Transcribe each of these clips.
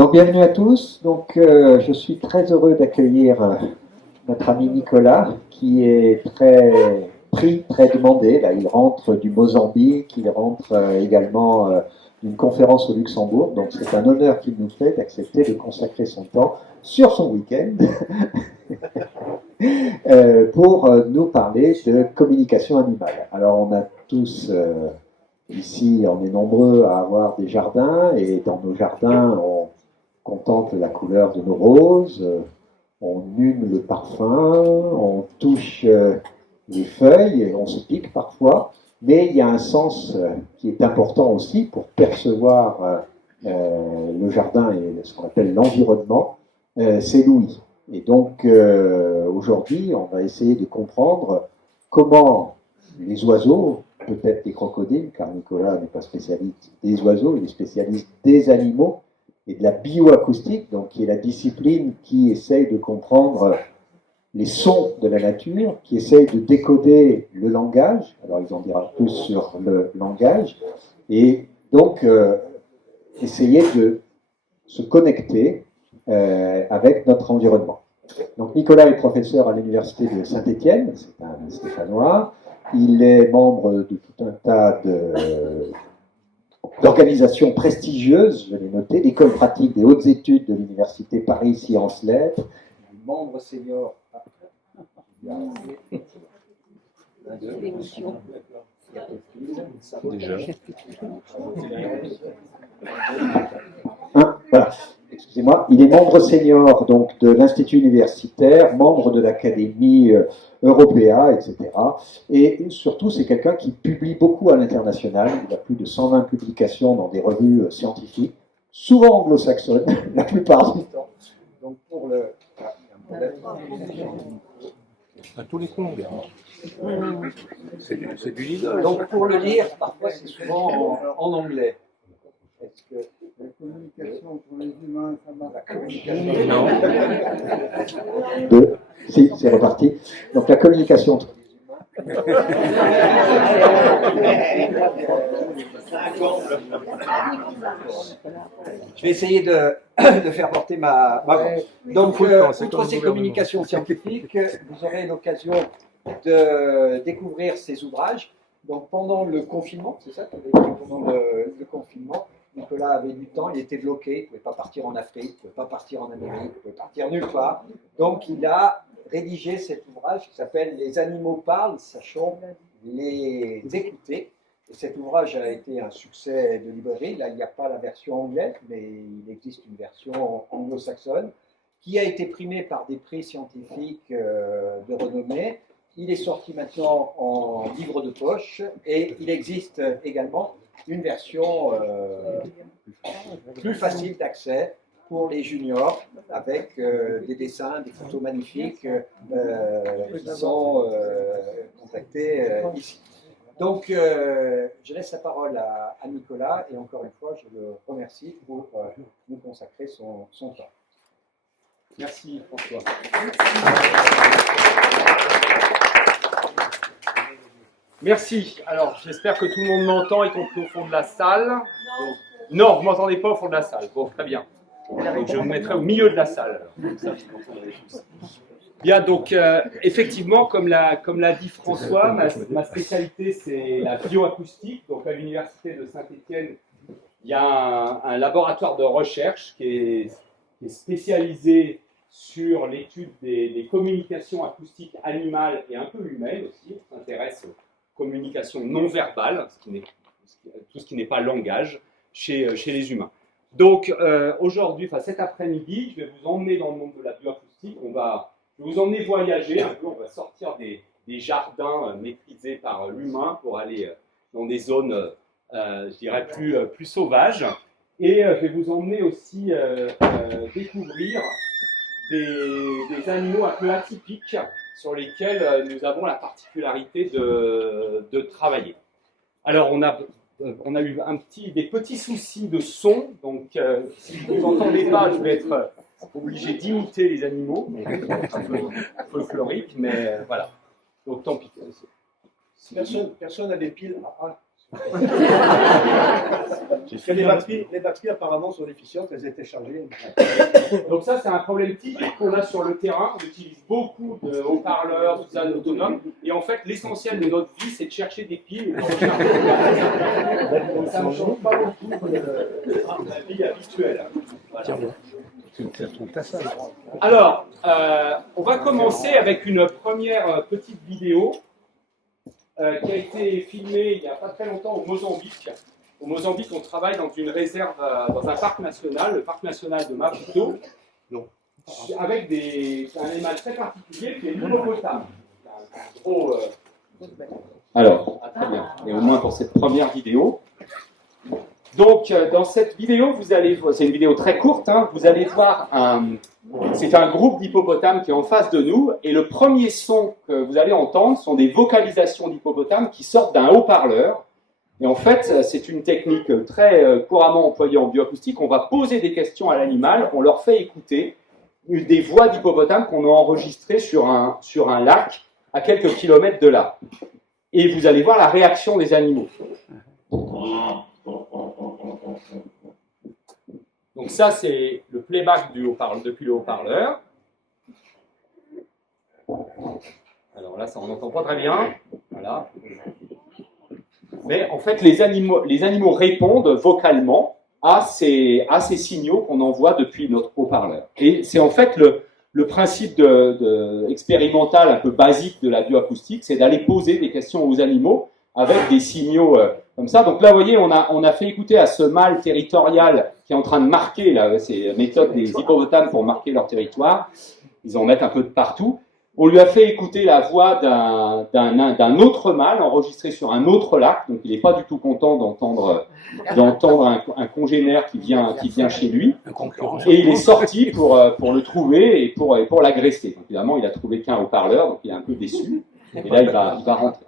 Donc bienvenue à tous. Donc je suis très heureux d'accueillir notre ami Nicolas, qui est très pris, très demandé. Là, il rentre du Mozambique, il rentre également d'une conférence au Luxembourg. Donc c'est un honneur qu'il nous fait d'accepter de consacrer son temps sur son week-end pour nous parler de communication animale. Alors on a tous ici, on est nombreux à avoir des jardins, et dans nos jardins, on contemple la couleur de nos roses, on hume le parfum, on touche les feuilles, et on se pique parfois, mais il y a un sens qui est important aussi pour percevoir le jardin et ce qu'on appelle l'environnement, c'est l'ouïe. Et donc aujourd'hui, on va essayer de comprendre comment les oiseaux, peut-être des crocodiles, car Nicolas n'est pas spécialiste des oiseaux, il est spécialiste des animaux et de la bioacoustique, donc qui est la discipline qui essaye de comprendre les sons de la nature, qui essaye de décoder le langage. Alors ils en diront plus sur le langage, et donc essayer de se connecter avec notre environnement. Donc Nicolas est professeur à l'université de Saint-Étienne, c'est un Stéphanois. Il est membre de tout un tas d'organisations prestigieuses, je l'ai noté, l'école pratique des hautes études de l'université Paris Sciences Lettres, membre senior. Déjà. Voilà. Excusez-moi, il est membre senior donc de l'Institut universitaire, membre de l'Académie Européa, etc. Et surtout, c'est quelqu'un qui publie beaucoup à l'international. Il a plus de 120 publications dans des revues scientifiques, souvent anglo-saxonnes, la plupart du temps. Donc pour le... À tous les coups, c'est du leader. Donc pour le lire, parfois c'est souvent en anglais. Est-ce que la communication pour les humains, ça marche? La communication. Non. Deux. Si, c'est reparti. Donc la communication entre les humains. Je vais essayer de faire porter ma voix. Donc, outre ces communications scientifiques, vous aurez l'occasion de découvrir ces ouvrages. Donc pendant le confinement, c'est ça, pendant le confinement, Nicolas avait du temps, il était bloqué, il ne pouvait pas partir en Afrique, il ne pouvait pas partir en Amérique, il ne pouvait partir nulle part. Donc il a rédigé cet ouvrage qui s'appelle « Les animaux parlent, sachons les écouter ». Et cet ouvrage a été un succès de librairie. Là, il n'y a pas la version anglaise, mais il existe une version anglo-saxonne qui a été primée par des prix scientifiques de renommée. Il est sorti maintenant en livre de poche, et il existe également une version plus facile d'accès pour les juniors, avec des dessins, des photos magnifiques qui sont contactés ici. Donc, je laisse la parole à Nicolas, et encore une fois, je le remercie pour nous consacrer son temps. Merci François. Merci. Alors, j'espère que tout le monde m'entend, y compris au fond de la salle. Non, vous ne m'entendez pas au fond de la salle. Bon, très bien. Donc, je vous mettrai au milieu de la salle. Comme ça, je m'entendrai tous. Bien, donc, effectivement, comme l'a dit François, ma spécialité, c'est la bioacoustique. Donc, à l'université de Saint-Étienne, il y a un laboratoire de recherche qui est spécialisé sur l'étude des communications acoustiques animales et un peu humaines aussi. On s'intéresse aux communications non verbales, tout ce qui n'est pas langage, chez les humains. Donc aujourd'hui, cet après-midi, je vais vous emmener dans le monde de la bioacoustique. Je vais vous emmener voyager un peu, on va sortir des jardins maîtrisés par l'humain pour aller dans des zones, je dirais, plus sauvages. Et je vais vous emmener aussi découvrir des animaux un peu atypiques sur lesquels nous avons la particularité de travailler. Alors, on a eu des petits soucis de son, donc si vous n'entendez pas, je vais être obligé d'imiter les animaux, mais un peu folklorique, mais voilà. Donc tant pis. Personne n'a des piles AA Parce que les batteries apparemment sont efficientes, elles étaient chargées. Donc ça, c'est un problème typique qu'on a sur le terrain. On utilise beaucoup de haut-parleurs, tout ça, autonomes. Et en fait, l'essentiel de notre vie, c'est de chercher des piles. Donc ça ne change pas beaucoup de la vie habituelle. Voilà. Alors, on va commencer avec une première petite vidéo qui a été filmée il n'y a pas très longtemps au Mozambique. Au Mozambique, on travaille dans une réserve, dans un parc national, le parc national de Maputo, avec un animal très particulier qui est l'hippopotame. Alors, très bien. Et au moins pour cette première vidéo. Donc, dans cette vidéo, vous allez, c'est une vidéo très courte, hein, vous allez voir c'est un groupe d'hippopotames qui est en face de nous, et le premier son que vous allez entendre sont des vocalisations d'hippopotames qui sortent d'un haut-parleur. Et en fait, c'est une technique très couramment employée en bioacoustique. On va poser des questions à l'animal, on leur fait écouter des voix d'hippopotames qu'on a enregistrées sur un lac à quelques kilomètres de là. Et vous allez voir la réaction des animaux. Donc ça, c'est le playback depuis le haut-parleur. Alors là, ça on n'entend pas très bien. Voilà. Mais en fait, les animaux répondent vocalement à ces signaux qu'on envoie depuis notre haut-parleur. Et c'est en fait le principe expérimental un peu basique de la bioacoustique, c'est d'aller poser des questions aux animaux avec des signaux comme ça. Donc là, vous voyez, on a fait écouter à ce mâle territorial qui est en train de marquer, là, ces méthodes des hippopotames pour marquer leur territoire. Ils en mettent un peu de partout. On lui a fait écouter la voix d'un autre mâle enregistré sur un autre lac, donc il n'est pas du tout content d'entendre un congénère qui vient chez lui. Et il est sorti pour le trouver et pour l'agresser. Donc évidemment, il a trouvé qu'un haut-parleur, donc il est un peu déçu. Et là, il va rentrer.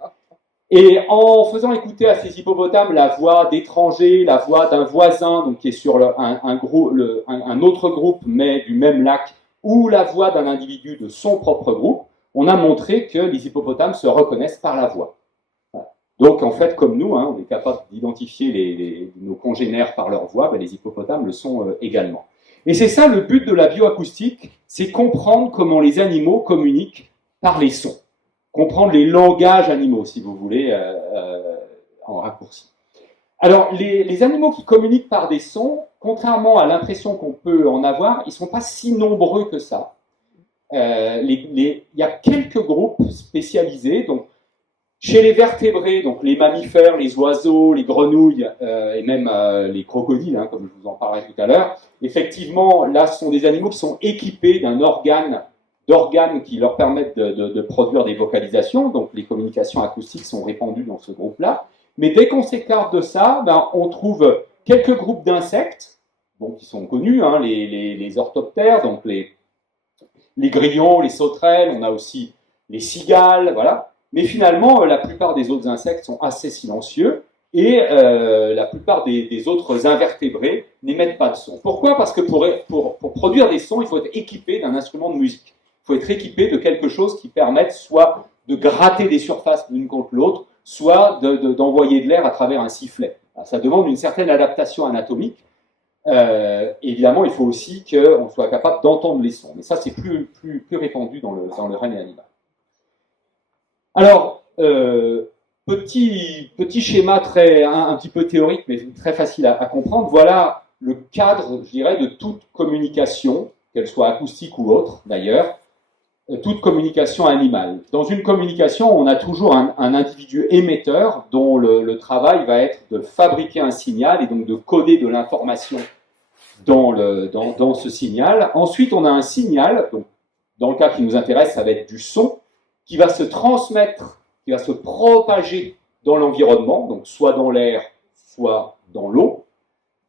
Et en faisant écouter à ces hippopotames la voix d'étrangers, la voix d'un voisin, donc qui est sur un autre groupe, mais du même lac, ou la voix d'un individu de son propre groupe, on a montré que les hippopotames se reconnaissent par la voix. Voilà. Donc, en fait, comme nous, on est capable d'identifier nos congénères par leur voix, les hippopotames le sont également. Et c'est ça le but de la bioacoustique, c'est comprendre comment les animaux communiquent par les sons. Comprendre les langages animaux, si vous voulez, en raccourci. Alors, les animaux qui communiquent par des sons, contrairement à l'impression qu'on peut en avoir, ils ne sont pas si nombreux que ça. Il y a quelques groupes spécialisés. Donc, chez les vertébrés, donc les mammifères, les oiseaux, les grenouilles et même les crocodiles, comme je vous en parlais tout à l'heure, effectivement, là, ce sont des animaux qui sont équipés d'organes qui leur permettent de produire des vocalisations. Donc, les communications acoustiques sont répandues dans ce groupe-là. Mais dès qu'on s'écarte de ça, on trouve quelques groupes d'insectes, qui sont connus, les orthoptères, donc les grillons, les sauterelles, on a aussi les cigales, voilà. Mais finalement, la plupart des autres insectes sont assez silencieux et la plupart des autres invertébrés n'émettent pas de son. Pourquoi ? Parce que pour produire des sons, il faut être équipé d'un instrument de musique. Il faut être équipé de quelque chose qui permette soit de gratter des surfaces l'une contre l'autre, soit d'envoyer de l'air à travers un sifflet. Alors, ça demande une certaine adaptation anatomique. Évidemment, il faut aussi qu'on soit capable d'entendre les sons. Mais ça, c'est plus répandu dans le règne animal. Alors, petit schéma un petit peu théorique, mais très facile à comprendre. Voilà le cadre, je dirais, de toute communication, qu'elle soit acoustique ou autre, d'ailleurs, toute communication animale. Dans une communication, on a toujours un individu émetteur dont le travail va être de fabriquer un signal et donc de coder de l'information dans ce signal. Ensuite, on a un signal, donc, dans le cas qui nous intéresse, ça va être du son, qui va se transmettre, qui va se propager dans l'environnement, donc soit dans l'air, soit dans l'eau,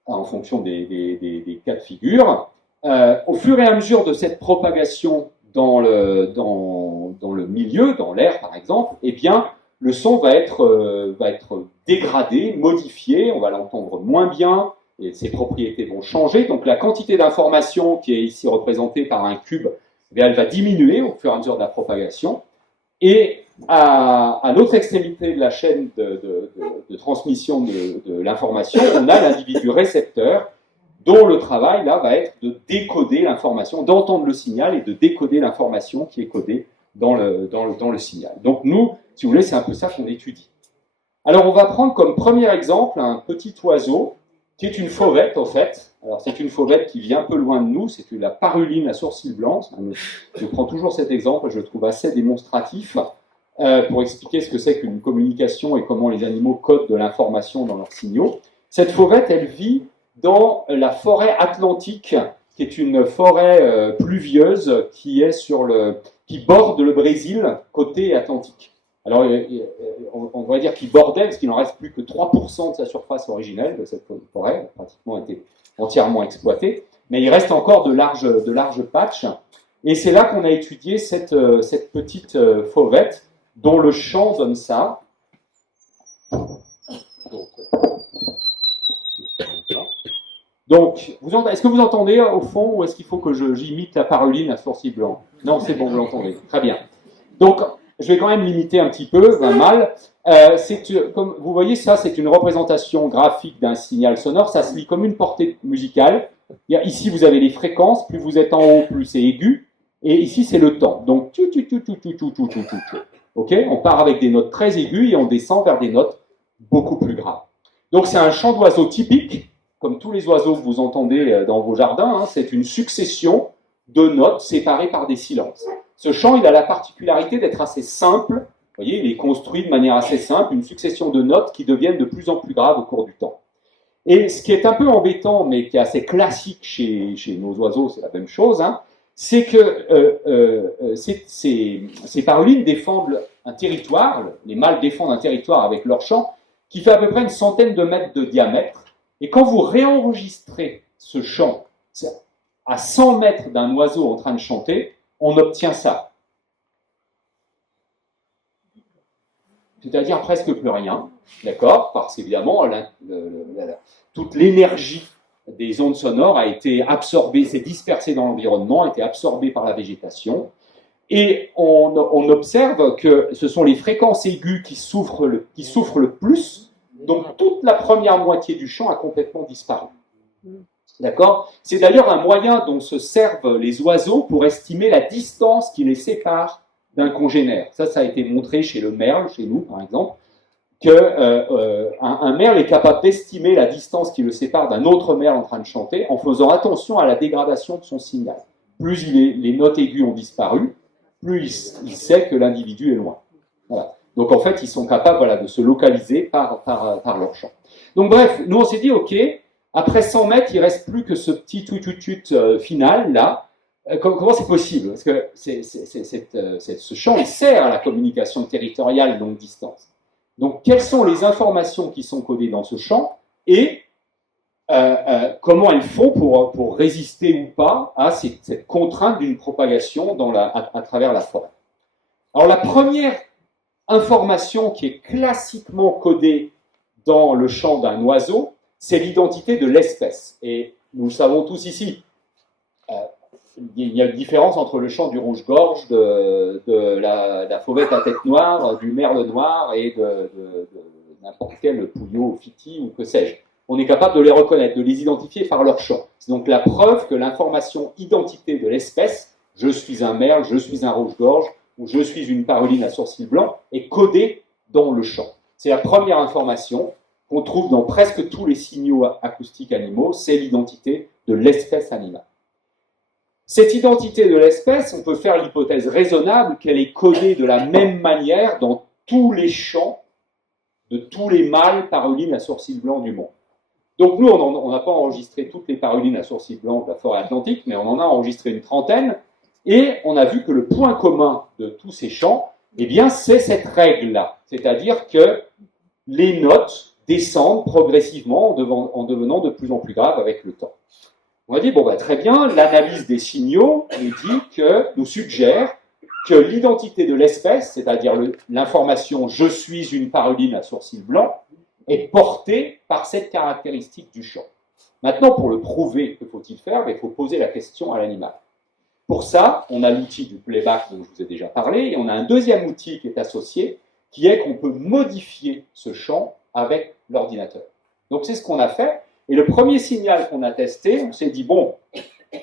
en fonction des cas de figure. Au fur et à mesure de cette propagation dans le milieu, dans l'air par exemple, eh bien, le son va être dégradé, modifié, on va l'entendre moins bien, et ses propriétés vont changer. Donc la quantité d'information qui est ici représentée par un cube, eh bien, elle va diminuer au fur et à mesure de la propagation. Et à l'autre extrémité de la chaîne de transmission de l'information, on a l'individu récepteur dont le travail là va être de décoder l'information, d'entendre le signal et de décoder l'information qui est codée dans le signal. Donc nous, si vous voulez, c'est un peu ça qu'on étudie. Alors on va prendre comme premier exemple un petit oiseau qui est une fauvette en fait. Alors c'est une fauvette qui vit un peu loin de nous, c'est la paruline à sourcils blancs. Je prends toujours cet exemple, je le trouve assez démonstratif pour expliquer ce que c'est qu'une communication et comment les animaux codent de l'information dans leurs signaux. Cette fauvette, elle vit dans la forêt atlantique, qui est une forêt pluvieuse qui borde le Brésil côté atlantique. Alors, on devrait dire qu'il bordait, parce qu'il n'en reste plus que 3% de sa surface originelle de cette forêt, pratiquement été entièrement exploitée, mais il reste encore de larges patchs. Et c'est là qu'on a étudié cette petite fauvette, dont le chant donne ça. Donc, est-ce que vous entendez au fond, ou est-ce qu'il faut que j'imite la paruline à sourcils blancs? Non, c'est bon, vous l'entendez. Très bien. Donc, je vais quand même limiter un petit peu, mal. Comme vous voyez, ça, c'est une représentation graphique d'un signal sonore. Ça se lit comme une portée musicale. Ici, vous avez les fréquences. Plus vous êtes en haut, plus c'est aigu. Et ici, c'est le temps. Donc, ok, on part avec des notes très aiguës et on descend vers des notes beaucoup plus graves. Donc, c'est un chant d'oiseau typique, comme tous les oiseaux que vous entendez dans vos jardins. Hein, c'est une succession de notes séparées par des silences. Ce chant, il a la particularité d'être assez simple. Vous voyez, il est construit de manière assez simple, une succession de notes qui deviennent de plus en plus graves au cours du temps. Et ce qui est un peu embêtant, mais qui est assez classique chez nos oiseaux, c'est la même chose, hein, c'est que ces parulines défendent un territoire, les mâles défendent un territoire avec leur chant, qui fait à peu près une centaine de mètres de diamètre. Et quand vous réenregistrez ce chant à 100 mètres d'un oiseau en train de chanter, on obtient ça. C'est-à-dire presque plus rien, d'accord? Parce qu'évidemment, toute l'énergie des ondes sonores a été absorbée, s'est dispersée dans l'environnement, a été absorbée par la végétation. Et on observe que ce sont les fréquences aiguës qui souffrent le plus. Donc toute la première moitié du chant a complètement disparu. D'accord? C'est d'ailleurs un moyen dont se servent les oiseaux pour estimer la distance qui les sépare d'un congénère. Ça a été montré chez le merle, chez nous par exemple, qu'un merle est capable d'estimer la distance qui le sépare d'un autre merle en train de chanter en faisant attention à la dégradation de son signal. Plus les notes aiguës ont disparu, plus il sait que l'individu est loin. Voilà. Donc en fait, ils sont capables de se localiser par leur chant. Donc bref, nous on s'est dit, ok, après 100 mètres, il ne reste plus que ce petit tout final, là. Comment c'est possible? Parce que ce champ, il sert à la communication territoriale longue distance. Donc, quelles sont les informations qui sont codées dans ce champ et comment elles font pour résister ou pas à cette contrainte d'une propagation à travers la forêt? Alors, la première information qui est classiquement codée dans le champ d'un oiseau, c'est l'identité de l'espèce. Et nous le savons tous ici, il y a une différence entre le chant du rouge-gorge, de la fauvette à tête noire, du merle noir et de n'importe quel pouillot, fiti ou que sais-je. On est capable de les reconnaître, de les identifier par leur chant. C'est donc la preuve que l'information identité de l'espèce, je suis un merle, je suis un rouge-gorge, ou je suis une paruline à sourcils blancs, est codée dans le chant. C'est la première information qu'on trouve dans presque tous les signaux acoustiques animaux, c'est l'identité de l'espèce animale. Cette identité de l'espèce, on peut faire l'hypothèse raisonnable qu'elle est codée de la même manière dans tous les chants de tous les mâles parulines à sourcils blancs du monde. Donc nous, on n'a pas enregistré toutes les parulines à sourcils blancs de la forêt atlantique, mais on en a enregistré une trentaine, et on a vu que le point commun de tous ces chants, eh bien, c'est cette règle-là. C'est-à-dire que les notes descendent progressivement en devenant de plus en plus graves avec le temps. On a dit, très bien, l'analyse des signaux nous suggère que l'identité de l'espèce, c'est-à-dire l'information « je suis une paruline à sourcils blancs », est portée par cette caractéristique du chant. Maintenant, pour le prouver, que faut-il faire? Il faut poser la question à l'animal. Pour ça, on a l'outil du playback dont je vous ai déjà parlé, et on a un deuxième outil qui est associé, qui est qu'on peut modifier ce chant avec l'ordinateur. Donc c'est ce qu'on a fait, et le premier signal qu'on a testé, on s'est dit, bon,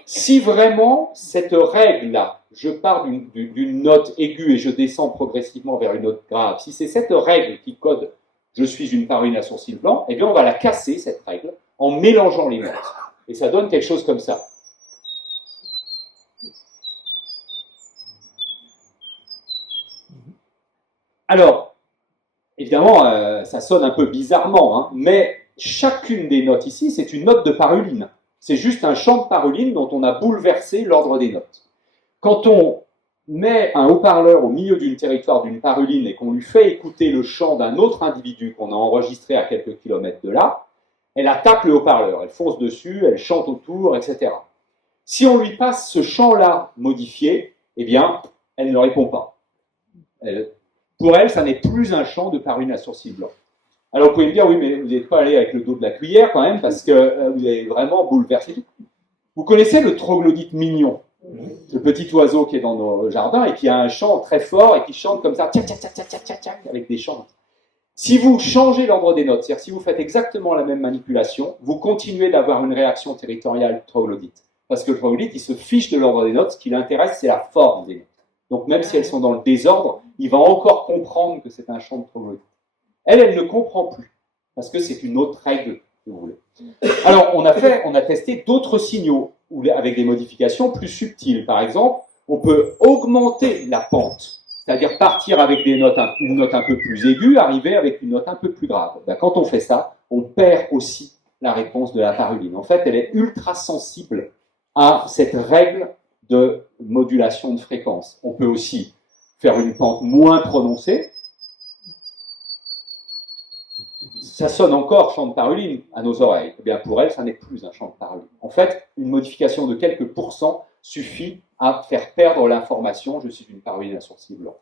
si vraiment cette règle-là, je pars d'une note aiguë et je descends progressivement vers une note grave, si c'est cette règle qui code « je suis une paroline à sourcil blanc », eh bien on va la casser, cette règle, en mélangeant les notes. Et ça donne quelque chose comme ça. Alors, évidemment, ça sonne un peu bizarrement, hein, mais chacune des notes ici, c'est une note de paruline. C'est juste un chant de paruline dont on a bouleversé l'ordre des notes. Quand on met un haut-parleur au milieu d'une territoire d'une paruline et qu'on lui fait écouter le chant d'un autre individu qu'on a enregistré à quelques kilomètres de là, elle attaque le haut-parleur, elle fonce dessus, elle chante autour, etc. Si on lui passe ce chant-là modifié, eh bien, elle ne répond pas. Pour elle, ça n'est plus un chant de paruline à sourcil blanc. Alors vous pouvez me dire, oui, mais vous n'êtes pas allé avec le dos de la cuillère quand même, parce que vous avez vraiment bouleversé tout. Vous connaissez le troglodyte mignon, ce petit oiseau qui est dans nos jardins et qui a un chant très fort et qui chante comme ça, tchac, tchac, tchac, tchac, tchac, tchac, avec des chants. Si vous changez l'ordre des notes, c'est-à-dire si vous faites exactement la même manipulation, vous continuez d'avoir une réaction territoriale du troglodyte. Parce que le troglodyte, il se fiche de l'ordre des notes, ce qui l'intéresse, c'est la forme des notes. Donc même si elles sont dans le désordre, il va encore comprendre que c'est un chant de troglodyte. Elle ne comprend plus, parce que c'est une autre règle, si vous voulez. Alors, on a testé d'autres signaux, avec des modifications plus subtiles. Par exemple, on peut augmenter la pente, c'est-à-dire partir avec une note un peu plus aiguë, arriver avec une note un peu plus grave. Ben, quand on fait ça, on perd aussi la réponse de la paruline. En fait, elle est ultra sensible à cette règle de modulation de fréquence. On peut aussi faire une pente moins prononcée. Ça sonne encore chant de paruline à nos oreilles. Eh bien, pour elle, ça n'est plus un chant de paruline. En fait, une modification de quelques pourcents suffit à faire perdre l'information « je suis une paruline à sourcil blanc ».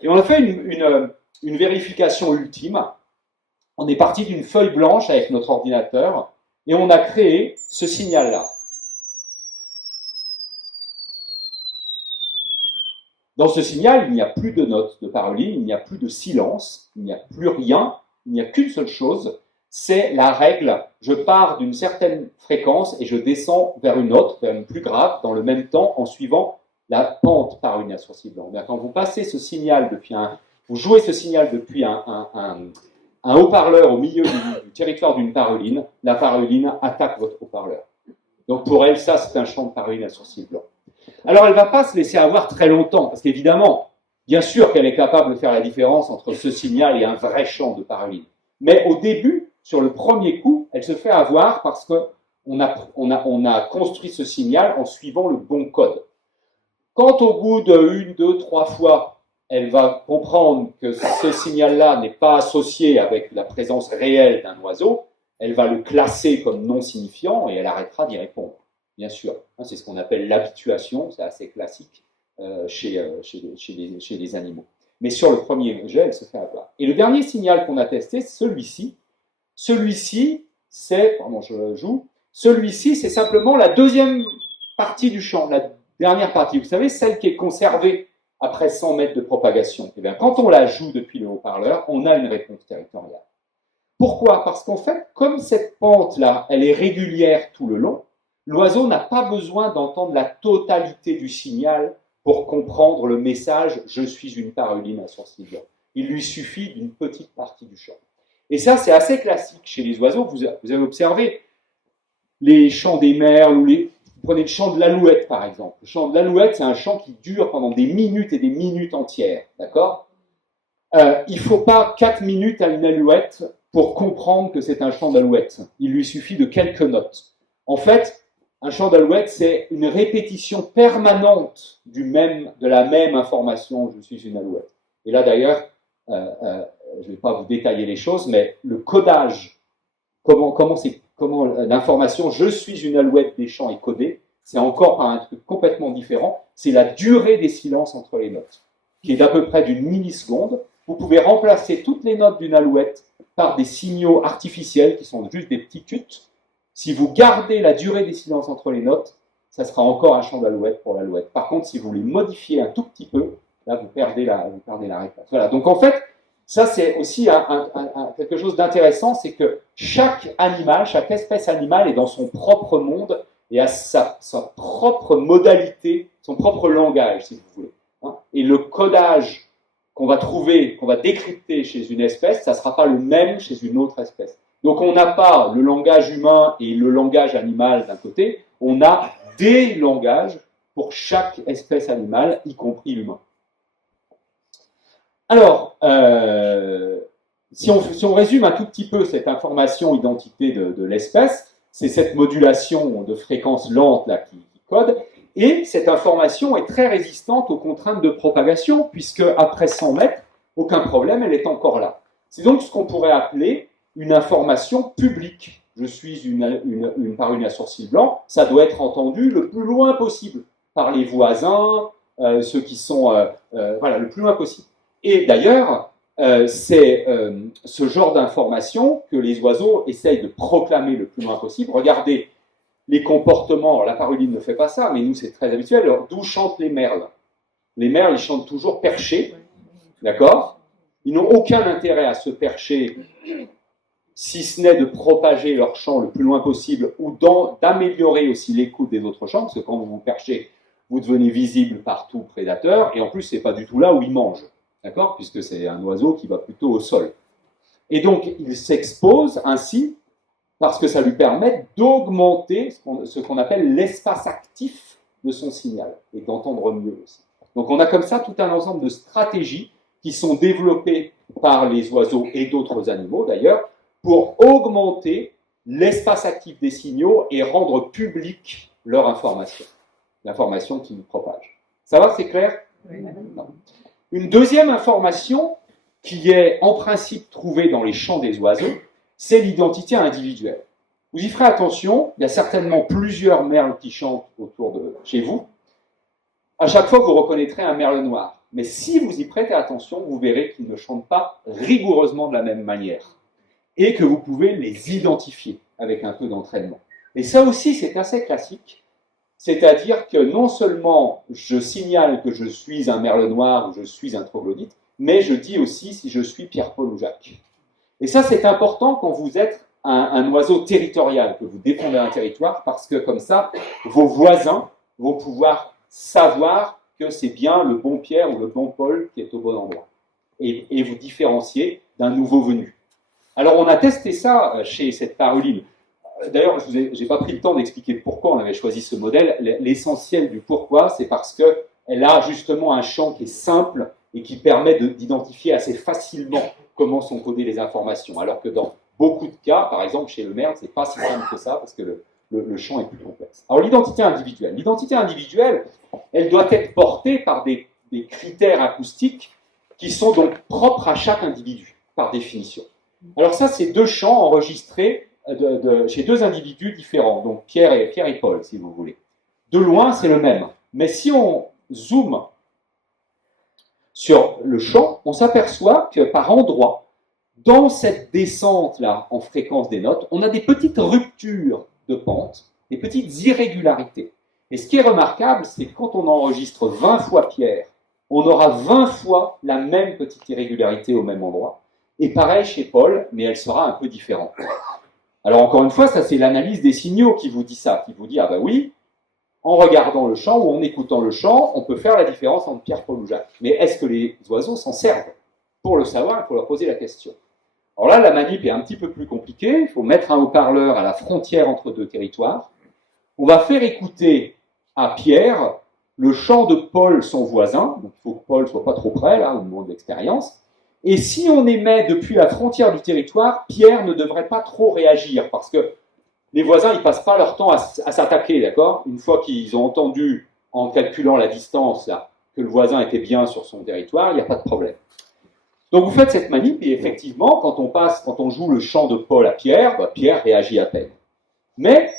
Et on a fait une vérification ultime. On est parti d'une feuille blanche avec notre ordinateur et on a créé ce signal-là. Dans ce signal, il n'y a plus de notes de paruline, il n'y a plus de silence, il n'y a plus rien. Il n'y a qu'une seule chose, c'est la règle, je pars d'une certaine fréquence et je descends vers une autre, vers une plus grave, dans le même temps, en suivant la pente paruline à sourcil blanc. Quand vous passez ce signal vous jouez ce signal depuis un haut-parleur au milieu du territoire d'une paruline, la paruline attaque votre haut-parleur. Donc pour elle, ça c'est un chant de paruline à sourcil blanc. Alors elle ne va pas se laisser avoir très longtemps, parce qu'évidemment, bien sûr qu'elle est capable de faire la différence entre ce signal et un vrai chant de paruline. Mais au début, sur le premier coup, elle se fait avoir parce qu'on a construit ce signal en suivant le bon code. Quand au bout de 1, 2, 3 fois, elle va comprendre que ce signal-là n'est pas associé avec la présence réelle d'un oiseau, elle va le classer comme non signifiant et elle arrêtera d'y répondre. Bien sûr, c'est ce qu'on appelle l'habituation, c'est assez classique. Chez les animaux. Mais sur le premier jet, elle se fait avoir. Et le dernier signal qu'on a testé, c'est celui-ci. Celui-ci, c'est simplement la deuxième partie du chant, la dernière partie. Vous savez, celle qui est conservée après 100 mètres de propagation. Et bien, quand on la joue depuis le haut-parleur, on a une réponse territoriale. Pourquoi ? Parce qu'en fait, comme cette pente-là, elle est régulière tout le long, l'oiseau n'a pas besoin d'entendre la totalité du signal pour comprendre le message « je suis une paruline à sourcil blanc ». Il lui suffit d'une petite partie du chant. Et ça, c'est assez classique chez les oiseaux. Vous avez observé les chants des merles, vous prenez le chant de l'alouette, par exemple. Le chant de l'alouette, c'est un chant qui dure pendant des minutes et des minutes entières. D'accord ? Il ne faut pas 4 minutes à une alouette pour comprendre que c'est un chant d'alouette. Il lui suffit de quelques notes. En fait, un chant d'alouette, c'est une répétition permanente de la même information « je suis une alouette ». Et là, d'ailleurs, je ne vais pas vous détailler les choses, mais le codage, comment l'information « je suis une alouette » des chants est codée, c'est encore par un truc complètement différent, c'est la durée des silences entre les notes, qui est d'à peu près d'une milliseconde. Vous pouvez remplacer toutes les notes d'une alouette par des signaux artificiels qui sont juste des petits tuts. Si vous gardez la durée des silences entre les notes, ça sera encore un champ d'alouette pour l'alouette. Par contre, si vous les modifiez un tout petit peu, là, vous perdez la réponse. Voilà. Donc, en fait, ça, c'est aussi quelque chose d'intéressant, c'est que chaque animal, chaque espèce animale est dans son propre monde et a sa propre modalité, son propre langage, si vous voulez. Hein. Et le codage qu'on va trouver, qu'on va décrypter chez une espèce, ça ne sera pas le même chez une autre espèce. Donc, on n'a pas le langage humain et le langage animal d'un côté, on a des langages pour chaque espèce animale, y compris l'humain. Alors, si on résume un tout petit peu cette information identité de l'espèce, c'est cette modulation de fréquence lente là, qui code, et cette information est très résistante aux contraintes de propagation, puisque après 100 mètres, aucun problème, elle est encore là. C'est donc ce qu'on pourrait appeler une information publique. Je suis une parune à sourcils blancs, ça doit être entendu le plus loin possible, par les voisins, ceux qui sont voilà, le plus loin possible. Et d'ailleurs, c'est ce genre d'information que les oiseaux essayent de proclamer le plus loin possible. Regardez les comportements, alors la paruline ne fait pas ça, mais nous c'est très habituel. Alors, d'où chantent les merles? Les merles, ils chantent toujours perchés, d'accord? Ils n'ont aucun intérêt à se percher, si ce n'est de propager leur chant le plus loin possible ou d'améliorer aussi l'écoute des autres chants, parce que quand vous vous perchez, vous devenez visible par tout prédateur, et en plus, c'est pas du tout là où ils mangent, d'accord? Puisque c'est un oiseau qui va plutôt au sol. Et donc, il s'expose ainsi parce que ça lui permet d'augmenter ce qu'on appelle l'espace actif de son signal, et d'entendre mieux aussi. Donc, on a comme ça tout un ensemble de stratégies qui sont développées par les oiseaux et d'autres animaux, d'ailleurs, pour augmenter l'espace actif des signaux et rendre publique leur information, l'information qui nous propage. Ça va, c'est clair? Oui. Non. Une deuxième information qui est en principe trouvée dans les chants des oiseaux, c'est l'identité individuelle. Vous y ferez attention, il y a certainement plusieurs merles qui chantent autour de chez vous. À chaque fois, vous reconnaîtrez un merle noir. Mais si vous y prêtez attention, vous verrez qu'ils ne chantent pas rigoureusement de la même manière. Et que vous pouvez les identifier avec un peu d'entraînement. Et ça aussi, c'est assez classique. C'est-à-dire que non seulement je signale que je suis un merle noir ou je suis un troglodyte, mais je dis aussi si je suis Pierre-Paul ou Jacques. Et ça, c'est important quand vous êtes un oiseau territorial, que vous défendez un territoire, parce que comme ça, vos voisins vont pouvoir savoir que c'est bien le bon Pierre ou le bon Paul qui est au bon endroit. Et vous différencier d'un nouveau venu. Alors, on a testé ça chez cette paruline. D'ailleurs, je n'ai pas pris le temps d'expliquer pourquoi on avait choisi ce modèle. L'essentiel du pourquoi, c'est parce qu'elle a justement un champ qui est simple et qui permet d'identifier assez facilement comment sont codées les informations. Alors que dans beaucoup de cas, par exemple chez le merle, c'est pas si simple que ça parce que le champ est plus complexe. Alors l'identité individuelle. L'identité individuelle, elle doit être portée par des critères acoustiques qui sont donc propres à chaque individu, par définition. Alors ça, c'est deux chants enregistrés chez deux individus différents, donc Pierre et Paul, si vous voulez. De loin, c'est le même. Mais si on zoome sur le chant, on s'aperçoit que par endroits, dans cette descente-là, en fréquence des notes, on a des petites ruptures de pente, des petites irrégularités. Et ce qui est remarquable, c'est que quand on enregistre 20 fois Pierre, on aura 20 fois la même petite irrégularité au même endroit. Et pareil chez Paul, mais elle sera un peu différente. Alors encore une fois, ça c'est l'analyse des signaux qui vous dit ça, qui vous dit, ah ben oui, en regardant le chant ou en écoutant le chant, on peut faire la différence entre Pierre, Paul ou Jacques. Mais est-ce que les oiseaux s'en servent? Pour le savoir, il faut leur poser la question. Alors là, la manip est un petit peu plus compliquée, il faut mettre un haut-parleur à la frontière entre deux territoires. On va faire écouter à Pierre le chant de Paul, son voisin, donc il faut que Paul soit pas trop près, là, au niveau de l'expérience. Et si on émet depuis la frontière du territoire, Pierre ne devrait pas trop réagir, parce que les voisins, ils passent pas leur temps à s'attaquer, d'accord? Une fois qu'ils ont entendu, en calculant la distance, là, que le voisin était bien sur son territoire, il n'y a pas de problème. Donc vous faites cette manip, et effectivement, quand on joue le chant de Paul à Pierre, bah, Pierre réagit à peine. Mais,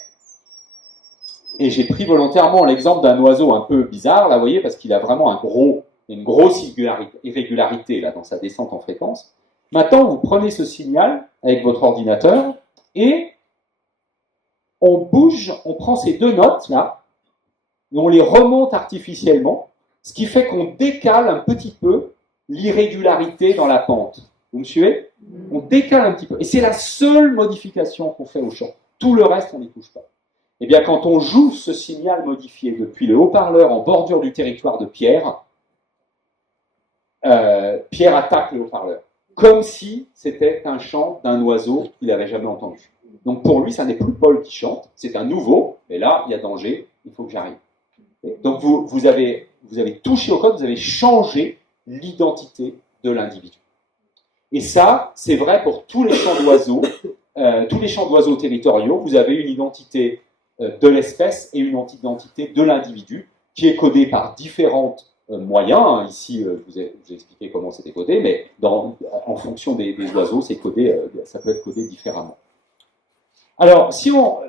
et j'ai pris volontairement l'exemple d'un oiseau un peu bizarre, là, vous voyez, parce qu'il a vraiment une grosse irrégularité là, dans sa descente en fréquence. Maintenant, vous prenez ce signal avec votre ordinateur et on bouge, on prend ces deux notes là et on les remonte artificiellement, ce qui fait qu'on décale un petit peu l'irrégularité dans la pente. Vous me suivez? On décale un petit peu. Et c'est la seule modification qu'on fait au chant. Tout le reste, on n'y touche pas. Eh bien, quand on joue ce signal modifié depuis le haut-parleur en bordure du territoire de Pierre, Pierre attaque le haut-parleur, comme si c'était un chant d'un oiseau qu'il n'avait jamais entendu. Donc pour lui, ça n'est plus Paul qui chante, c'est un nouveau, mais là, il y a danger, il faut que j'arrive. Donc vous avez touché au code, vous avez changé l'identité de l'individu. Et ça, c'est vrai pour tous les chants d'oiseaux, territoriaux, vous avez une identité de l'espèce et une identité de l'individu qui est codée par différents moyens. Ici, je vous ai expliqué comment c'était codé, mais en fonction des oiseaux, c'est codé, ça peut être codé différemment. Alors, si on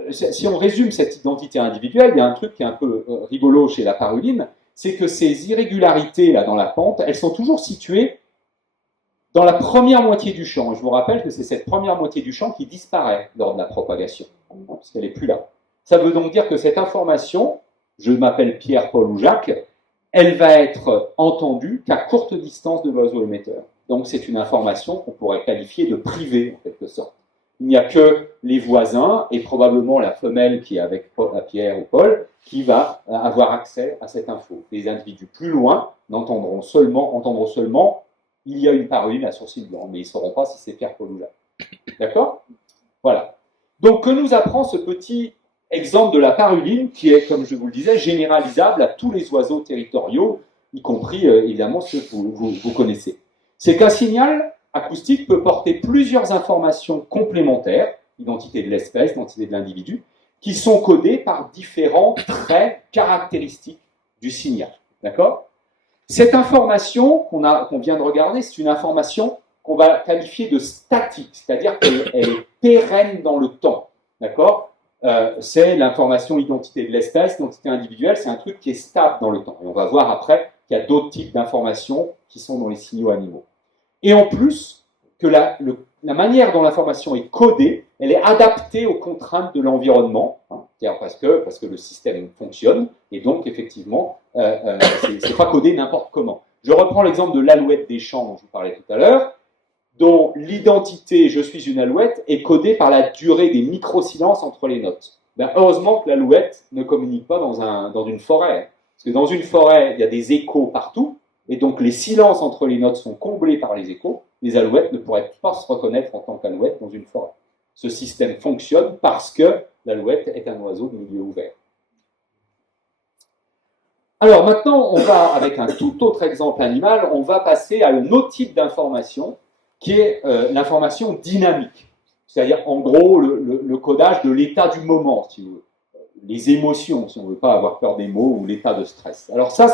résume cette identité individuelle, il y a un truc qui est un peu rigolo chez la paruline, c'est que ces irrégularités là dans la pente, elles sont toujours situées dans la première moitié du chant. Et je vous rappelle que c'est cette première moitié du chant qui disparaît lors de la propagation, parce qu'elle n'est plus là. Ça veut donc dire que cette information, je m'appelle Pierre, Paul ou Jacques, elle va être entendue qu'à courte distance de l'oiseau émetteur. Donc c'est une information qu'on pourrait qualifier de privée, en quelque sorte. Il n'y a que les voisins et probablement la femelle qui est avec Pierre ou Paul qui va avoir accès à cette info. Les individus plus loin entendront seulement il y a une paruline à sourcil blanc, mais ils ne sauront pas si c'est Pierre, Paul ou Jacques. D'accord? Voilà. Donc que nous apprend ce petit exemple de la paruline qui est, comme je vous le disais, généralisable à tous les oiseaux territoriaux, y compris évidemment ceux que vous connaissez. C'est qu'un signal acoustique peut porter plusieurs informations complémentaires, identité de l'espèce, identité de l'individu, qui sont codées par différents traits caractéristiques du signal. D'accord? Cette information qu'on vient de regarder, c'est une information qu'on va qualifier de statique, c'est-à-dire qu'elle est pérenne dans le temps. D'accord? C'est l'information identité de l'espèce, identité individuelle, c'est un truc qui est stable dans le temps. Et on va voir après qu'il y a d'autres types d'informations qui sont dans les signaux animaux. Et en plus, que la manière dont l'information est codée, elle est adaptée aux contraintes de l'environnement, hein, parce que le système fonctionne, et donc effectivement, c'est pas codé n'importe comment. Je reprends l'exemple de l'alouette des champs dont je vous parlais tout à l'heure, dont l'identité « je suis une alouette » est codée par la durée des micro-silences entre les notes. Ben, heureusement que l'alouette ne communique pas dans une forêt, parce que dans une forêt, il y a des échos partout, et donc les silences entre les notes sont comblés par les échos, les alouettes ne pourraient pas se reconnaître en tant qu'alouette dans une forêt. Ce système fonctionne parce que l'alouette est un oiseau de milieu ouvert. Alors maintenant, on va, avec un tout autre exemple animal, on va passer à un autre type d'information, qui est l'information dynamique. C'est-à-dire, en gros, le codage de l'état du moment, si vous voulez. Les émotions, si on ne veut pas avoir peur des mots, ou l'état de stress. Alors ça,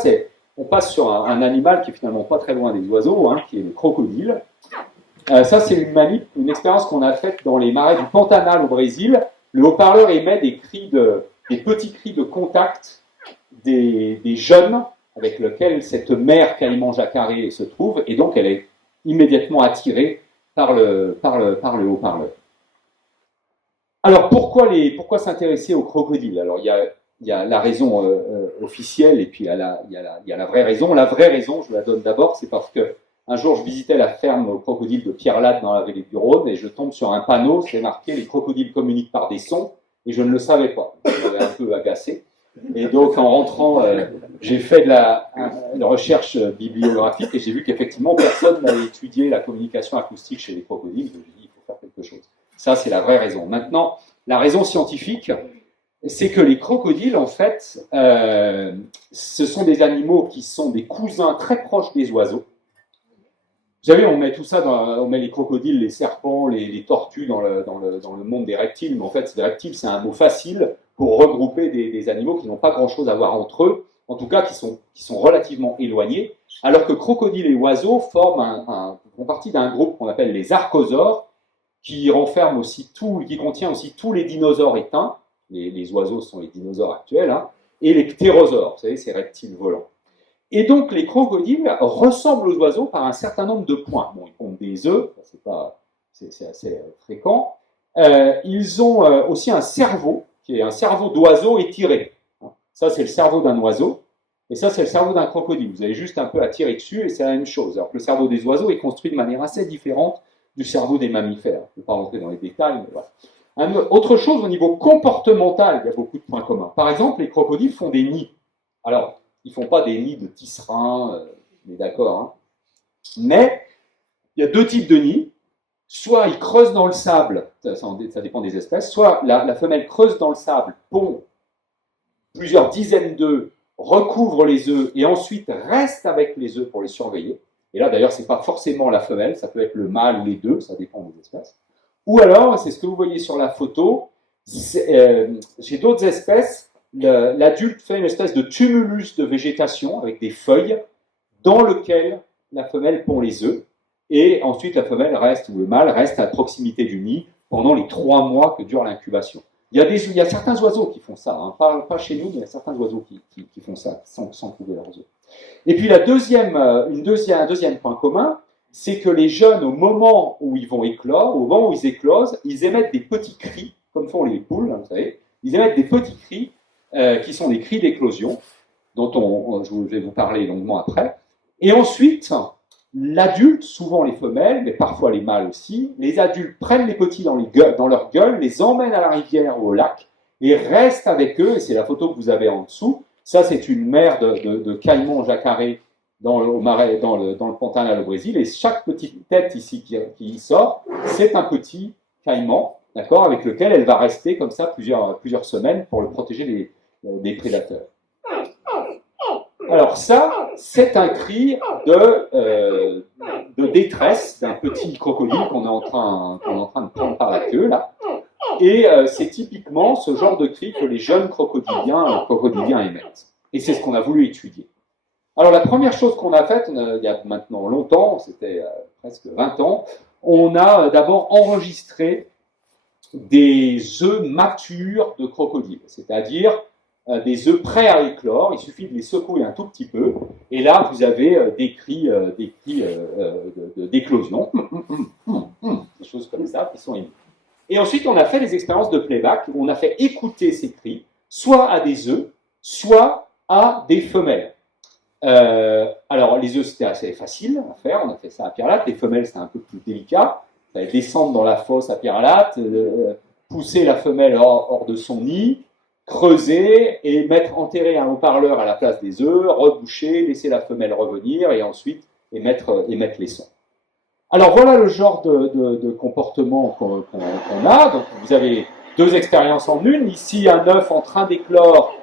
on passe sur un animal qui est finalement pas très loin des oiseaux, hein, qui est le crocodile. Ça, c'est une expérience qu'on a faite dans les marais du Pantanal au Brésil. Le haut-parleur émet des petits cris de contact des jeunes avec lesquels cette mère caïman jacaré se trouve, et donc elle est immédiatement attirée par le haut-parleur. Alors pourquoi s'intéresser au crocodile? Alors il y a la raison officielle et puis il y a la vraie raison. La vraie raison, je la donne d'abord, c'est parce que un jour, je visitais la ferme aux crocodiles de Pierre-Latte dans la vallée du Rhône et je tombe sur un panneau, c'est marqué « Les crocodiles communiquent par des sons » et je ne le savais pas. Ça m'avait un peu agacé. Et donc, en rentrant, j'ai fait une recherche bibliographique et j'ai vu qu'effectivement, personne n'avait étudié la communication acoustique chez les crocodiles. Je me suis dit, il faut faire quelque chose. Ça, c'est la vraie raison. Maintenant, la raison scientifique, c'est que les crocodiles, en fait, ce sont des animaux qui sont des cousins très proches des oiseaux. Vous savez, on met tout ça, on met les crocodiles, les serpents, les tortues dans le monde des reptiles, mais en fait, les reptiles, c'est un mot facile pour regrouper des animaux qui n'ont pas grand-chose à voir entre eux, en tout cas qui sont relativement éloignés, alors que crocodiles et oiseaux font partie d'un groupe qu'on appelle les archosaures, qui contient aussi tous les dinosaures éteints, les oiseaux sont les dinosaures actuels, hein, et les ptérosaures, vous savez, ces reptiles volants. Et donc, les crocodiles ressemblent aux oiseaux par un certain nombre de points. Bon, ils pondent des œufs, c'est assez fréquent. Ils ont aussi un cerveau, qui est un cerveau d'oiseau étiré. Ça, c'est le cerveau d'un oiseau. Et ça, c'est le cerveau d'un crocodile. Vous avez juste un peu à tirer dessus et c'est la même chose. Alors que le cerveau des oiseaux est construit de manière assez différente du cerveau des mammifères. Je ne vais pas rentrer dans les détails, mais voilà. Autre chose, au niveau comportemental, il y a beaucoup de points communs. Par exemple, les crocodiles font des nids. Alors, ils ne font pas des nids de tisserin, on est d'accord, hein. Mais il y a deux types de nids. Soit ils creusent dans le sable, ça dépend des espèces, soit la femelle creuse dans le sable, pond plusieurs dizaines d'œufs, recouvre les œufs et ensuite reste avec les œufs pour les surveiller. Et là, d'ailleurs, ce n'est pas forcément la femelle, ça peut être le mâle ou les deux, ça dépend des espèces. Ou alors, c'est ce que vous voyez sur la photo, chez d'autres espèces, l'adulte fait une espèce de tumulus de végétation avec des feuilles dans lequel la femelle pond les œufs. Et ensuite, la femelle reste, ou le mâle reste à proximité du nid pendant les 3 mois que dure l'incubation. Il y a certains oiseaux qui font ça, hein. Pas chez nous, mais il y a certains oiseaux qui font ça sans trouver leurs œufs. Et puis un deuxième point commun, c'est que les jeunes, au moment où ils vont éclore, au moment où ils éclosent, ils émettent des petits cris, comme font les poules, hein, vous savez. Ils émettent des petits cris qui sont des cris d'éclosion, dont je vais vous parler longuement après. Et ensuite, l'adulte, souvent les femelles, mais parfois les mâles aussi, les adultes prennent les petits dans leur gueule, les emmènent à la rivière ou au lac, et restent avec eux, et c'est la photo que vous avez en dessous. Ça, c'est une mère de caïman jacaré dans le Pantanal au Brésil, et chaque petite tête ici qui sort, c'est un petit caïman, d'accord, avec lequel elle va rester comme ça plusieurs semaines pour le protéger des prédateurs. Alors ça, c'est un cri de détresse d'un petit crocodile qu'on est en train de prendre par la queue, là. Et c'est typiquement ce genre de cri que les jeunes crocodiliens émettent. Et c'est ce qu'on a voulu étudier. Alors la première chose qu'on a faite, il y a maintenant longtemps, c'était presque 20 ans, on a d'abord enregistré des œufs matures de crocodiles, c'est-à-dire des œufs prêts à éclore, il suffit de les secouer un tout petit peu, et là vous avez des cris d'éclosion, des choses comme ça qui sont émises. Et ensuite on a fait des expériences de playback où on a fait écouter ces cris, soit à des œufs, soit à des femelles. Alors les œufs c'était assez facile à faire, on a fait ça à pierre latte, les femelles c'est un peu plus délicat, il fallait descendre dans la fosse à pierre latte, pousser la femelle hors de son nid, creuser et enterrer un haut-parleur à la place des œufs, reboucher, laisser la femelle revenir et ensuite émettre les sons. Alors voilà le genre de comportement qu'on a. Donc vous avez deux expériences en une. Ici un œuf en train d'éclore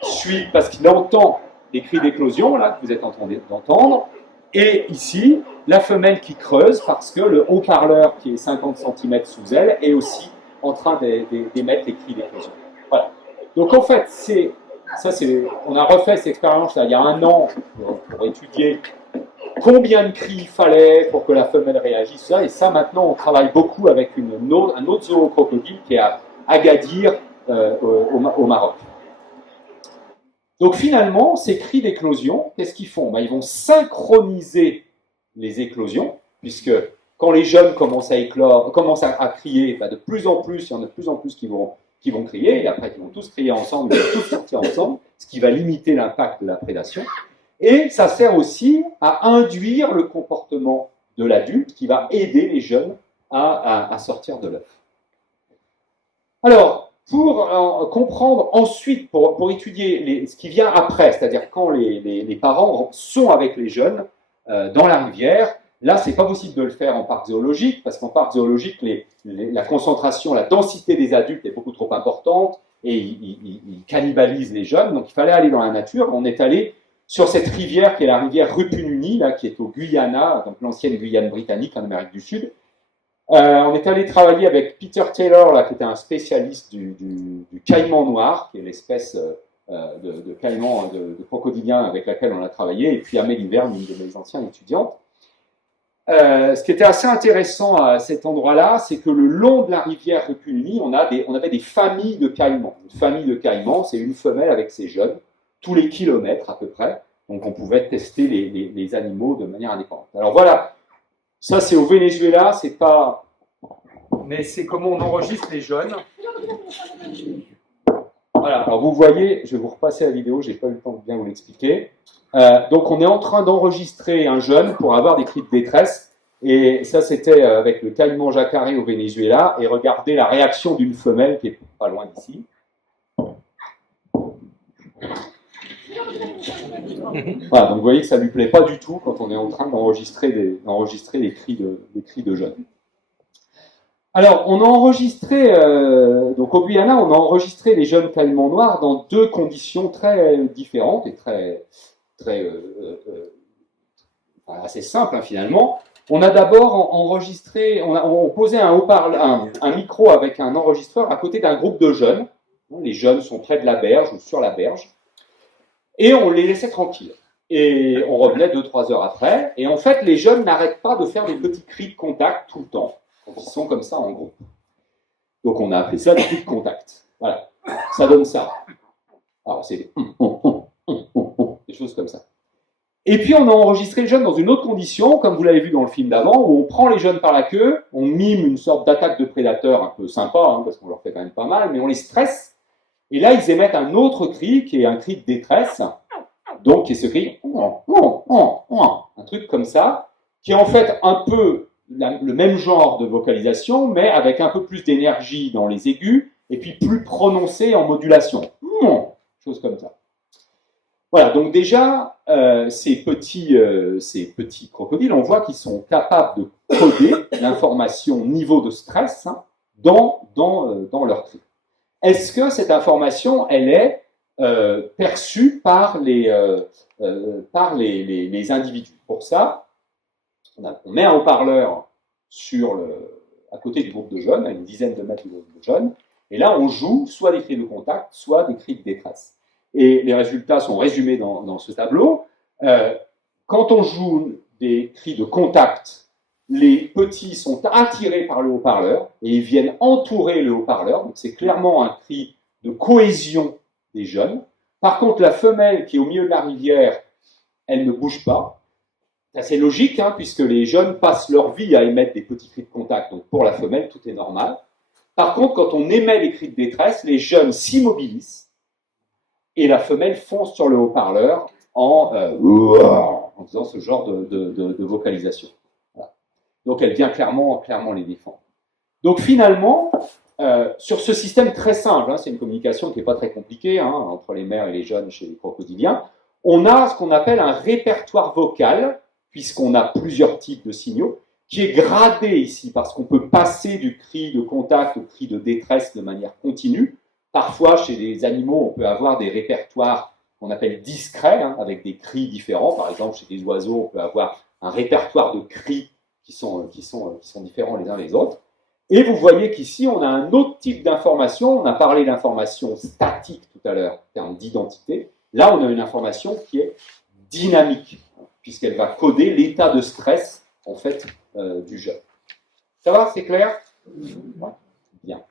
suit parce qu'il entend des cris d'éclosion là que vous êtes en train d'entendre. Et ici la femelle qui creuse parce que le haut-parleur qui est 50 cm sous elle est aussi en train d'émettre les cris d'éclosion. Voilà. Donc en fait, on a refait cette expérience-là il y a 1 an pour étudier combien de cris il fallait pour que la femelle réagisse, ça. Et ça maintenant on travaille beaucoup avec un autre zoocrocodile qui est à Agadir au Maroc. Donc finalement, ces cris d'éclosion, qu'est-ce qu'ils font? Ils vont synchroniser les éclosions, puisque quand les jeunes commencent à crier, de plus en plus, il y en a de plus en plus qui vont crier, et après ils vont tous crier ensemble, ils vont tous sortir ensemble, ce qui va limiter l'impact de la prédation. Et ça sert aussi à induire le comportement de l'adulte qui va aider les jeunes à sortir de l'œuf. Alors, pour comprendre ensuite, pour étudier ce qui vient après, c'est-à-dire quand les parents sont avec les jeunes dans la rivière, là, c'est pas possible de le faire en parc zoologique, parce qu'en parc zoologique, la concentration, la densité des adultes est beaucoup trop importante, et ils cannibalisent les jeunes, donc il fallait aller dans la nature. On est allé sur cette rivière qui est la rivière Rupununi, là, qui est au Guyana, donc l'ancienne Guyane britannique en Amérique du Sud. On est allé travailler avec Peter Taylor, là, qui était un spécialiste du caïman noir, qui est l'espèce de caïman de crocodilien avec laquelle on a travaillé, et puis Amélie Verne, une de mes anciennes étudiantes. Ce qui était assez intéressant à cet endroit-là, c'est que le long de la rivière Rupununi, on avait des familles de caïmans. Une famille de caïmans, c'est une femelle avec ses jeunes, tous les kilomètres à peu près. Donc on pouvait tester les animaux de manière indépendante. Alors voilà, ça c'est au Venezuela, c'est pas... Mais c'est comment on enregistre les jeunes. Voilà, alors vous voyez, je vais vous repasser la vidéo, j'ai pas eu le temps de bien vous l'expliquer. Donc on est en train d'enregistrer un jeune pour avoir des cris de détresse. Et ça, c'était avec le caïman jacaré au Venezuela. Et regardez la réaction d'une femelle qui est pas loin d'ici. Voilà, donc vous voyez que ça lui plaît pas du tout quand on est en train d'enregistrer des cris de jeunes. Alors, on a enregistré, donc au Guyana, on a enregistré les jeunes caïmans noirs dans deux conditions très différentes et assez simples hein, finalement. On a d'abord enregistré, on posait un micro avec un enregistreur à côté d'un groupe de jeunes. Les jeunes sont près de la berge ou sur la berge. Et on les laissait tranquilles. Et on revenait 2-3 heures après. Et en fait, les jeunes n'arrêtent pas de faire des petits cris de contact tout le temps. Quand ils sont comme ça en groupe. Donc on a appelé ça des cris de contact. Voilà. Ça donne ça. Alors c'est des choses comme ça. Et puis on a enregistré les jeunes dans une autre condition, comme vous l'avez vu dans le film d'avant, où on prend les jeunes par la queue, on mime une sorte d'attaque de prédateur un peu sympa, hein, parce qu'on leur fait quand même pas mal, mais on les stresse. Et là, ils émettent un autre cri, qui est un cri de détresse, donc qui est ce cri, un truc comme ça, qui est en fait un peu le même genre de vocalisation, mais avec un peu plus d'énergie dans les aigus, et puis plus prononcé en modulation. Chose comme ça. Voilà, donc déjà, ces petits crocodiles, on voit qu'ils sont capables de coder l'information niveau de stress hein, dans leur cri. Est-ce que cette information, elle est perçue par les individus? Pour ça, on met un haut-parleur à côté du groupe de jeunes, à une dizaine de mètres du groupe de jeunes, et là, on joue soit des cris de contact, soit des cris de détresse. Et les résultats sont résumés dans ce tableau. Quand on joue des cris de contact, les petits sont attirés par le haut-parleur et ils viennent entourer le haut-parleur. Donc c'est clairement un cri de cohésion des jeunes. Par contre, la femelle qui est au milieu de la rivière, elle ne bouge pas. C'est assez logique, hein, puisque les jeunes passent leur vie à émettre des petits cris de contact. Donc pour la femelle, tout est normal. Par contre, quand on émet les cris de détresse, les jeunes s'immobilisent et la femelle fonce sur le haut-parleur en faisant ce genre de vocalisation. Voilà. Donc elle vient clairement les défendre. Donc finalement, sur ce système très simple, hein, c'est une communication qui n'est pas très compliquée hein, entre les mères et les jeunes chez les crocodiliens, on a ce qu'on appelle un répertoire vocal, puisqu'on a plusieurs types de signaux, qui est gradé ici, parce qu'on peut passer du cri de contact au cri de détresse de manière continue. Parfois, chez les animaux, on peut avoir des répertoires qu'on appelle discrets, hein, avec des cris différents. Par exemple, chez des oiseaux, on peut avoir un répertoire de cris qui sont différents les uns les autres. Et vous voyez qu'ici, on a un autre type d'information. On a parlé d'information statique tout à l'heure, en termes d'identité. Là, on a une information qui est dynamique, puisqu'elle va coder l'état de stress, en fait, du jeune. Ça va, c'est clair? Bien.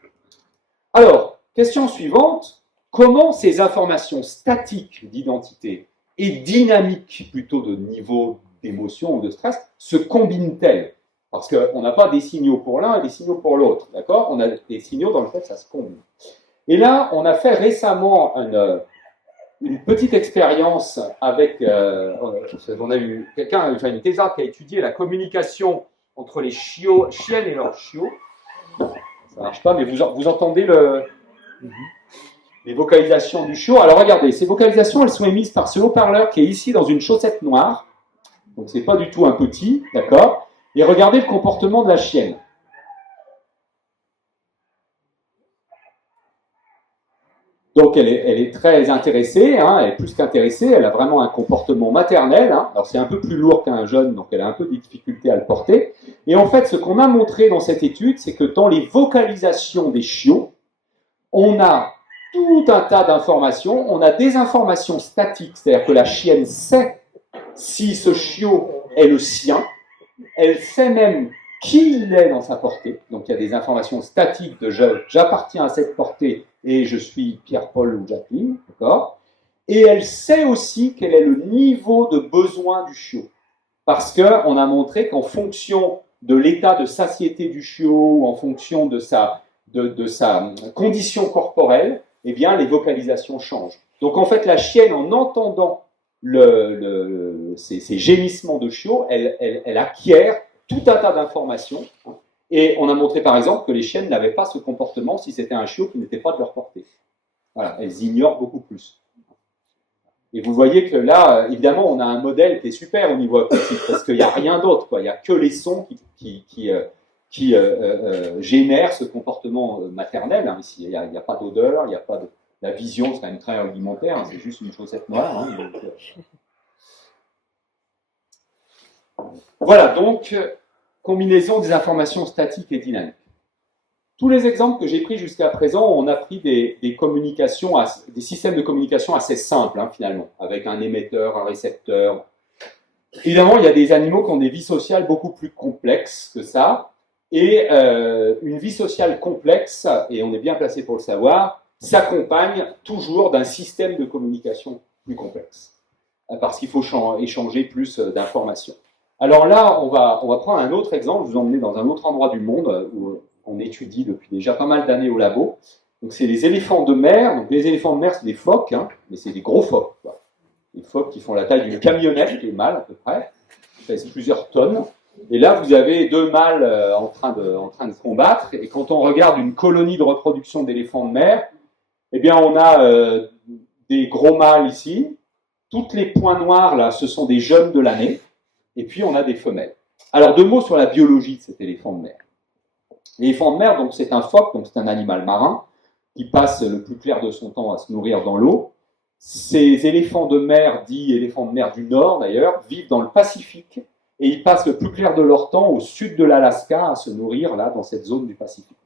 Alors, question suivante, comment ces informations statiques d'identité et dynamiques, plutôt de niveau d'émotion ou de stress, se combinent-elles? Parce qu'on n'a pas des signaux pour l'un et des signaux pour l'autre, d'accord? On a des signaux dans lesquels ça se combine. Et là, on a fait récemment une petite expérience avec... on a eu quelqu'un, enfin une thésarde qui a étudié la communication entre les chiennes et leurs chiots. Ça ne marche pas, mais vous entendez les vocalisations du chiot. Alors regardez, ces vocalisations, elles sont émises par ce haut-parleur qui est ici dans une chaussette noire. Donc c'est pas du tout un petit, d'accord? Et regardez le comportement de la chienne. Donc elle est très intéressée, hein, elle est plus qu'intéressée, elle a vraiment un comportement maternel. Hein. Alors c'est un peu plus lourd qu'un jeune, donc elle a un peu de difficulté à le porter. Et en fait, ce qu'on a montré dans cette étude, c'est que dans les vocalisations des chiots, on a tout un tas d'informations. On a des informations statiques, c'est-à-dire que la chienne sait si ce chiot est le sien. Elle sait même qui il est dans sa portée. Donc il y a des informations statiques de j'appartiens à cette portée et je suis Pierre-Paul ou Jacqueline, d'accord? Et elle sait aussi quel est le niveau de besoin du chiot. Parce qu'on a montré qu'en fonction de l'état de satiété du chiot, ou en fonction de sa condition corporelle, eh bien, les vocalisations changent. Donc, en fait, la chienne, en entendant ces gémissements de chiot, elle acquiert tout un tas d'informations. Et on a montré, par exemple, que les chiennes n'avaient pas ce comportement si c'était un chiot qui n'était pas de leur portée. Voilà, elles ignorent beaucoup plus. Et vous voyez que là, évidemment, on a un modèle qui est super au niveau acoustique, parce qu'il n'y a rien d'autre, quoi. Il n'y a que les sons qui génèrent ce comportement maternel. Hein. Ici, il n'y a pas d'odeur, il n'y a pas de... La vision, c'est quand même très rudimentaire, hein, c'est juste une chaussette noire. Hein, donc, voilà, donc, combinaison des informations statiques et dynamiques. Tous les exemples que j'ai pris jusqu'à présent, on a pris des systèmes de communication assez simples, hein, finalement, avec un émetteur, un récepteur. Évidemment, il y a des animaux qui ont des vies sociales beaucoup plus complexes que ça, et une vie sociale complexe, et on est bien placé pour le savoir, s'accompagne toujours d'un système de communication plus complexe, parce qu'il faut échanger plus d'informations. Alors là, on va prendre un autre exemple, je vous emmener dans un autre endroit du monde, où on étudie depuis déjà pas mal d'années au labo. Donc c'est les éléphants de mer. Donc les éléphants de mer, c'est des phoques, hein, mais c'est des gros phoques, quoi. Des phoques qui font la taille d'une camionnette, les mâles à peu près, qui pèsent plusieurs tonnes. Et là, vous avez deux mâles en train de combattre. Et quand on regarde une colonie de reproduction d'éléphants de mer, eh bien on a des gros mâles ici. Toutes les points noirs là, ce sont des jeunes de l'année. Et puis on a des femelles. Alors deux mots sur la biologie de cet éléphant de mer. L'éléphant de mer, donc c'est un phoque, donc c'est un animal marin qui passe le plus clair de son temps à se nourrir dans l'eau. Ces éléphants de mer, dits éléphants de mer du Nord d'ailleurs, vivent dans le Pacifique et ils passent le plus clair de leur temps au sud de l'Alaska à se nourrir là dans cette zone du Pacifique.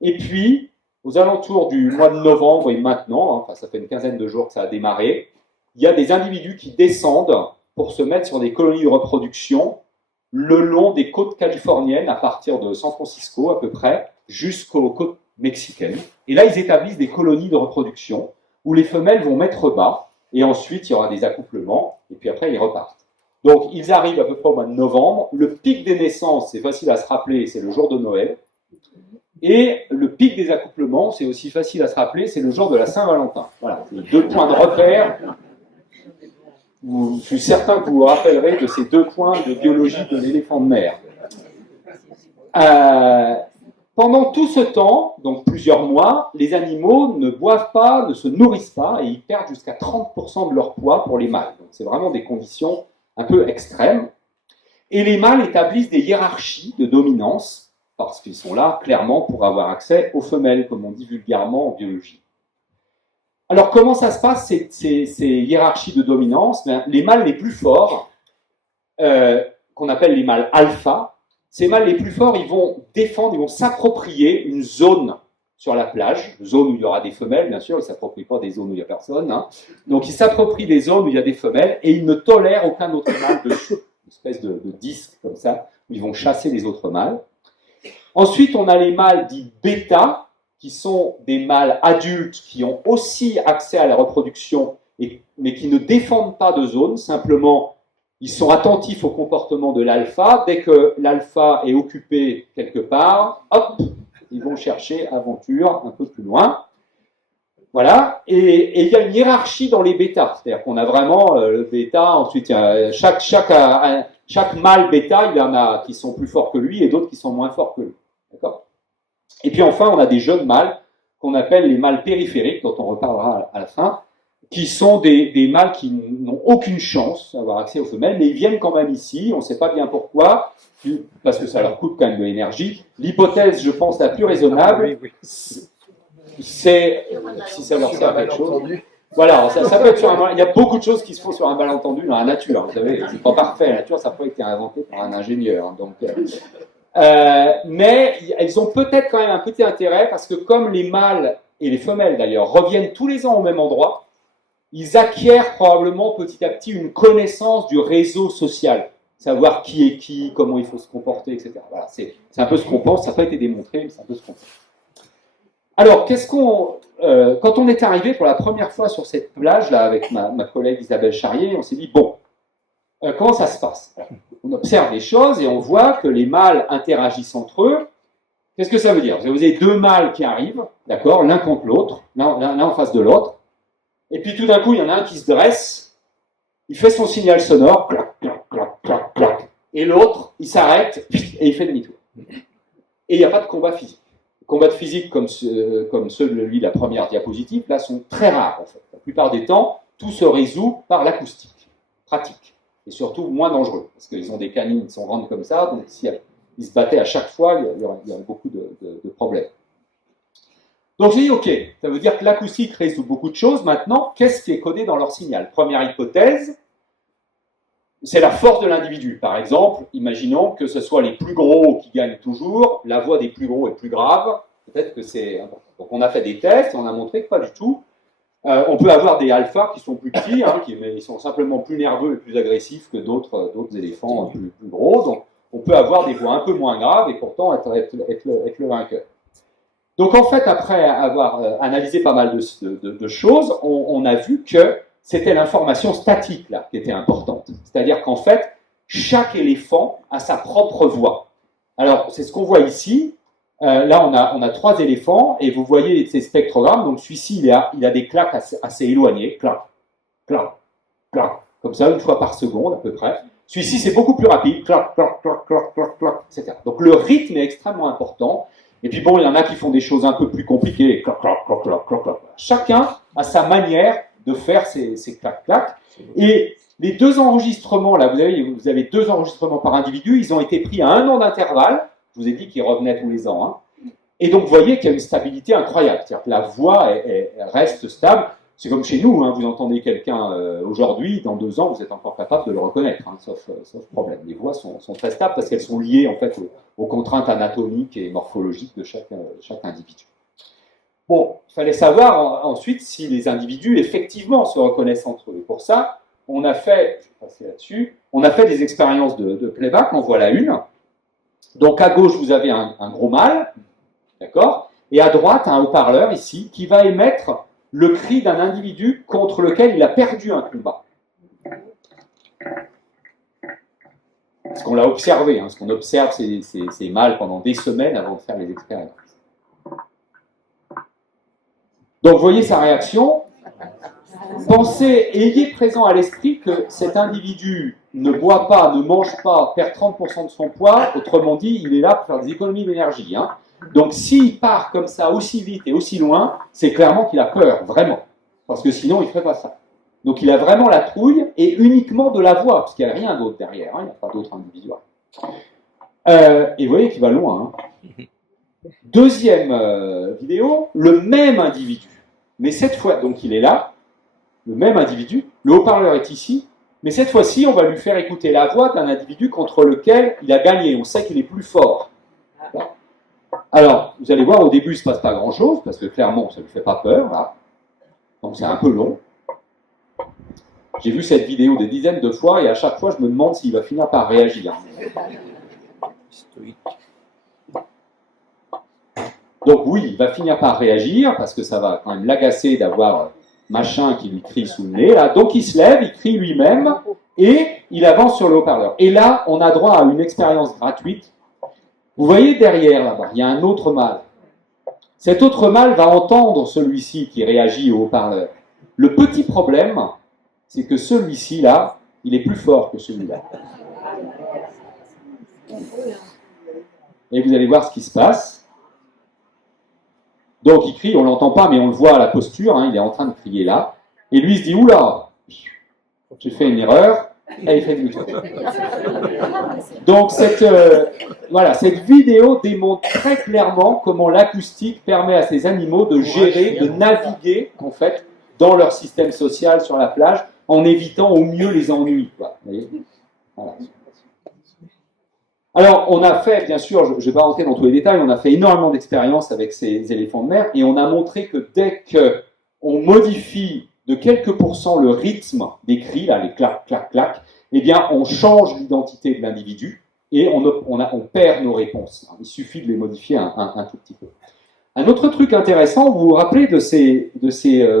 Et puis, aux alentours du mois de novembre et maintenant, enfin ça fait une quinzaine de jours que ça a démarré, il y a des individus qui descendent pour se mettre sur des colonies de reproduction le long des côtes californiennes, à partir de San Francisco à peu près, jusqu'aux côtes mexicaines. Et là, ils établissent des colonies de reproduction où les femelles vont mettre bas, et ensuite il y aura des accouplements, et puis après ils repartent. Donc ils arrivent à peu près au mois de novembre. Le pic des naissances, c'est facile à se rappeler, c'est le jour de Noël. Et le pic des accouplements, c'est aussi facile à se rappeler, c'est le jour de la Saint-Valentin. Voilà, c'est 2 points de repère. Je suis certain que vous vous rappellerez de ces 2 points de biologie de l'éléphant de mer. Pendant tout ce temps, donc plusieurs mois, les animaux ne boivent pas, ne se nourrissent pas, et ils perdent jusqu'à 30% de leur poids pour les mâles. Donc c'est vraiment des conditions un peu extrêmes. Et les mâles établissent des hiérarchies de dominance, parce qu'ils sont là clairement pour avoir accès aux femelles, comme on dit vulgairement en biologie. Alors, comment ça se passe, ces hiérarchies de dominance? Les mâles les plus forts, qu'on appelle les mâles alpha, ces mâles les plus forts, ils vont défendre, ils vont s'approprier une zone sur la plage, zone où il y aura des femelles, bien sûr, ils ne s'approprient pas des zones où il n'y a personne. Hein. Donc, ils s'approprient des zones où il y a des femelles et ils ne tolèrent aucun autre mâle dessus. Une espèce de disque comme ça, où ils vont chasser les autres mâles. Ensuite, on a les mâles dits bêta, qui sont des mâles adultes qui ont aussi accès à la reproduction, mais qui ne défendent pas de zone, simplement ils sont attentifs au comportement de l'alpha. Dès que l'alpha est occupé quelque part, hop, ils vont chercher aventure un peu plus loin. Voilà, et il y a une hiérarchie dans les bêtas, c'est-à-dire qu'on a vraiment le bêta, ensuite il y a chaque mâle bêta, il y en a qui sont plus forts que lui et d'autres qui sont moins forts que lui. D'accord ? Et puis enfin, on a des jeunes mâles qu'on appelle les mâles périphériques, dont on reparlera à la fin, qui sont des mâles qui n'ont aucune chance d'avoir accès aux femelles, mais ils viennent quand même ici, on ne sait pas bien pourquoi, parce que ça leur coûte quand même de l'énergie. L'hypothèse, je pense, la plus raisonnable, c'est, si ça leur sert à quelque chose, voilà, ça peut être sur un, il y a beaucoup de choses qui se font sur un malentendu dans la nature, vous savez, c'est pas parfait, la nature, ça peut être inventé par un ingénieur, hein, donc... mais elles ont peut-être quand même un petit intérêt parce que comme les mâles et les femelles d'ailleurs reviennent tous les ans au même endroit, ils acquièrent probablement petit à petit une connaissance du réseau social, savoir qui est qui, comment il faut se comporter, etc. Voilà, c'est un peu ce qu'on pense, ça n'a pas été démontré, mais c'est un peu ce qu'on pense. Alors, quand on est arrivé pour la première fois sur cette plage là avec ma collègue Isabelle Charrier, on s'est dit bon. Comment ça se passe? On observe les choses et on voit que les mâles interagissent entre eux Qu'est-ce que ça veut dire? Vous avez deux mâles qui arrivent, d'accord, l'un contre l'autre, l'un en face de l'autre, et puis tout d'un coup, il y en a un qui se dresse, il fait son signal sonore, clac, clac, clac, clac, clac, et l'autre, il s'arrête et il fait demi-tour. Et il n'y a pas de combat physique. Les combats de physique comme ceux de la première diapositive, là, sont très rares, en fait. La plupart des temps, tout se résout par l'acoustique, pratique, et surtout moins dangereux, parce qu'ils ont des canines qui sont grandes comme ça, donc si ils se battaient à chaque fois, il y aurait beaucoup de problèmes. Donc j'ai dit, ok, ça veut dire que l'acoustique résout beaucoup de choses. Maintenant, qu'est-ce qui est codé dans leur signal? Première hypothèse, c'est la force de l'individu. Par exemple, imaginons que ce soit les plus gros qui gagnent toujours, la voix des plus gros est plus grave, peut-être que c'est important. Donc on a fait des tests et on a montré que pas du tout. On peut avoir des alphas qui sont plus petits, mais ils sont simplement plus nerveux et plus agressifs que d'autres éléphants plus gros. Donc on peut avoir des voix un peu moins graves et pourtant être le vainqueur. Donc en fait, après avoir analysé pas mal de choses, on a vu que c'était l'information statique là qui était importante. C'est-à-dire qu'en fait, chaque éléphant a sa propre voix. Alors c'est ce qu'on voit ici. Là, on a 3 éléphants et vous voyez ces spectrogrammes. Donc celui-ci, il a des claques assez éloignées. Clac, clac, clac. Comme ça, une fois par seconde à peu près. Celui-ci, c'est beaucoup plus rapide. Clac, clac, clac, clac, clac, clac, etc. Donc le rythme est extrêmement important. Et puis bon, il y en a qui font des choses un peu plus compliquées. Clac, clac, clac, clac, clac, clac. Chacun a sa manière de faire ces clac, clac. Et les 2 enregistrements, là, vous avez 2 enregistrements par individu. Ils ont été pris à 1 an d'intervalle. Je vous ai dit qu'ils revenaient tous les ans. Et donc, vous voyez qu'il y a une stabilité incroyable. C'est-à-dire que la voix reste stable. C'est comme chez nous. Vous entendez quelqu'un aujourd'hui, dans 2 ans, vous êtes encore capable de le reconnaître, sauf problème. Les voix sont très stables parce qu'elles sont liées en fait aux contraintes anatomiques et morphologiques de chaque individu. Bon, il fallait savoir ensuite si les individus effectivement se reconnaissent entre eux. Et pour ça, on a fait, je vais passer là-dessus, on a fait des expériences de playback. En voilà une. Donc à gauche, vous avez un gros mâle, d'accord, et à droite, un haut-parleur ici qui va émettre le cri d'un individu contre lequel il a perdu un combat. Parce qu'on l'a observé, ce qu'on observe ces mâles pendant des semaines avant de faire les expériences. Donc vous voyez sa réaction. Pensez, ayez présent à l'esprit que cet individu ne boit pas, ne mange pas, perd 30% de son poids, autrement dit, il est là pour faire des économies d'énergie. Donc s'il part comme ça aussi vite et aussi loin, c'est clairement qu'il a peur, vraiment. Parce que sinon, il ne ferait pas ça. Donc il a vraiment la trouille et uniquement de la voix, parce qu'il n'y a rien d'autre derrière, il n'y a pas d'autre individuel. Et vous voyez qu'il va loin. Deuxième vidéo, le même individu. Mais cette fois, donc il est là, le même individu, le haut-parleur est ici, mais cette fois-ci, on va lui faire écouter la voix d'un individu contre lequel il a gagné. On sait qu'il est plus fort. Alors, vous allez voir, au début, il ne se passe pas grand-chose, parce que clairement, ça ne lui fait pas peur, là. Donc c'est un peu long. J'ai vu cette vidéo des dizaines de fois, et à chaque fois, je me demande s'il va finir par réagir. Donc oui, il va finir par réagir, parce que ça va quand même l'agacer d'avoir machin qui lui crie sous le nez. Là. Donc il se lève, il crie lui-même, et il avance sur le haut-parleur. Et là, on a droit à une expérience gratuite. Vous voyez derrière, là-bas, il y a un autre mâle. Cet autre mâle va entendre celui-ci qui réagit au haut-parleur. Le petit problème, c'est que celui-ci, là, il est plus fort que celui-là. Et vous allez voir ce qui se passe. Donc il crie, on ne l'entend pas, mais on le voit à la posture, il est en train de crier là. Et lui il se dit, oula, j'ai fait une erreur, et il fait demi-tour. Donc cette vidéo démontre très clairement comment l'acoustique permet à ces animaux de gérer, de naviguer, en fait, dans leur système social sur la plage, en évitant au mieux les ennuis. Vous voyez ? Voilà. Alors, on a fait, bien sûr, je ne vais pas rentrer dans tous les détails, on a fait énormément d'expériences avec ces éléphants de mer et on a montré que dès qu'on modifie de quelques pourcents le rythme des cris, là, les clac, clac, clac, eh bien, on change l'identité de l'individu et on perd nos réponses. Il suffit de les modifier un tout petit peu. Un autre truc intéressant, vous vous rappelez de ces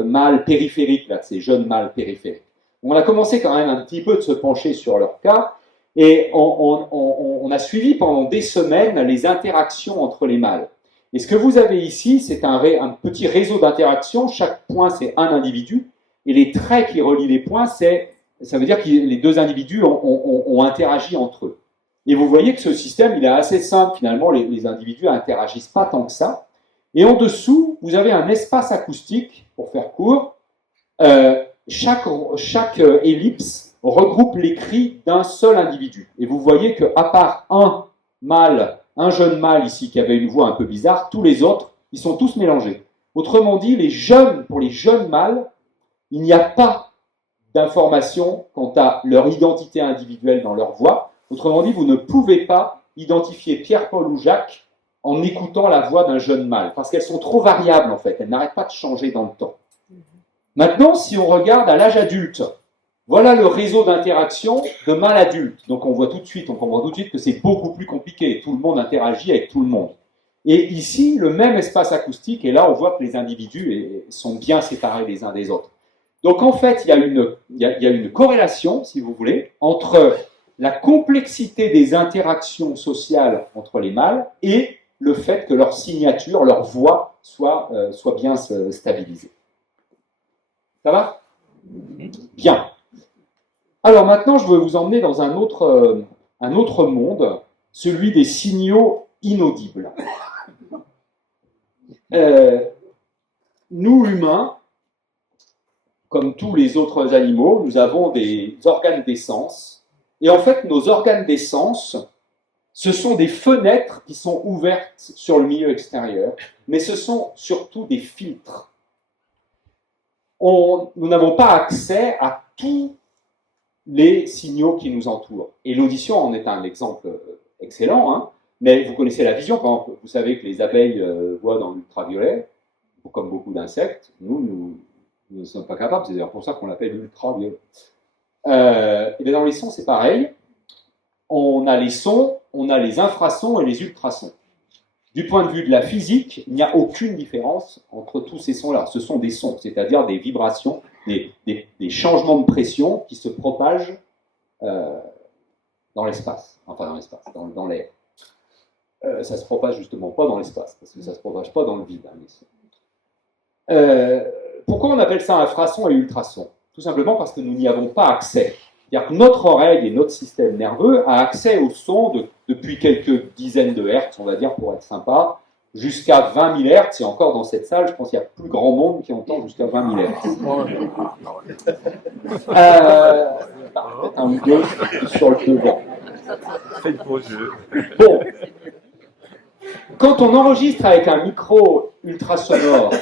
mâles périphériques, là, de ces jeunes mâles périphériques. On a commencé quand même un petit peu de se pencher sur leur cas. Et on a suivi pendant des semaines les interactions entre les mâles. Et ce que vous avez ici, c'est un petit réseau d'interactions. Chaque point, c'est un individu. Et les traits qui relient les points, ça veut dire que les deux individus ont interagi entre eux. Et vous voyez que ce système, il est assez simple. Finalement, les individus n'interagissent pas tant que ça. Et en dessous, vous avez un espace acoustique, pour faire court. Chaque ellipse regroupe les cris d'un seul individu. Et vous voyez qu'à part un jeune mâle ici qui avait une voix un peu bizarre, tous les autres, ils sont tous mélangés. Autrement dit, pour les jeunes mâles, il n'y a pas d'information quant à leur identité individuelle dans leur voix. Autrement dit, vous ne pouvez pas identifier Pierre, Paul ou Jacques en écoutant la voix d'un jeune mâle, parce qu'elles sont trop variables en fait, elles n'arrêtent pas de changer dans le temps. Maintenant, si on regarde à l'âge adulte, voilà le réseau d'interaction de mâle adulte. Donc on comprend tout de suite que c'est beaucoup plus compliqué. Tout le monde interagit avec tout le monde. Et ici, le même espace acoustique, et là on voit que les individus sont bien séparés les uns des autres. Donc en fait, il y a une corrélation, si vous voulez, entre la complexité des interactions sociales entre les mâles et le fait que leur signature, leur voix soit bien stabilisée. Ça va ? Bien. Alors maintenant, je veux vous emmener dans un autre monde, celui des signaux inaudibles. Nous, humains, comme tous les autres animaux, nous avons des organes d'essence. Et en fait, nos organes d'essence, ce sont des fenêtres qui sont ouvertes sur le milieu extérieur, mais ce sont surtout des filtres. Nous n'avons pas accès à tous les signaux qui nous entourent. Et l'audition en est un exemple excellent, hein, mais vous connaissez la vision. Par exemple, vous savez que les abeilles voient dans l'ultraviolet, comme beaucoup d'insectes. Nous ne sommes pas capables, c'est d'ailleurs pour ça qu'on l'appelle l'ultraviolet. Et bien dans les sons, c'est pareil. On a les sons, on a les infrasons et les ultrasons. Du point de vue de la physique, il n'y a aucune différence entre tous ces sons-là. Ce sont des sons, c'est-à-dire des vibrations, des changements de pression qui se propagent dans l'espace, enfin dans l'air. Ça ne se propage justement pas dans l'espace, parce que ça ne se propage pas dans le vide. Pourquoi on appelle ça infrason et ultrason ? Tout simplement parce que nous n'y avons pas accès. C'est-à-dire que notre oreille et notre système nerveux a accès au son depuis quelques dizaines de hertz, on va dire, pour être sympa, jusqu'à 20 000 hertz. Et encore dans cette salle, je pense qu'il y a plus grand monde qui entend jusqu'à 20 000 hertz. Un vidéo sur le devant. Faites vos jeux. Bon. Quand on enregistre avec un micro ultrasonore,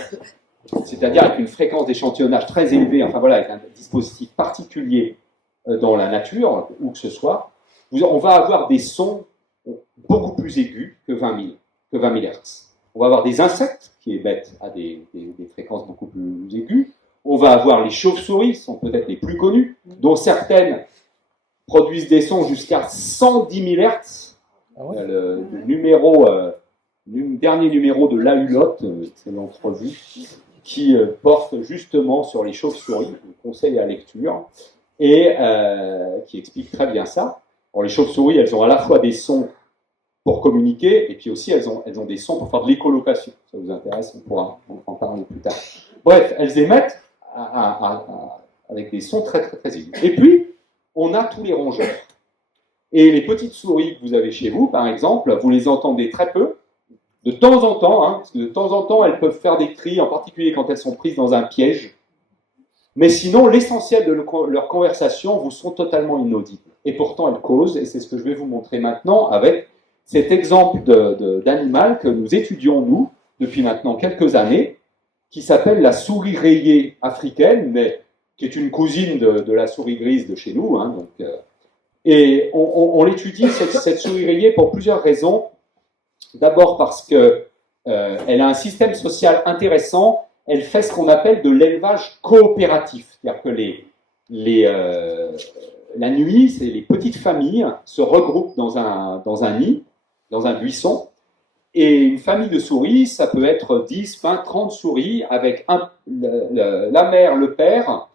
c'est-à-dire avec une fréquence d'échantillonnage très élevée, enfin voilà, avec un dispositif particulier dans la nature, où que ce soit, on va avoir des sons beaucoup plus aigus que 20 000 Hz. On va avoir des insectes qui émettent à des fréquences beaucoup plus aiguës. On va avoir les chauves-souris, qui sont peut-être les plus connues, dont certaines produisent des sons jusqu'à 110 000 Hz. Le dernier numéro de La Hulotte, c'est l'entrevue, qui porte justement sur les chauves-souris, je vous conseille la lecture, et qui explique très bien ça. Alors, les chauves-souris, elles ont à la fois des sons pour communiquer, et puis aussi elles ont des sons pour faire de l'écholocation. Ça vous intéresse, on pourra en parler plus tard. Bref, elles émettent avec des sons très très très aigus. Et puis, on a tous les rongeurs. Et les petites souris que vous avez chez vous, par exemple, vous les entendez très peu, de temps en temps, hein, parce que de temps en temps, elles peuvent faire des cris, en particulier quand elles sont prises dans un piège. Mais sinon, l'essentiel de leur conversation vous sont totalement inaudibles. Et pourtant, elles causent, et c'est ce que je vais vous montrer maintenant avec cet exemple d'animal que nous étudions, nous, depuis maintenant quelques années, qui s'appelle la souris rayée africaine, mais qui est une cousine de la souris grise de chez nous. Hein, et on l'étudie, cette souris rayée, pour plusieurs raisons. D'abord parce qu'elle a un système social intéressant. Elle fait ce qu'on appelle de l'élevage coopératif. C'est-à-dire que la nuit, les petites familles se regroupent dans un nid, dans un buisson. Et une famille de souris, ça peut être 10, 20, 30 souris avec la mère, le père,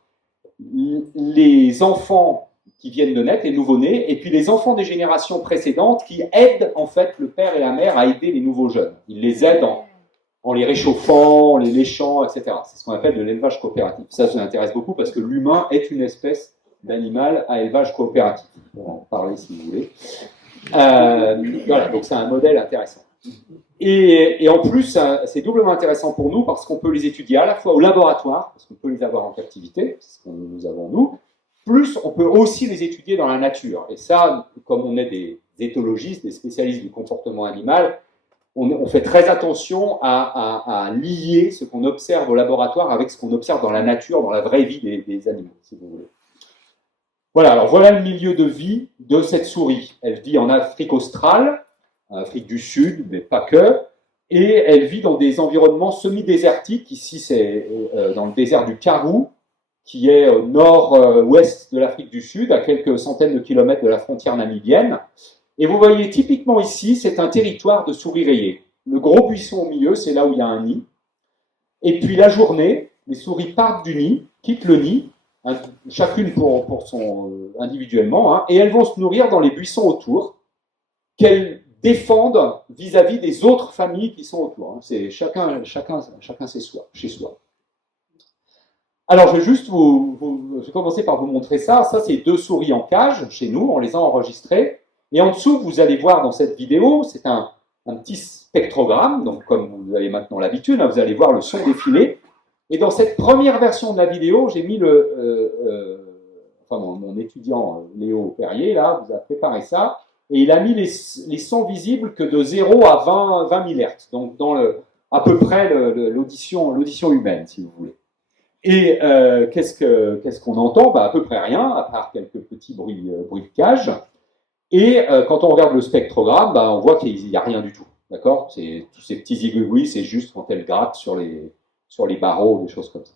les enfants qui viennent de naître, les nouveau-nés, et puis les enfants des générations précédentes qui aident en fait le père et la mère à aider les nouveaux jeunes. Ils les aident en les réchauffant, en les léchant, etc. C'est ce qu'on appelle de l'élevage coopératif. Ça intéresse beaucoup parce que l'humain est une espèce d'animal à élevage coopératif. On va en parler si vous voulez. Voilà, donc c'est un modèle intéressant. Et en plus, c'est doublement intéressant pour nous parce qu'on peut les étudier à la fois au laboratoire, parce qu'on peut les avoir en captivité, c'est ce que nous avons nous, plus on peut aussi les étudier dans la nature. Et ça, comme on est des éthologistes, des spécialistes du comportement animal, on fait très attention à lier ce qu'on observe au laboratoire avec ce qu'on observe dans la nature, dans la vraie vie des animaux, si vous voulez. Voilà, alors voilà le milieu de vie de cette souris. Elle vit en Afrique australe, en Afrique du Sud, mais pas que, et elle vit dans des environnements semi-désertiques. Ici, c'est dans le désert du Karoo, qui est au nord-ouest de l'Afrique du Sud, à quelques centaines de kilomètres de la frontière namibienne. Et vous voyez, typiquement ici, c'est un territoire de souris rayées. Le gros buisson au milieu, c'est là où il y a un nid. Et puis la journée, les souris partent du nid, quittent le nid, chacune pour son individuellement, hein, et elles vont se nourrir dans les buissons autour, qu'elles défendent vis-à-vis des autres familles qui sont autour. Hein. C'est chacun chez soi. Alors, je vais juste je vais commencer par vous montrer ça. Ça, c'est 2 souris en cage chez nous. On les a enregistrées. Et en dessous, vous allez voir dans cette vidéo, c'est un petit spectrogramme. Donc, comme vous avez maintenant l'habitude, hein, vous allez voir le son défiler. Et dans cette première version de la vidéo, j'ai mis mon étudiant Léo Perrier, là, vous a préparé ça. Et il a mis les sons visibles que de 0 à 20 000 Hz. Donc, dans à peu près l'audition humaine, si vous voulez. Et qu'est-ce qu'on entend? À peu près rien, à part quelques petits bruits de cage. Et quand on regarde le spectrogramme, on voit qu'il n'y a rien du tout. D'accord? Tous ces petits zigouigouis, c'est juste quand elle gratte sur les barreaux, des choses comme ça.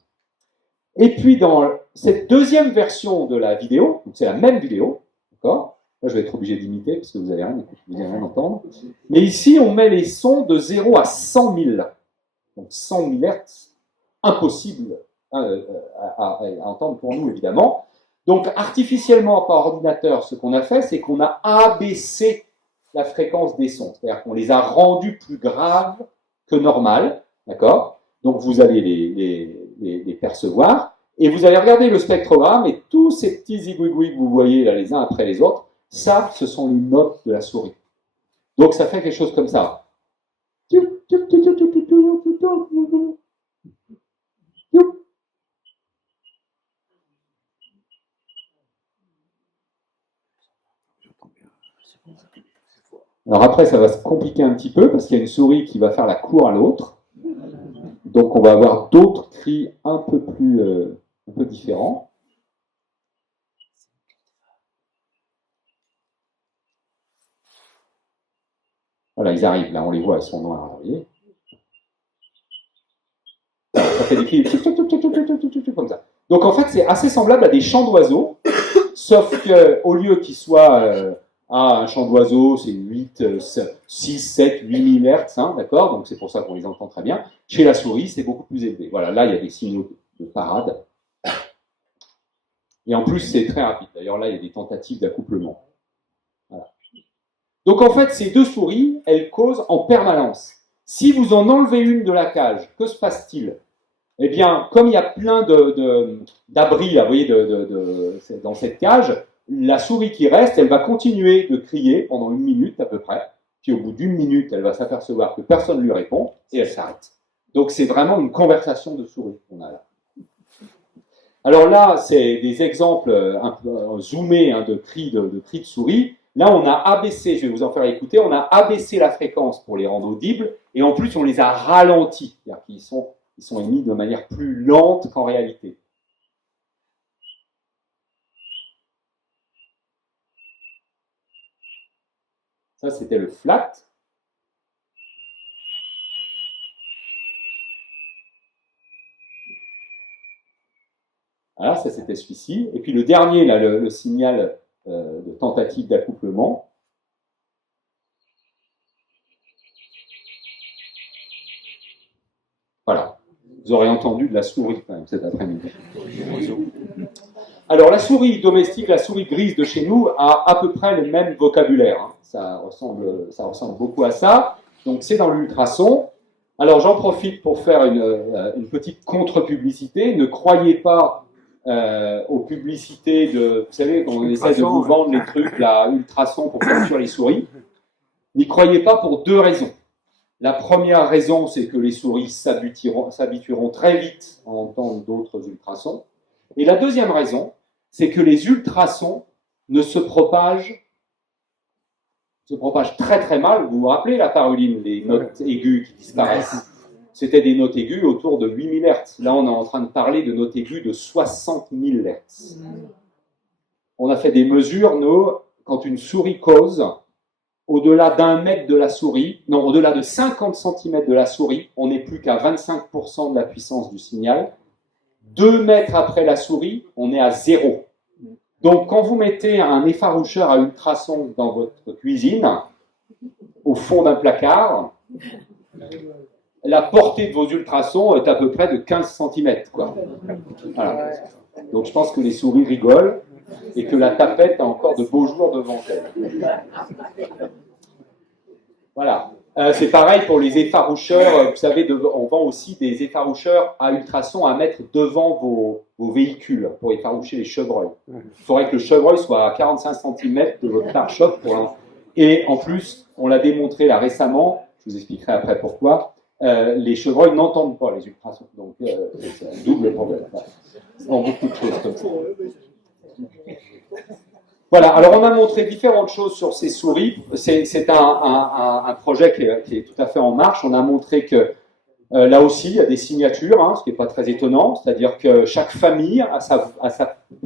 Et puis dans cette deuxième version de la vidéo, donc c'est la même vidéo, d'accord? Là, je vais être obligé d'imiter parce que vous n'allez rien entendre. Mais ici, on met les sons de 0 à 100 000. Donc 100 000 Hz, impossible à entendre pour nous, évidemment. Donc, artificiellement, par ordinateur, ce qu'on a fait, c'est qu'on a abaissé la fréquence des sons. C'est-à-dire qu'on les a rendus plus graves que normal. D'accord? Donc, vous allez les percevoir. Et vous allez regarder le spectrogramme et tous ces petits zigouigouis que vous voyez là, les uns après les autres, ça, ce sont les notes de la souris. Donc, ça fait quelque chose comme ça. Alors après, ça va se compliquer un petit peu parce qu'il y a une souris qui va faire la cour à l'autre. Donc on va avoir d'autres cris un peu différents. Voilà, ils arrivent, là, on les voit, ils sont noirs, vous voyez. Ça fait des cris comme ça. Donc en fait, c'est assez semblable à des chants d'oiseaux, sauf qu'au lieu qu'ils soient un chant d'oiseau, c'est 6, 7, 8 000 Hz, hein, d'accord? Donc c'est pour ça qu'on les entend très bien. Chez la souris, c'est beaucoup plus élevé. Voilà, là, il y a des signaux de parade. Et en plus, c'est très rapide. D'ailleurs, là, il y a des tentatives d'accouplement. Voilà. Donc en fait, ces 2 souris, elles causent en permanence. Si vous en enlevez une de la cage, que se passe-t-il? Eh bien, comme il y a plein d'abris, vous voyez, dans cette cage, la souris qui reste, elle va continuer de crier pendant 1 minute à peu près. Puis au bout d'1 minute, elle va s'apercevoir que personne ne lui répond et elle s'arrête. Donc c'est vraiment une conversation de souris qu'on a là. Alors là, c'est des exemples un peu zoomés de cris de souris. Là, on a abaissé, je vais vous en faire écouter, on a abaissé la fréquence pour les rendre audibles et en plus on les a ralentis, c'est-à-dire qu'ils sont émis de manière plus lente qu'en réalité. Ça, c'était le flat. Voilà, ça c'était celui-ci. Et puis le dernier, là, le signal de tentative d'accouplement. Voilà. Vous aurez entendu de la souris quand même cet après-midi. Alors, la souris domestique, la souris grise de chez nous, a à peu près le même vocabulaire. Hein. Ça ressemble beaucoup à ça. Donc, c'est dans l'ultrason. Alors, j'en profite pour faire une petite contre-publicité. Ne croyez pas aux publicités de... Vous savez, quand on essaie de vous vendre les trucs, là, ultrasons pour faire sur les souris. N'y croyez pas pour deux raisons. La première raison, c'est que les souris s'habitueront très vite à entendre d'autres ultrasons. Et la deuxième raison, c'est que les ultrasons se propagent très très mal. Vous vous rappelez la paruline, les notes aiguës qui disparaissent? C'était des notes aiguës autour de 8000 Hz. Là, on est en train de parler de notes aiguës de 60 000 Hz. On a fait des mesures, nous, quand une souris cause, au-delà d'1 mètre de la souris, non, au-delà de 50 cm de la souris, on n'est plus qu'à 25% de la puissance du signal. 2 mètres après la souris, on est à 0. Donc, quand vous mettez un effaroucheur à ultrasons dans votre cuisine, au fond d'un placard, la portée de vos ultrasons est à peu près de 15 cm. Quoi. Voilà. Donc, je pense que les souris rigolent et que la tapette a encore de beaux jours devant elle. Voilà. C'est pareil pour les effaroucheurs. Vous savez, on vend aussi des effaroucheurs à ultrasons à mettre devant vos véhicules pour effaroucher les chevreuils. Il faudrait que le chevreuil soit à 45 cm de votre pare-choc. Et en plus, on l'a démontré là récemment, je vous expliquerai après pourquoi, les chevreuils n'entendent pas les ultrasons. Donc, c'est un double problème. Voilà. Beaucoup de choses comme ça. Voilà, alors on a montré différentes choses sur ces souris. C'est un projet qui est tout à fait en marche. On a montré que là aussi, il y a des signatures, hein, ce qui n'est pas très étonnant. C'est-à-dire que chaque famille a sa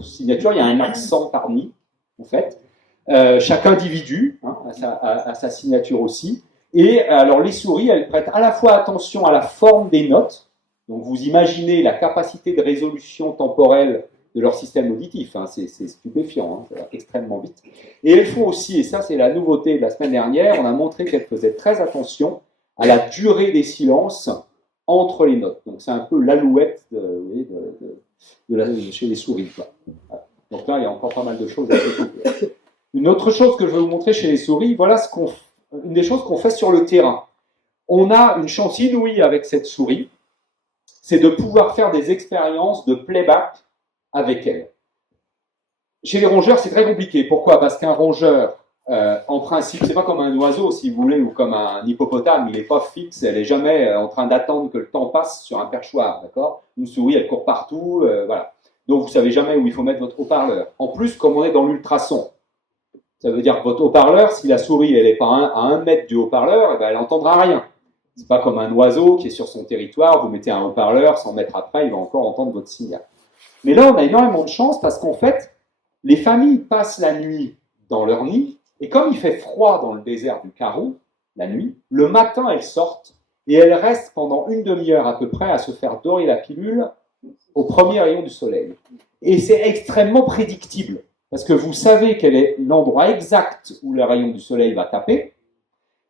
signature, il y a un accent parmi, en fait. Chaque individu hein, a sa signature aussi. Et alors les souris, elles prêtent à la fois attention à la forme des notes. Donc vous imaginez la capacité de résolution temporelle de leur système auditif, hein. C'est stupéfiant, hein. Ça va extrêmement vite. Et elles font aussi, et ça c'est la nouveauté de la semaine dernière, on a montré qu'elles faisaient très attention à la durée des silences entre les notes. Donc c'est un peu l'alouette chez les souris. Quoi. Voilà. Donc là il y a encore pas mal de choses à découvrir. Une autre chose que je vais vous montrer chez les souris, voilà une des choses qu'on fait sur le terrain. On a une chance inouïe avec cette souris, c'est de pouvoir faire des expériences de playback avec elle. Chez les rongeurs, c'est très compliqué. Pourquoi? Parce qu'un rongeur, en principe, c'est pas comme un oiseau, si vous voulez, ou comme un hippopotame, il n'est pas fixe, elle n'est jamais en train d'attendre que le temps passe sur un perchoir, d'accord? Une souris, elle court partout, voilà. Donc, vous savez jamais où il faut mettre votre haut-parleur. En plus, comme on est dans l'ultrason, ça veut dire que votre haut-parleur, si la souris, elle n'est pas à 1 mètre du haut-parleur, eh ben, elle n'entendra rien. C'est pas comme un oiseau qui est sur son territoire, vous mettez un haut-parleur, 100 mètres après, il va encore entendre votre signal. Mais là, on a énormément de chance parce qu'en fait, les familles passent la nuit dans leur nid et comme il fait froid dans le désert du Karoo, la nuit, le matin, elles sortent et elles restent pendant une demi-heure à peu près à se faire dorer la pilule au premier rayon du soleil. Et c'est extrêmement prédictible parce que vous savez quel est l'endroit exact où le rayon du soleil va taper.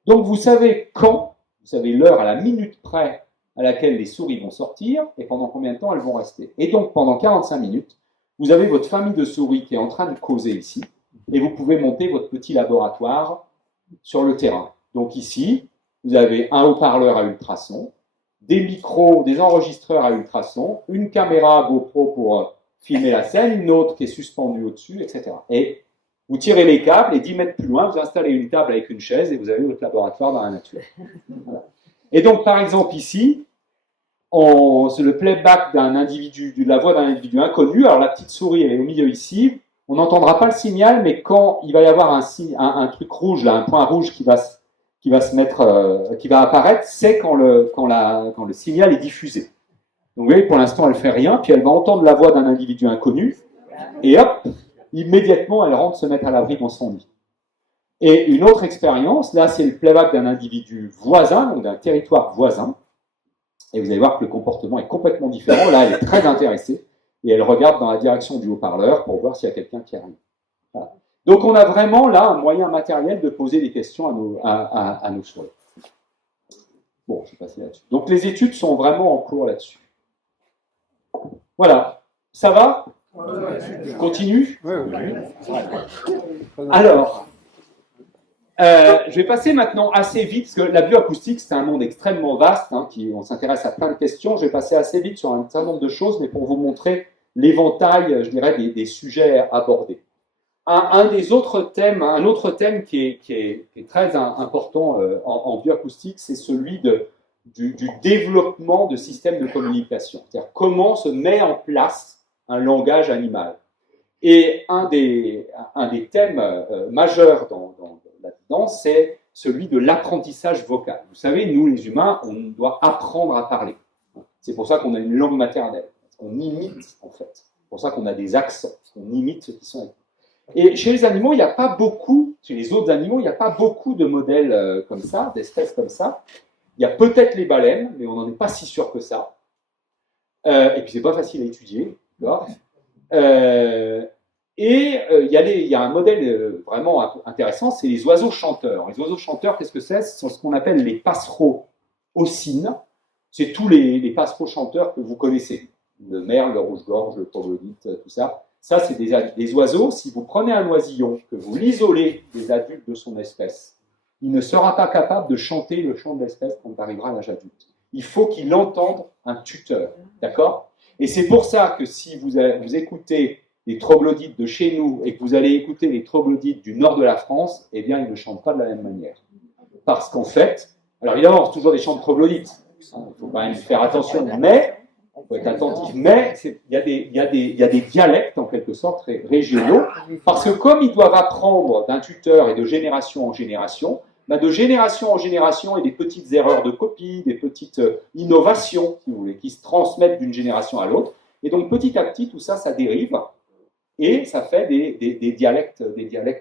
Donc, vous savez quand, vous savez l'heure à la minute près à laquelle les souris vont sortir et pendant combien de temps elles vont rester. Et donc, pendant 45 minutes, vous avez votre famille de souris qui est en train de causer ici et vous pouvez monter votre petit laboratoire sur le terrain. Donc ici, vous avez un haut-parleur à ultrasons, des micros, des enregistreurs à ultrasons, une caméra GoPro pour filmer la scène, une autre qui est suspendue au-dessus, etc. Et vous tirez les câbles et 10 mètres plus loin, vous installez une table avec une chaise et vous avez votre laboratoire dans la nature. Voilà. Et donc, par exemple, ici, c'est le playback d'un individu, de la voix d'un individu inconnu. Alors, la petite souris, elle est au milieu ici. On n'entendra pas le signal, mais quand il va y avoir un truc rouge, là, un point rouge qui va apparaître, c'est quand le signal est diffusé. Donc, vous voyez, pour l'instant, elle ne fait rien, puis elle va entendre la voix d'un individu inconnu, et hop, immédiatement, elle rentre se mettre à l'abri dans son lit. Et une autre expérience, là, c'est le playback d'un individu voisin, donc d'un territoire voisin. Et vous allez voir que le comportement est complètement différent. Là, elle est très intéressée et elle regarde dans la direction du haut-parleur pour voir s'il y a quelqu'un qui arrive. Voilà. Donc, on a vraiment là un moyen matériel de poser des questions à nos souris. Bon, je vais passer là-dessus. Donc, les études sont vraiment en cours là-dessus. Voilà. Ça va? Ouais. Continue. Ouais, ouais. Alors, je vais passer maintenant assez vite, parce que la bioacoustique, c'est un monde extrêmement vaste, hein, on s'intéresse à plein de questions. Je vais passer assez vite sur un certain nombre de choses, mais pour vous montrer l'éventail, je dirais, des sujets abordés. Un autre thème qui est très important en bioacoustique, c'est celui du développement de systèmes de communication. C'est-à-dire comment se met en place un langage animal. Et un des thèmes majeurs là-dedans, c'est celui de l'apprentissage vocal. Vous savez, nous les humains, on doit apprendre à parler. C'est pour ça qu'on a une langue maternelle. On imite, en fait. C'est pour ça qu'on a des accents. On imite ceux qui sont avec nous. Et chez les animaux, il n'y a pas beaucoup, chez les autres animaux, il n'y a pas beaucoup de modèles comme ça, d'espèces comme ça. Il y a peut-être les baleines, mais on n'en est pas si sûr que ça. Et puis, c'est pas facile à étudier. D'accord. Il y a un modèle vraiment intéressant, c'est les oiseaux chanteurs. Les oiseaux chanteurs, qu'est-ce que c'est? Ce sont ce qu'on appelle les passereaux ocines. C'est tous les passereaux chanteurs que vous connaissez. Le merle, le rouge-gorge, le troglodyte, tout ça. Ça, c'est des oiseaux. Si vous prenez un oisillon, que vous l'isolez des adultes de son espèce, il ne sera pas capable de chanter le chant de l'espèce quand il arrivera à l'âge adulte. Il faut qu'il entende un tuteur. D'accord? Et c'est pour ça que si vous écoutez les troglodytes de chez nous et que vous allez écouter les troglodytes du nord de la France, eh bien, ils ne chantent pas de la même manière. Parce qu'en fait, alors évidemment, c'est toujours des chants de troglodytes. Il faut quand même faire attention, mais il faut être attentif. Mais il y a des dialectes, en quelque sorte, régionaux, parce que comme ils doivent apprendre d'un tuteur et de génération en génération, de génération en génération, il y a des petites erreurs de copie, des petites innovations, si vous voulez, qui se transmettent d'une génération à l'autre. Et donc, petit à petit, tout ça, ça dérive, et ça fait des dialectes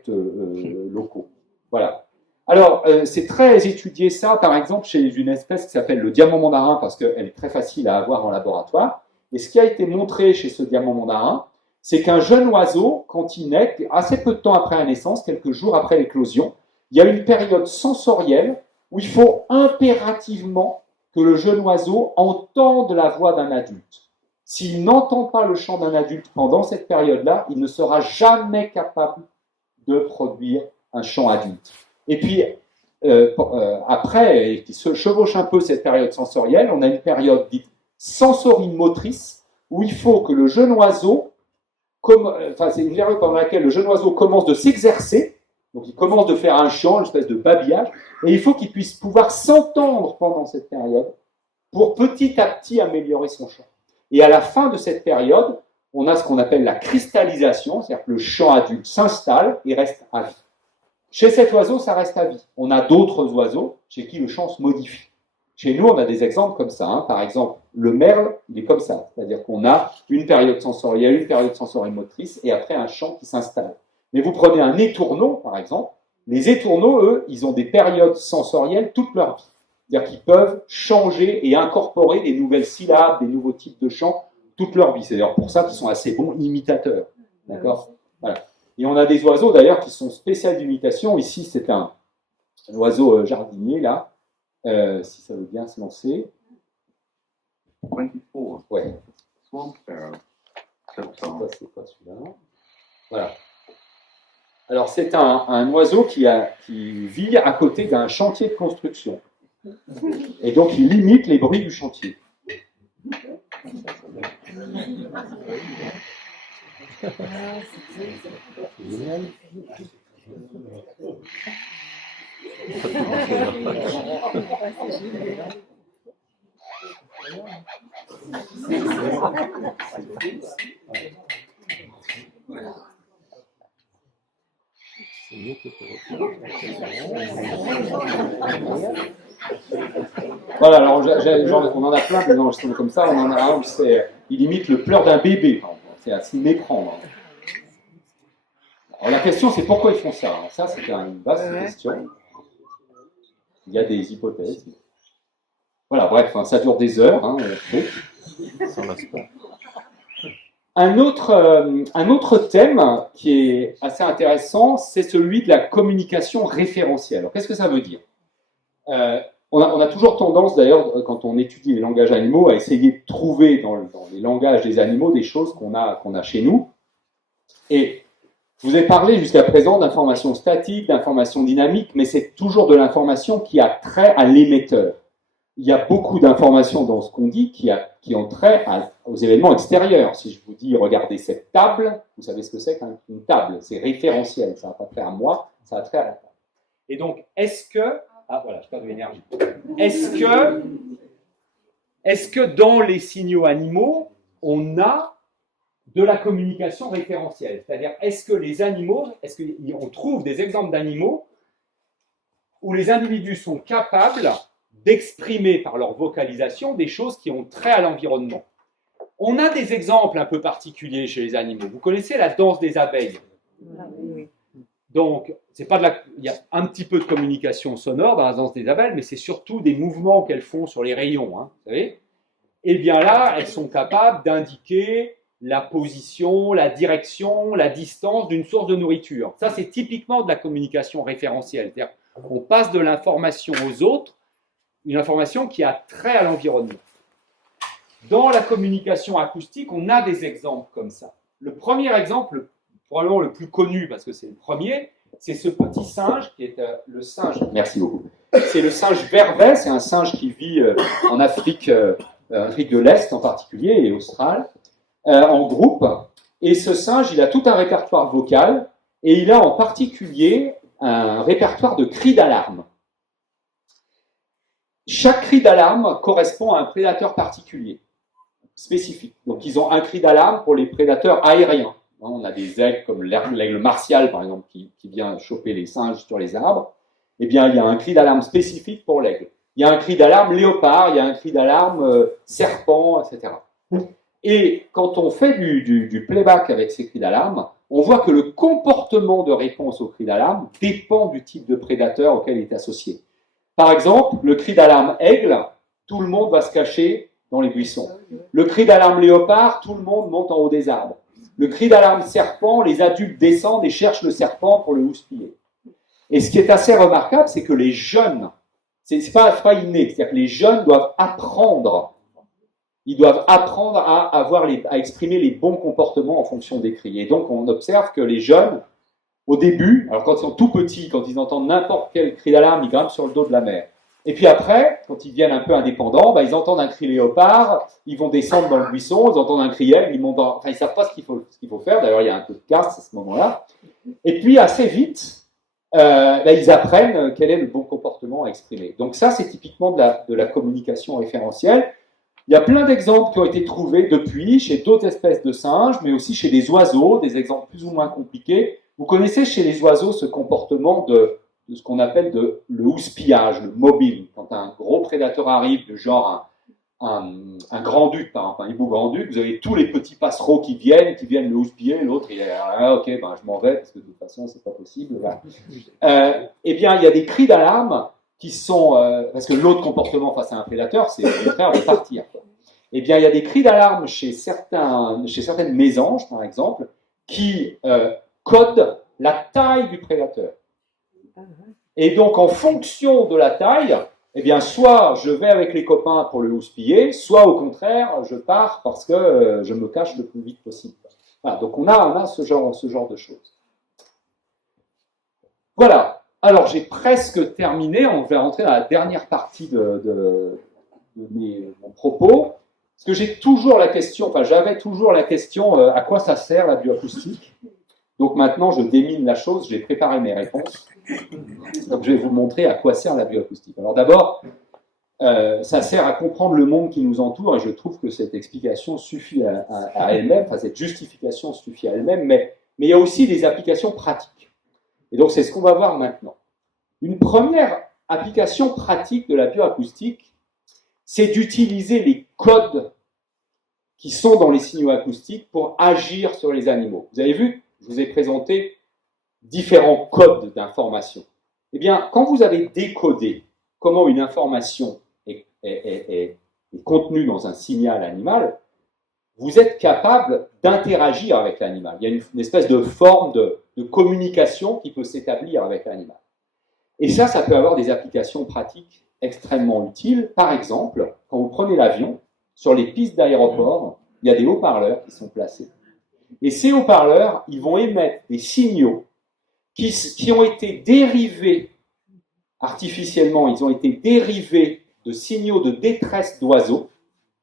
locaux. Voilà. Alors, c'est très étudié ça, par exemple, chez une espèce qui s'appelle le diamant mandarin, parce qu'elle est très facile à avoir en laboratoire. Et ce qui a été montré chez ce diamant mandarin, c'est qu'un jeune oiseau, quand il naît, assez peu de temps après la naissance, quelques jours après l'éclosion, il y a une période sensorielle où il faut impérativement que le jeune oiseau entende la voix d'un adulte. S'il n'entend pas le chant d'un adulte pendant cette période-là, il ne sera jamais capable de produire un chant adulte. Et puis, après, qui se chevauche un peu cette période sensorielle, on a une période dite sensorimotrice, où il faut que le jeune oiseau, c'est une période pendant laquelle le jeune oiseau commence de s'exercer, donc il commence de faire un chant, une espèce de babillage, et il faut qu'il puisse pouvoir s'entendre pendant cette période pour petit à petit améliorer son chant. Et à la fin de cette période, on a ce qu'on appelle la cristallisation, c'est-à-dire que le chant adulte s'installe et reste à vie. Chez cet oiseau, ça reste à vie. On a d'autres oiseaux chez qui le chant se modifie. Chez nous, on a des exemples comme ça. Par exemple, le merle, il est comme ça. C'est-à-dire qu'on a une période sensorielle, une période sensorimotrice, et après un chant qui s'installe. Mais vous prenez un étourneau, par exemple. Les étourneaux, eux, ils ont des périodes sensorielles toute leur vie. C'est-à-dire qu'ils peuvent changer et incorporer des nouvelles syllabes, des nouveaux types de chants toute leur vie. C'est d'ailleurs pour ça qu'ils sont assez bons imitateurs. D'accord ? Voilà. Et on a des oiseaux, d'ailleurs, qui sont spéciaux d'imitation. Ici, c'est un oiseau jardinier, là. Si ça veut bien se lancer. 24. Ouais. Swamp Sparrow. Ça, c'est pas celui-là. Voilà. Alors, c'est un oiseau qui vit à côté d'un chantier de construction. Et donc, il imite les bruits du chantier. Voilà, alors on en a plein des enregistrements comme ça. On en a un où il imite le pleur d'un bébé. C'est à s'y méprendre. Alors la question, c'est pourquoi ils font ça. Alors, ça, c'est une vaste question. Il y a des hypothèses. Voilà, bref, ça dure des heures. Un autre thème qui est assez intéressant, c'est celui de la communication référentielle. Alors, qu'est-ce que ça veut dire ? On a toujours tendance, d'ailleurs, quand on étudie les langages animaux, à essayer de trouver dans les langages des animaux des choses qu'on a chez nous. Et je vous ai parlé jusqu'à présent d'informations statiques, d'informations dynamiques, mais c'est toujours de l'information qui a trait à l'émetteur. Il y a beaucoup d'informations dans ce qu'on dit qui ont trait aux événements extérieurs. Si je vous dis, regardez cette table, vous savez ce que c'est qu'une table, c'est référentiel, ça n'a pas trait à moi, ça a trait à la table. Et donc, est-ce que... Ah voilà, je perds de l'énergie. Est-ce que dans les signaux animaux, on a de la communication référentielle? C'est-à-dire, est-ce que les animaux, on trouve des exemples d'animaux où les individus sont capables d'exprimer par leur vocalisation des choses qui ont trait à l'environnement? On a des exemples un peu particuliers chez les animaux. Vous connaissez la danse des abeilles? Donc, c'est pas il y a un petit peu de communication sonore dans la danse des abeilles, mais c'est surtout des mouvements qu'elles font sur les rayons, hein, vous savez. Et bien là, elles sont capables d'indiquer la position, la direction, la distance d'une source de nourriture. Ça, c'est typiquement de la communication référentielle. C'est-à-dire qu'on passe de l'information aux autres, une information qui a trait à l'environnement. Dans la communication acoustique, on a des exemples comme ça. Le premier exemple, probablement le plus connu, parce que c'est le premier, c'est ce petit singe qui est le singe. Merci beaucoup. C'est le singe vervet, c'est un singe qui vit en Afrique de l'Est en particulier et australe, en groupe. Et ce singe, il a tout un répertoire vocal et il a en particulier un répertoire de cris d'alarme. Chaque cri d'alarme correspond à un prédateur particulier, spécifique. Donc, ils ont un cri d'alarme pour les prédateurs aériens. On a des aigles comme l'aigle martial, par exemple, qui vient choper les singes sur les arbres. Eh bien, il y a un cri d'alarme spécifique pour l'aigle. Il y a un cri d'alarme léopard, il y a un cri d'alarme serpent, etc. Et quand on fait du playback avec ces cris d'alarme, on voit que le comportement de réponse au cri d'alarme dépend du type de prédateur auquel il est associé. Par exemple, le cri d'alarme aigle, tout le monde va se cacher dans les buissons. Le cri d'alarme léopard, tout le monde monte en haut des arbres. Le cri d'alarme serpent, les adultes descendent et cherchent le serpent pour le houspiller. Et ce qui est assez remarquable, c'est que les jeunes, c'est pas inné, c'est-à-dire que les jeunes doivent apprendre. Ils doivent apprendre à exprimer les bons comportements en fonction des cris. Et donc, on observe que les jeunes, au début, alors quand ils sont tout petits, quand ils entendent n'importe quel cri d'alarme, ils grimpent sur le dos de la mère. Et puis après, quand ils deviennent un peu indépendants, ils entendent un cri léopard, ils vont descendre dans le buisson, ils entendent un cri aigle, ils montent enfin, ils ne savent pas ce qu'il faut faire. D'ailleurs, il y a un peu de casse à ce moment-là. Et puis, assez vite, ils apprennent quel est le bon comportement à exprimer. Donc ça, c'est typiquement de la communication référentielle. Il y a plein d'exemples qui ont été trouvés depuis chez d'autres espèces de singes, mais aussi chez des oiseaux, des exemples plus ou moins compliqués. Vous connaissez chez les oiseaux ce comportement de ce qu'on appelle le houspillage, le mobile. Quand un gros prédateur arrive, de genre un grand-duc, par exemple, un hibou grand-duc, vous avez tous les petits passereaux qui viennent le houspiller, l'autre il est ok, je m'en vais, parce que de toute façon, c'est pas possible. Voilà. Eh bien, il y a des cris d'alarme qui sont... parce que l'autre comportement face à un prédateur, c'est au contraire de partir. Quoi. Eh bien, il y a des cris d'alarme chez certaines mésanges, par exemple, qui codent la taille du prédateur. Et donc, en fonction de la taille, eh bien, soit je vais avec les copains pour le houspiller, soit au contraire, je pars parce que je me cache le plus vite possible. Voilà, donc, on a ce genre de choses. Voilà. Alors, j'ai presque terminé. On va rentrer dans la dernière partie de mon propos. Parce que j'avais toujours la question, à quoi ça sert la bioacoustique? Donc maintenant, je démine la chose, j'ai préparé mes réponses. Donc je vais vous montrer à quoi sert la bioacoustique. Alors d'abord, ça sert à comprendre le monde qui nous entoure, et je trouve que cette explication suffit à elle-même, enfin cette justification suffit à elle-même, mais il y a aussi des applications pratiques. Et donc c'est ce qu'on va voir maintenant. Une première application pratique de la bioacoustique, c'est d'utiliser les codes qui sont dans les signaux acoustiques pour agir sur les animaux. Vous avez vu? Je vous ai présenté différents codes d'information. Eh bien, quand vous avez décodé comment une information est contenue dans un signal animal, vous êtes capable d'interagir avec l'animal. Il y a une espèce de forme de communication qui peut s'établir avec l'animal. Et ça peut avoir des applications pratiques extrêmement utile. Par exemple, quand vous prenez l'avion, sur les pistes d'aéroport, il y a des haut-parleurs qui sont placés. Et ces haut-parleurs, ils vont émettre des signaux qui ont été dérivés artificiellement, ils ont été dérivés de signaux de détresse d'oiseaux,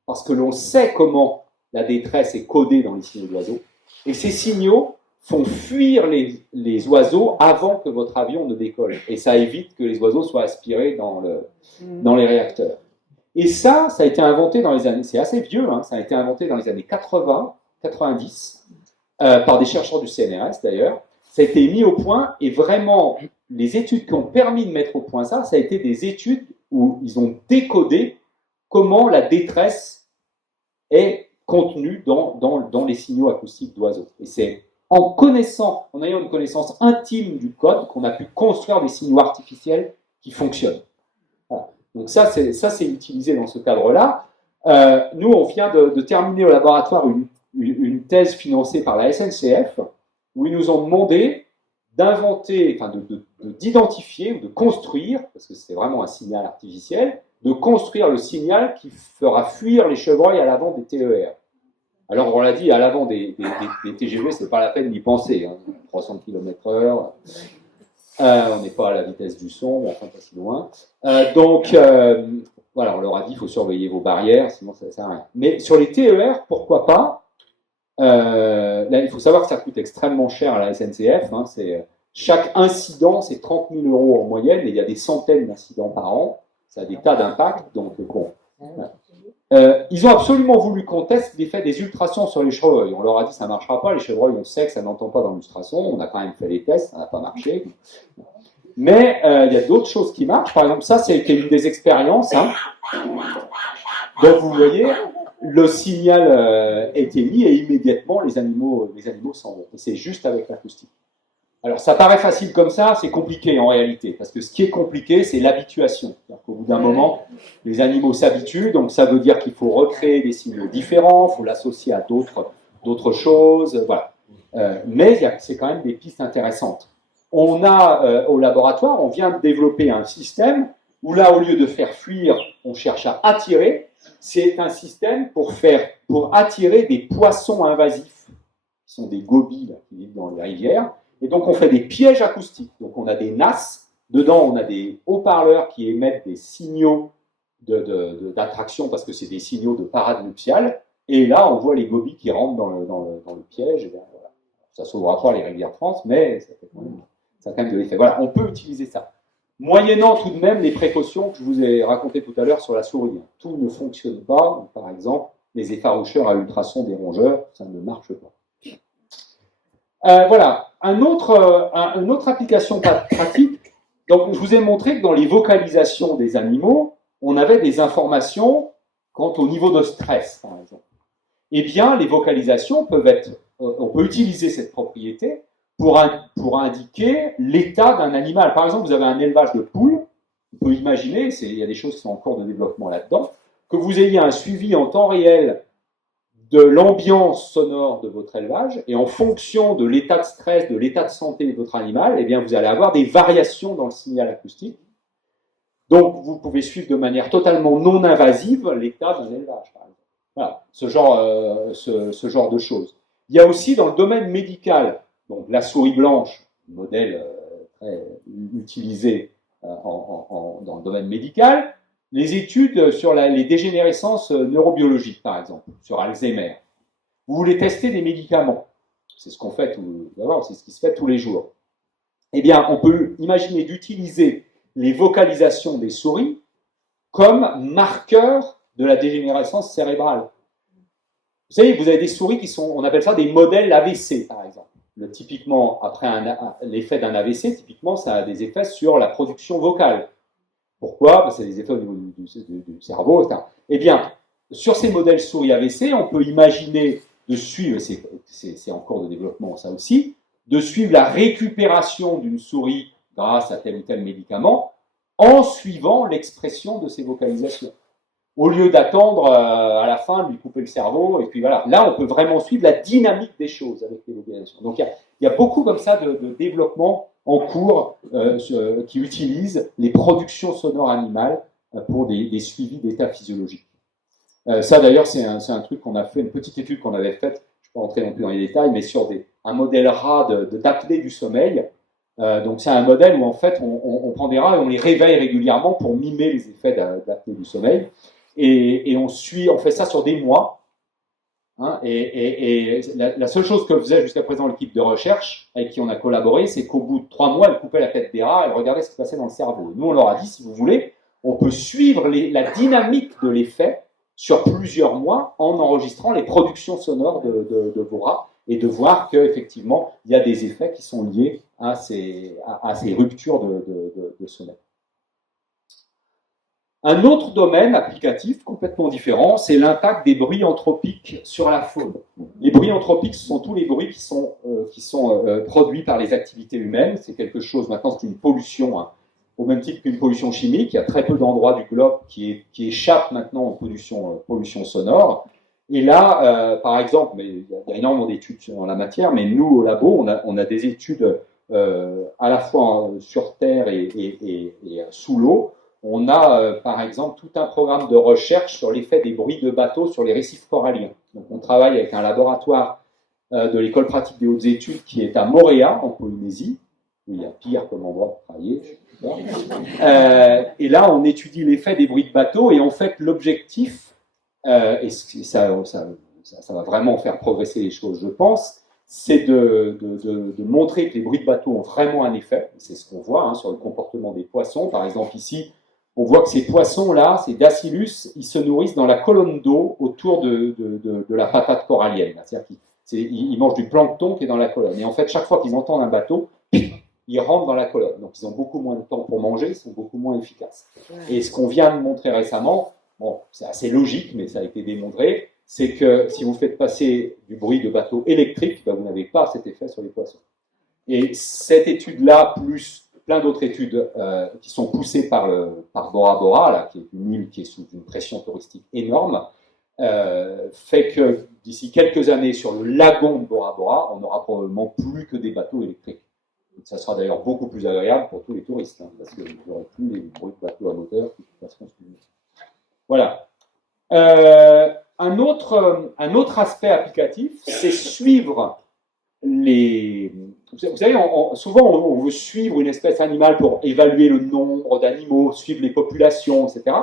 parce que l'on sait comment la détresse est codée dans les signaux d'oiseaux. Et ces signaux font fuir les oiseaux avant que votre avion ne décolle. Et ça évite que les oiseaux soient aspirés dans les réacteurs. Et ça a été inventé dans les années, c'est assez vieux, hein, ça a été inventé dans les années 80, 90, par des chercheurs du CNRS d'ailleurs. Ça a été mis au point, et vraiment, les études qui ont permis de mettre au point ça a été des études où ils ont décodé comment la détresse est contenue dans les signaux acoustiques d'oiseaux. Et c'est en ayant une connaissance intime du code, qu'on a pu construire des signaux artificiels qui fonctionnent. Voilà. Donc ça, c'est utilisé dans ce cadre-là. Nous, on vient de terminer au laboratoire une thèse financée par la SNCF, où ils nous ont demandé d'inventer, enfin d'identifier ou de construire, parce que c'est vraiment un signal artificiel, de construire le signal qui fera fuir les chevreuils à l'avant des TER. Alors, on l'a dit, à l'avant des TGV, c'est pas la peine d'y penser. Hein. 300 km/h, on n'est pas à la vitesse du son, mais enfin pas si loin. Voilà, on leur a dit, il faut surveiller vos barrières, sinon ça ne sert à rien. Mais sur les TER, pourquoi pas là, il faut savoir que ça coûte extrêmement cher à la SNCF. Hein, chaque incident, c'est 30 000 € en moyenne, et il y a des centaines d'incidents par an. Ça a des tas d'impacts, donc bon. Ils ont absolument voulu qu'on teste l'effet des ultrasons sur les chevreuils. On leur a dit ça ne marchera pas, les chevreuils, on sait que ça n'entend pas dans l'ultrason, on a quand même fait les tests, ça n'a pas marché. Mais il y a d'autres choses qui marchent. Par exemple, ça, c'était une des expériences. Hein. Donc vous voyez, le signal est émis et immédiatement les animaux s'en vont. Et c'est juste avec l'acoustique. Alors ça paraît facile comme ça, c'est compliqué en réalité, parce que ce qui est compliqué, c'est l'habituation. Au bout d'un moment, les animaux s'habituent, donc ça veut dire qu'il faut recréer des signaux différents, il faut l'associer à d'autres choses, voilà. Mais c'est quand même des pistes intéressantes. On a, au laboratoire, on vient de développer un système où là, au lieu de faire fuir, on cherche à attirer. C'est un système pour attirer des poissons invasifs, qui sont des gobies là, qui vivent dans les rivières. Et donc, on fait des pièges acoustiques. Donc, on a des nasses. Dedans, on a des haut-parleurs qui émettent des signaux d'attraction parce que c'est des signaux de parade nuptiale. Et là, on voit les gobies qui rentrent dans le piège. Et bien, voilà. Ça ne sauvera pas les rivières de France, mais ça a quand même de l'effet. Voilà, on peut utiliser ça. Moyennant tout de même les précautions que je vous ai racontées tout à l'heure sur la souris. Tout ne fonctionne pas. Par exemple, les effaroucheurs à ultrasons des rongeurs, ça ne marche pas. Voilà, une autre application pratique. Donc, je vous ai montré que dans les vocalisations des animaux, on avait des informations quant au niveau de stress, par exemple. Eh bien, les vocalisations peuvent on peut utiliser cette propriété pour indiquer l'état d'un animal. Par exemple, vous avez un élevage de poules, on peut imaginer, il y a des choses qui sont en cours de développement là-dedans, que vous ayez un suivi en temps réel de l'ambiance sonore de votre élevage, et en fonction de l'état de stress, de l'état de santé de votre animal, eh bien, vous allez avoir des variations dans le signal acoustique. Donc, vous pouvez suivre de manière totalement non invasive l'état d'un élevage, par exemple. Voilà, ce genre de choses. Il y a aussi dans le domaine médical, donc la souris blanche, modèle très utilisé dans le domaine médical, les études sur les dégénérescences neurobiologiques, par exemple, sur Alzheimer. Vous voulez tester des médicaments. C'est ce qu'on fait, c'est ce qui se fait tous les jours. Eh bien, on peut imaginer d'utiliser les vocalisations des souris comme marqueurs de la dégénérescence cérébrale. Vous savez, vous avez des souris qui sont, on appelle ça des modèles AVC, par exemple. Typiquement, après l'effet d'un AVC, typiquement, ça a des effets sur la production vocale. Pourquoi ? C'est des effets au niveau du cerveau, etc. Eh bien, sur ces modèles souris AVC, on peut imaginer de suivre, c'est en cours de développement ça aussi, de suivre la récupération d'une souris grâce à tel ou tel médicament en suivant l'expression de ces vocalisations. Au lieu d'attendre à la fin de lui couper le cerveau, et puis voilà. Là, on peut vraiment suivre la dynamique des choses avec les vocalisations. Donc, il y a beaucoup comme ça de développement en cours qui utilisent les productions sonores animales pour des suivis d'état physiologique. Ça d'ailleurs, c'est un truc qu'on a fait, une petite étude qu'on avait faite, je ne vais pas rentrer non plus dans les détails, mais sur un modèle rat d'apnée du sommeil. Donc c'est un modèle où en fait on prend des rats et on les réveille régulièrement pour mimer les effets d'apnée du sommeil. Et on fait ça sur des mois. Hein, et la seule chose que faisait jusqu'à présent l'équipe de recherche avec qui on a collaboré, c'est qu'au bout de 3 mois, elle coupait la tête des rats, elle regardait ce qui se passait dans le cerveau. Nous, on leur a dit, si vous voulez, on peut suivre la dynamique de l'effet sur plusieurs mois en enregistrant les productions sonores de vos rats et de voir qu'effectivement, il y a des effets qui sont liés à ces ruptures de sommeil. Un autre domaine applicatif complètement différent, c'est l'impact des bruits anthropiques sur la faune. Les bruits anthropiques, ce sont tous les bruits qui sont produits par les activités humaines. C'est quelque chose, maintenant, c'est une pollution, hein, au même titre qu'une pollution chimique. Il y a très peu d'endroits du globe qui échappent maintenant aux pollutions sonores. Et là, par exemple, mais il y a énormément d'études en la matière, mais nous, au labo, on a des études à la fois sur Terre et sous l'eau. On a, par exemple, tout un programme de recherche sur l'effet des bruits de bateaux sur les récifs coralliens. Donc, on travaille avec un laboratoire de l'école pratique des hautes études qui est à Moorea, en Polynésie, où il y a pire comme endroit pour travailler. Et là, on étudie l'effet des bruits de bateaux, et en fait, l'objectif, et ça va vraiment faire progresser les choses, je pense, c'est de montrer que les bruits de bateaux ont vraiment un effet. C'est ce qu'on voit hein, sur le comportement des poissons. Par exemple, ici, on voit que ces poissons-là, ces Dacylus, ils se nourrissent dans la colonne d'eau autour de la patate corallienne. C'est-à-dire qu'ils mangent du plancton qui est dans la colonne. Et en fait, chaque fois qu'ils entendent un bateau, ils rentrent dans la colonne. Donc, ils ont beaucoup moins de temps pour manger, ils sont beaucoup moins efficaces. Et ce qu'on vient de montrer récemment, bon, c'est assez logique, mais ça a été démontré, c'est que si vous faites passer du bruit de bateau électrique, ben, vous n'avez pas cet effet sur les poissons. Et cette étude-là, plus plein d'autres études qui sont poussées par Bora Bora, là, qui est une île qui est sous une pression touristique énorme, fait que d'ici quelques années, sur le lagon de Bora Bora, on n'aura probablement plus que des bateaux électriques. Et ça sera d'ailleurs beaucoup plus agréable pour tous les touristes, hein, parce que vous n'aurez plus les bruits de bateaux à moteur qui passeront sur l'île. Voilà. Un autre aspect applicatif, c'est suivre les... Vous savez, souvent on veut suivre une espèce animale pour évaluer le nombre d'animaux, suivre les populations, etc.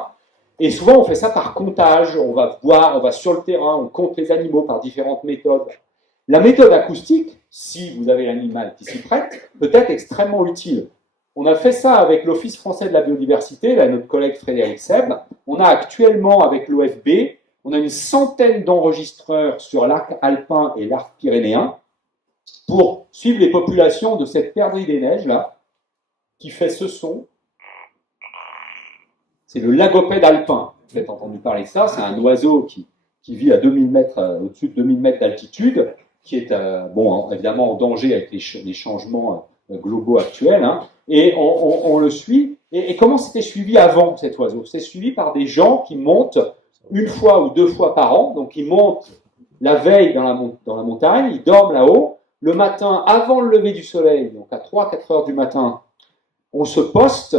Et souvent on fait ça par comptage, on va sur le terrain, on compte les animaux par différentes méthodes. La méthode acoustique, si vous avez l'animal qui s'y prête, peut être extrêmement utile. On a fait ça avec l'Office français de la biodiversité, là, notre collègue Frédéric Seb. On a actuellement, avec l'OFB, on a une centaine d'enregistreurs sur l'arc alpin et l'arc pyrénéen pour suivre les populations de cette perdrix des neiges, là, qui fait ce son. C'est le lagopède alpin. Vous avez entendu parler de ça. C'est un oiseau qui vit à 2000 mètres, au-dessus de 2000 mètres d'altitude, qui est, bon, évidemment en danger avec les changements globaux actuels. Hein. Et on le suit. Et comment c'était suivi avant, cet oiseau? C'est suivi par des gens qui montent une fois ou 2 fois par an. Donc, ils montent la veille dans la montagne, ils dorment là-haut. Le matin, avant le lever du soleil, donc à 3-4 heures du matin, on se poste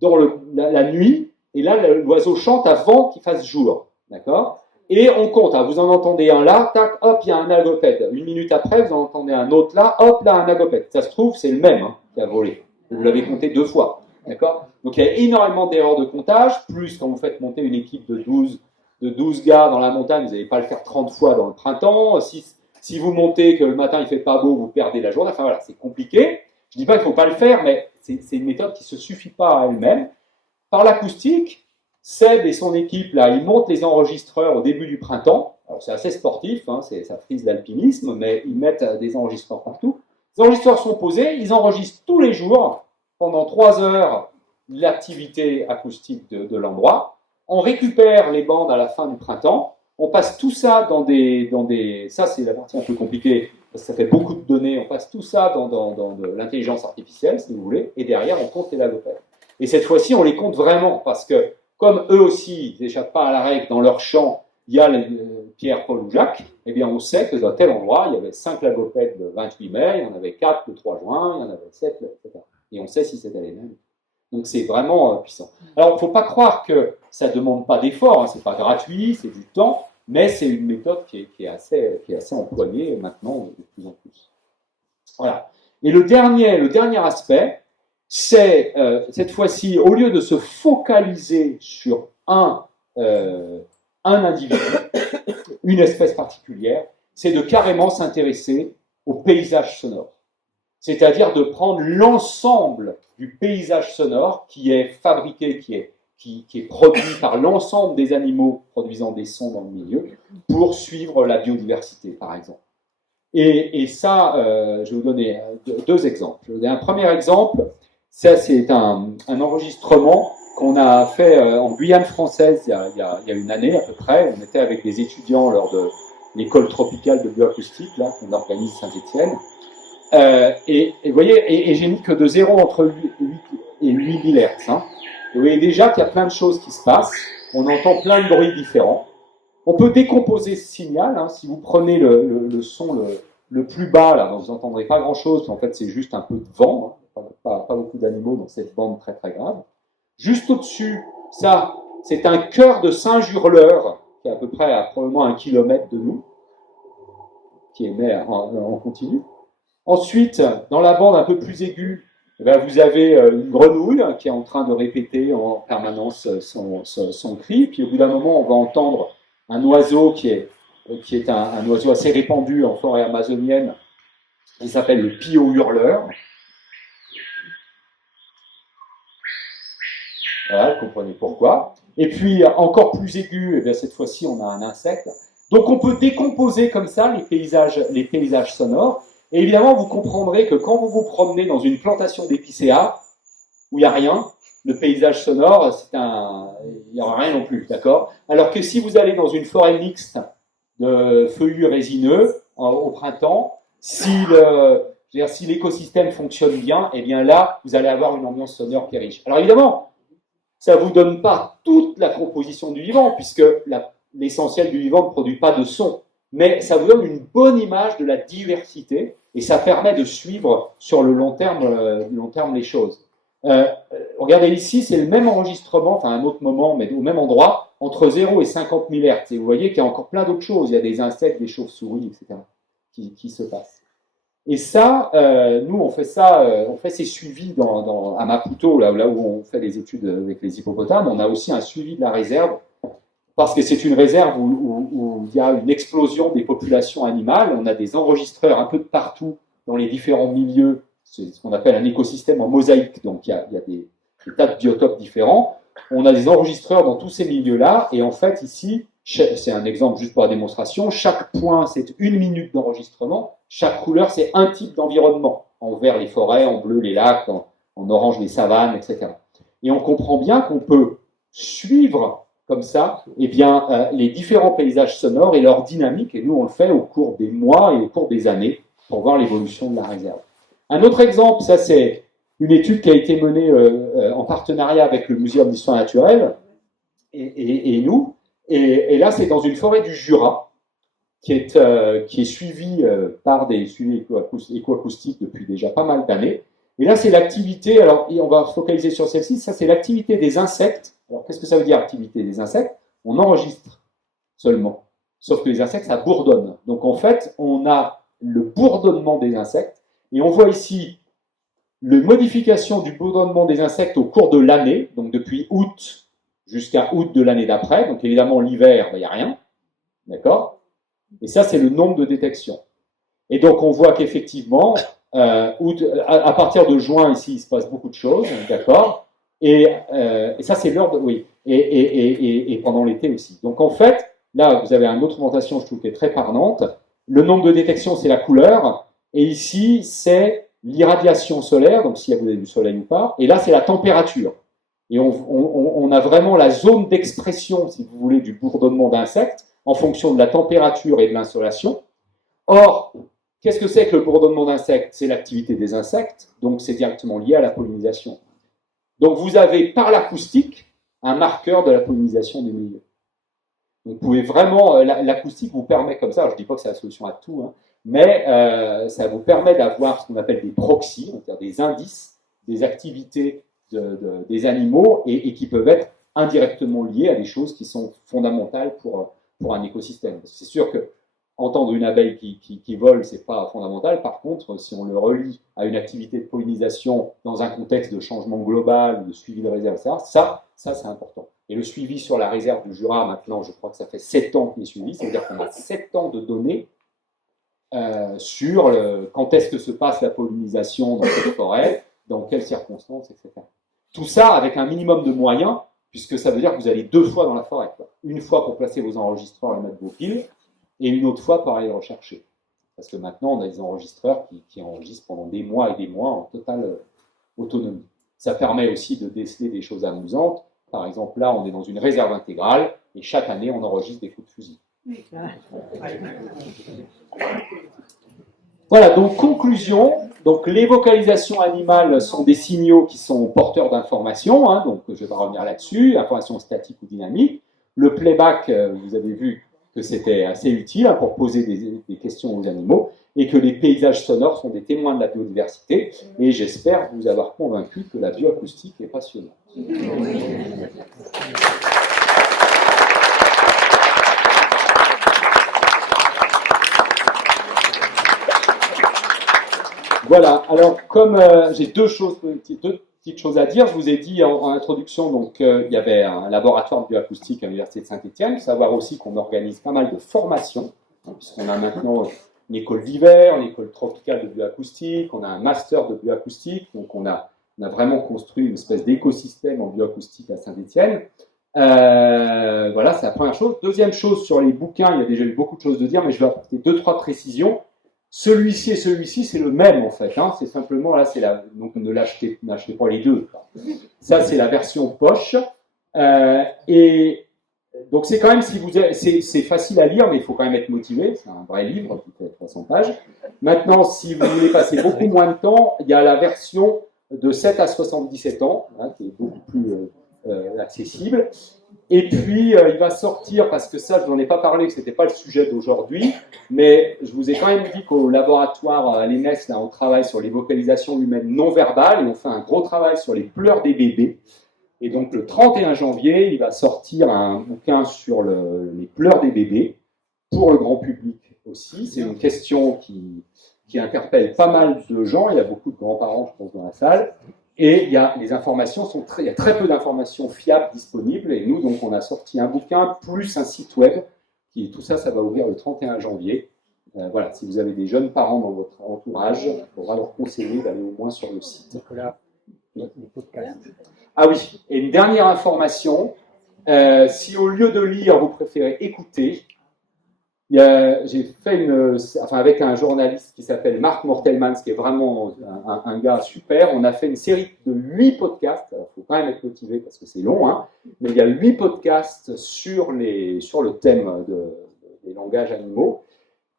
dans la nuit, et là, l'oiseau chante avant qu'il fasse jour. D'accord? Et on compte. Vous en entendez un là, tac, hop, il y a un agopède. 1 minute après, vous en entendez un autre là, hop, là, un agopède. Ça se trouve, c'est le même hein, qui a volé. Vous l'avez compté 2 fois. D'accord? Donc, il y a énormément d'erreurs de comptage, plus quand vous faites monter une équipe de 12 gars dans la montagne, vous n'allez pas le faire 30 fois dans le printemps. Si vous montez, que le matin il ne fait pas beau, vous perdez la journée. Enfin voilà, c'est compliqué. Je ne dis pas qu'il ne faut pas le faire, mais c'est une méthode qui ne se suffit pas à elle-même. Par l'acoustique, Seb et son équipe, là, ils montent les enregistreurs au début du printemps. Alors c'est assez sportif, hein, ça frise l'alpinisme, mais ils mettent des enregistreurs partout. Les enregistreurs sont posés, ils enregistrent tous les jours, pendant 3 heures, l'activité acoustique de l'endroit. On récupère les bandes à la fin du printemps. On passe tout ça dans des... Ça, c'est la partie un peu compliquée, parce que ça fait beaucoup de données. On passe tout ça dans de l'intelligence artificielle, si vous voulez, et derrière, on compte les lagopèdes. Et cette fois-ci, on les compte vraiment, parce que, comme eux aussi, ils n'échappent pas à la règle, dans leur champ, il y a Pierre, Paul ou Jacques, eh bien, on sait que dans tel endroit, il y avait 5 lagopèdes le 28 mai, il y en avait 4 le 3 juin, il y en avait 7, etc. Et on sait si c'était les mêmes. Donc c'est vraiment puissant. Alors il ne faut pas croire que ça ne demande pas d'effort, hein, c'est pas gratuit, c'est du temps, mais c'est une méthode qui est assez employée maintenant de plus en plus. Voilà. Et le dernier aspect, c'est cette fois-ci, au lieu de se focaliser sur un individu, une espèce particulière, c'est de carrément s'intéresser au paysage sonore. C'est-à-dire de prendre l'ensemble du paysage sonore qui est fabriqué, qui est produit par l'ensemble des animaux produisant des sons dans le milieu, pour suivre la biodiversité, par exemple. Et ça, je vais vous donner deux exemples. Je vais vous donner un premier exemple, ça c'est un enregistrement qu'on a fait en Guyane française il y a une année à peu près. On était avec des étudiants lors de l'école tropicale de bioacoustique, là, qu'on organise Saint-Étienne. Et vous voyez, et j'ai mis que de 0 entre 8 et 8000 Hz. Hein. Vous voyez déjà qu'il y a plein de choses qui se passent. On entend plein de bruits différents. On peut décomposer ce signal. Hein. Si vous prenez le son le plus bas, là, vous n'entendrez pas grand-chose. En fait, c'est juste un peu de vent. Hein. Pas beaucoup d'animaux dans cette bande très très grave. Juste au-dessus, ça, c'est un chœur de singe hurleur qui est à peu près à probablement 1 kilomètre de nous, qui émet en continu. Ensuite, dans la bande un peu plus aiguë, vous avez une grenouille qui est en train de répéter en permanence son cri. Puis au bout d'un moment, on va entendre un oiseau qui est un oiseau assez répandu en forêt amazonienne, qui s'appelle le pio hurleur. Voilà, vous comprenez pourquoi. Et puis, encore plus aigu, cette fois-ci, on a un insecte. Donc, on peut décomposer comme ça les paysages sonores. Et évidemment, vous comprendrez que quand vous vous promenez dans une plantation d'épicéas, où il n'y a rien, le paysage sonore, il n'y aura rien non plus, d'accord? Alors que si vous allez dans une forêt mixte de feuillus résineux au printemps, si l'écosystème fonctionne bien, eh bien là, vous allez avoir une ambiance sonore qui est riche. Alors évidemment, ça ne vous donne pas toute la composition du vivant, puisque l'essentiel du vivant ne produit pas de son. Mais ça vous donne une bonne image de la diversité et ça permet de suivre sur le long terme les choses. Regardez ici, c'est le même enregistrement, enfin un autre moment, mais au même endroit, entre 0 et 50 000 Hz. Et vous voyez qu'il y a encore plein d'autres choses. Il y a des insectes, des chauves-souris, etc. qui se passent. Et ça, nous, on fait ces suivis à Maputo, là où on fait des études avec les hippopotames. On a aussi un suivi de la réserve parce que c'est une réserve où il y a une explosion des populations animales. On a des enregistreurs un peu de partout dans les différents milieux. C'est ce qu'on appelle un écosystème en mosaïque. Donc, il y a des tas de biotopes différents. On a des enregistreurs dans tous ces milieux-là. Et en fait, ici, c'est un exemple juste pour la démonstration. Chaque point, c'est 1 minute d'enregistrement. Chaque couleur, c'est un type d'environnement. En vert, les forêts, en bleu, les lacs, en orange, les savanes, etc. Et on comprend bien qu'on peut suivre comme ça, eh bien, les différents paysages sonores et leur dynamique, et nous on le fait au cours des mois et au cours des années pour voir l'évolution de la réserve. Un autre exemple, ça c'est une étude qui a été menée en partenariat avec le Muséum d'histoire naturelle et nous, et là c'est dans une forêt du Jura qui est suivie par des suivis écoacoustiques depuis déjà pas mal d'années. Et là c'est l'activité, alors on va focaliser sur celle-ci, ça c'est l'activité des insectes. Alors, qu'est-ce que ça veut dire, activité des insectes? On enregistre seulement. Sauf que les insectes, ça bourdonne. Donc, en fait, on a le bourdonnement des insectes. Et on voit ici les modifications du bourdonnement des insectes au cours de l'année. Donc, depuis août jusqu'à août de l'année d'après. Donc, évidemment, l'hiver, il n'y a rien. D'accord? Et ça, c'est le nombre de détections. Et donc, on voit qu'effectivement, à partir de juin, ici, il se passe beaucoup de choses. D'accord? Et ça, c'est l'heure de... Oui. Et pendant l'été aussi. Donc, en fait, là, vous avez une autre augmentation, je trouve, qui est très parlante. Le nombre de détections, c'est la couleur. Et ici, c'est l'irradiation solaire, donc s'il y a du soleil ou pas. Et là, c'est la température. Et on a vraiment la zone d'expression, si vous voulez, du bourdonnement d'insectes en fonction de la température et de l'insolation. Or, qu'est-ce que c'est que le bourdonnement d'insectes? C'est l'activité des insectes, donc c'est directement lié à la pollinisation. Donc, vous avez, par l'acoustique, un marqueur de la pollinisation des milieux. Vous pouvez vraiment, l'acoustique vous permet comme ça, alors je ne dis pas que c'est la solution à tout, hein, mais ça vous permet d'avoir ce qu'on appelle des proxys, c'est-à-dire des indices, des activités des animaux et qui peuvent être indirectement liés à des choses qui sont fondamentales pour un écosystème. Parce que c'est sûr que entendre une abeille qui vole, c'est pas fondamental. Par contre, si on le relie à une activité de pollinisation dans un contexte de changement global, de suivi de réserve, etc., ça c'est important. Et le suivi sur la réserve du Jura, maintenant, je crois que ça fait 7 ans qu'il est suivi, c'est-à-dire qu'on a 7 ans de données sur quand est-ce que se passe la pollinisation dans cette forêt, dans quelles circonstances, etc. Tout ça avec un minimum de moyens, puisque ça veut dire que vous allez 2 fois dans la forêt. Une fois pour placer vos enregistreurs et mettre vos piles, et une autre fois pour aller rechercher. Parce que maintenant, on a des enregistreurs qui enregistrent pendant des mois et des mois en totale autonomie. Ça permet aussi de déceler des choses amusantes. Par exemple, là, on est dans une réserve intégrale, et chaque année, on enregistre des coups de fusil. Voilà, donc conclusion. Donc les vocalisations animales sont des signaux qui sont porteurs d'informations, hein, donc je ne vais pas revenir là-dessus, informations statiques ou dynamiques. Le playback, vous avez vu que c'était assez utile, hein, pour poser des questions aux animaux, et que les paysages sonores sont des témoins de la biodiversité, et j'espère vous avoir convaincu que la bioacoustique est passionnante. Voilà, alors comme j'ai deux petites choses à dire, je vous ai dit en introduction, donc il y avait un laboratoire de bioacoustique à l'Université de Saint-Étienne. Il faut savoir aussi qu'on organise pas mal de formations, hein, puisqu'on a maintenant une école d'hiver, une école tropicale de bioacoustique, on a un master de bioacoustique, donc on a vraiment construit une espèce d'écosystème en bioacoustique à Saint-Étienne. Voilà, c'est la première chose. Deuxième chose, sur les bouquins, il y a déjà eu beaucoup de choses de dire, mais je vais apporter 2-3 précisions. Celui-ci et celui-ci, c'est le même en fait. Hein. C'est simplement, là, donc n'achetez pas les deux. Ça, c'est la version poche. Et donc, c'est quand même, c'est facile à lire, mais il faut quand même être motivé. C'est un vrai livre qui fait 300 pages. Maintenant, si vous voulez passer beaucoup moins de temps, il y a la version de 7 à 77 ans, hein, qui est beaucoup plus accessible. Et puis, il va sortir, parce que ça, je n'en ai pas parlé, que ce n'était pas le sujet d'aujourd'hui, mais je vous ai quand même dit qu'au laboratoire à l'ENES, là, on travaille sur les vocalisations humaines non verbales, et on fait un gros travail sur les pleurs des bébés. Et donc, le 31 janvier, il va sortir un bouquin sur les pleurs des bébés, pour le grand public aussi. C'est une question qui interpelle pas mal de gens, il y a beaucoup de grands-parents, je pense, dans la salle. Et les informations il y a très peu d'informations fiables disponibles. Et nous, donc, on a sorti un bouquin plus un site web. Tout ça, ça va ouvrir le 31 janvier. Voilà, si vous avez des jeunes parents dans votre entourage, il faudra leur conseiller d'aller au moins sur le site. Nicolas, les podcasts. Ah oui, et une dernière information. Si au lieu de lire, vous préférez écouter, j'ai fait avec un journaliste qui s'appelle Marc Mortelmans, qui est vraiment un gars super. On a fait une série de 8 podcasts. Alors, il faut quand même être motivé parce que c'est long, hein, mais il y a 8 podcasts sur le thème des langages animaux.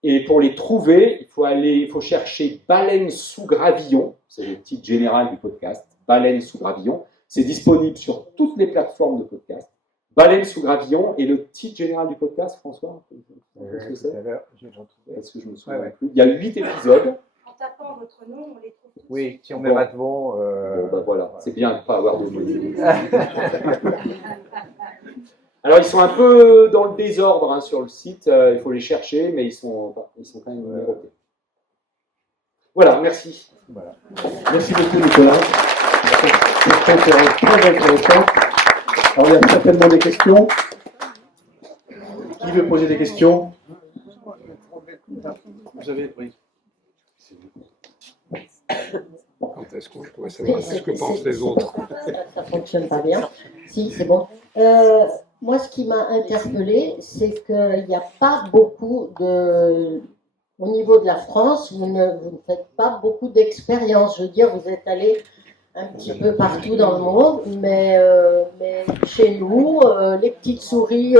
Et pour les trouver, il faut chercher Baleine sous gravillon. C'est le titre général du podcast. Baleine sous gravillon. C'est disponible sur toutes les plateformes de podcast. Baleine sous gravillon, et le titre général du podcast, François, qu'est-ce que c'est ? Est-ce que je me souviens plus ? Il y a 8 épisodes. En tapant votre nom, on les trouve tous. Oui, si on met Matvon. Bon, bah voilà, c'est bien de ne pas avoir de mots. Alors, ils sont un peu dans le désordre, hein, sur le site, il faut les chercher, mais ils sont quand même numérotés. Voilà, merci. Voilà. Merci beaucoup, Nicolas. C'est très intéressant. Alors, il y a certainement des questions. Qui veut poser des questions ? Vous avez, oui. Est-ce qu'on pourrait savoir ce que pensent les autres ? Ça ne fonctionne pas bien. Si, c'est bon. Moi, ce qui m'a interpellée, c'est qu'il n'y a pas beaucoup de... Au niveau de la France, vous ne faites pas beaucoup d'expérience. Je veux dire, vous êtes allé un petit peu partout dans le monde, mais chez nous, les petites souris,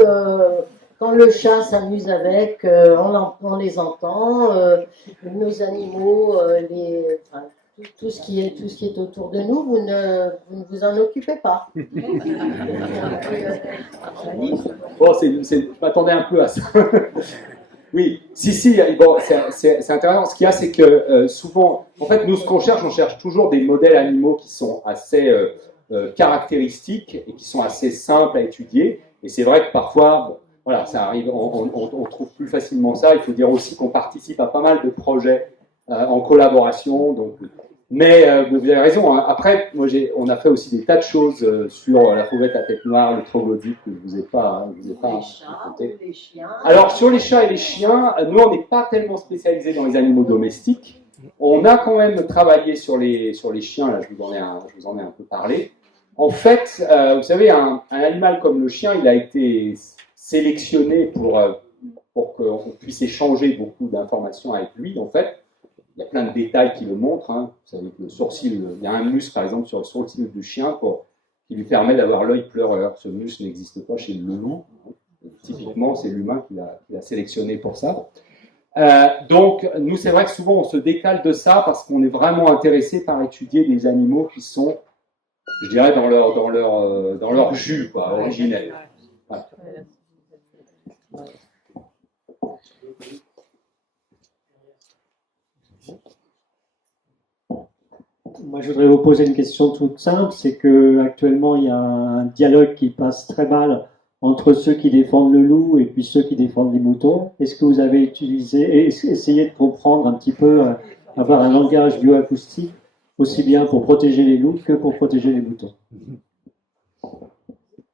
quand le chat s'amuse avec, on les entend. Nos animaux, tout ce qui est autour de nous, vous ne vous en occupez pas. Bon, je m'attendais un peu à ça. Oui, si, bon, c'est intéressant. Ce qu'il y a, c'est que souvent, en fait, nous, ce qu'on cherche, on cherche toujours des modèles animaux qui sont assez caractéristiques et qui sont assez simples à étudier. Et c'est vrai que parfois, bon, voilà, ça arrive, on trouve plus facilement ça. Il faut dire aussi qu'on participe à pas mal de projets en collaboration. Donc, mais vous avez raison. Hein. Après, on a fait aussi des tas de choses sur la fauvette à tête noire, le troglodyte que je vous ai pas raconté. Alors sur les chats et les chiens, nous on n'est pas tellement spécialisés dans les animaux domestiques. On a quand même travaillé sur les chiens. Là, je vous en ai un peu parlé. En fait, vous savez, un animal comme le chien, il a été sélectionné pour qu'on puisse échanger beaucoup d'informations avec lui. En fait, il y a plein de détails qui le montrent. Hein. Vous savez que le sourcil, il y a un muscle par exemple sur le sourcil du chien qui lui permet d'avoir l'œil pleureur. Ce muscle n'existe pas chez le loup. Typiquement, c'est l'humain qui l'a sélectionné pour ça. Donc, nous, c'est vrai que souvent on se décale de ça parce qu'on est vraiment intéressé par étudier des animaux qui sont, je dirais, dans leur jus, quoi, originel. Ouais. Moi, je voudrais vous poser une question toute simple, c'est que actuellement il y a un dialogue qui passe très mal entre ceux qui défendent le loup et puis ceux qui défendent les moutons. Est-ce que vous avez essayé de comprendre un petit peu, avoir un langage bioacoustique, aussi bien pour protéger les loups que pour protéger les moutons?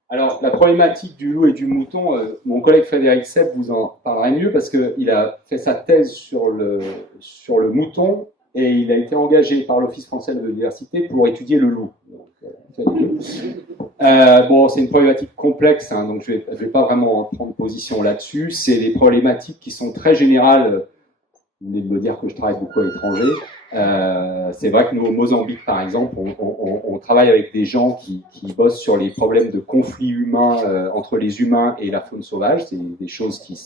Alors, la problématique du loup et du mouton, mon collègue Frédéric Sepp vous en parlerait mieux parce qu'il a fait sa thèse sur le mouton et il a été engagé par l'Office français de la biodiversité pour étudier le loup. Bon, c'est une problématique complexe, hein, donc je vais pas vraiment prendre position là-dessus. C'est des problématiques qui sont très générales. Vous venez de me dire que je travaille beaucoup à l'étranger. C'est vrai que nous, au Mozambique, par exemple, on travaille avec des gens qui bossent sur les problèmes de conflits humains entre les humains et la faune sauvage. C'est des choses qui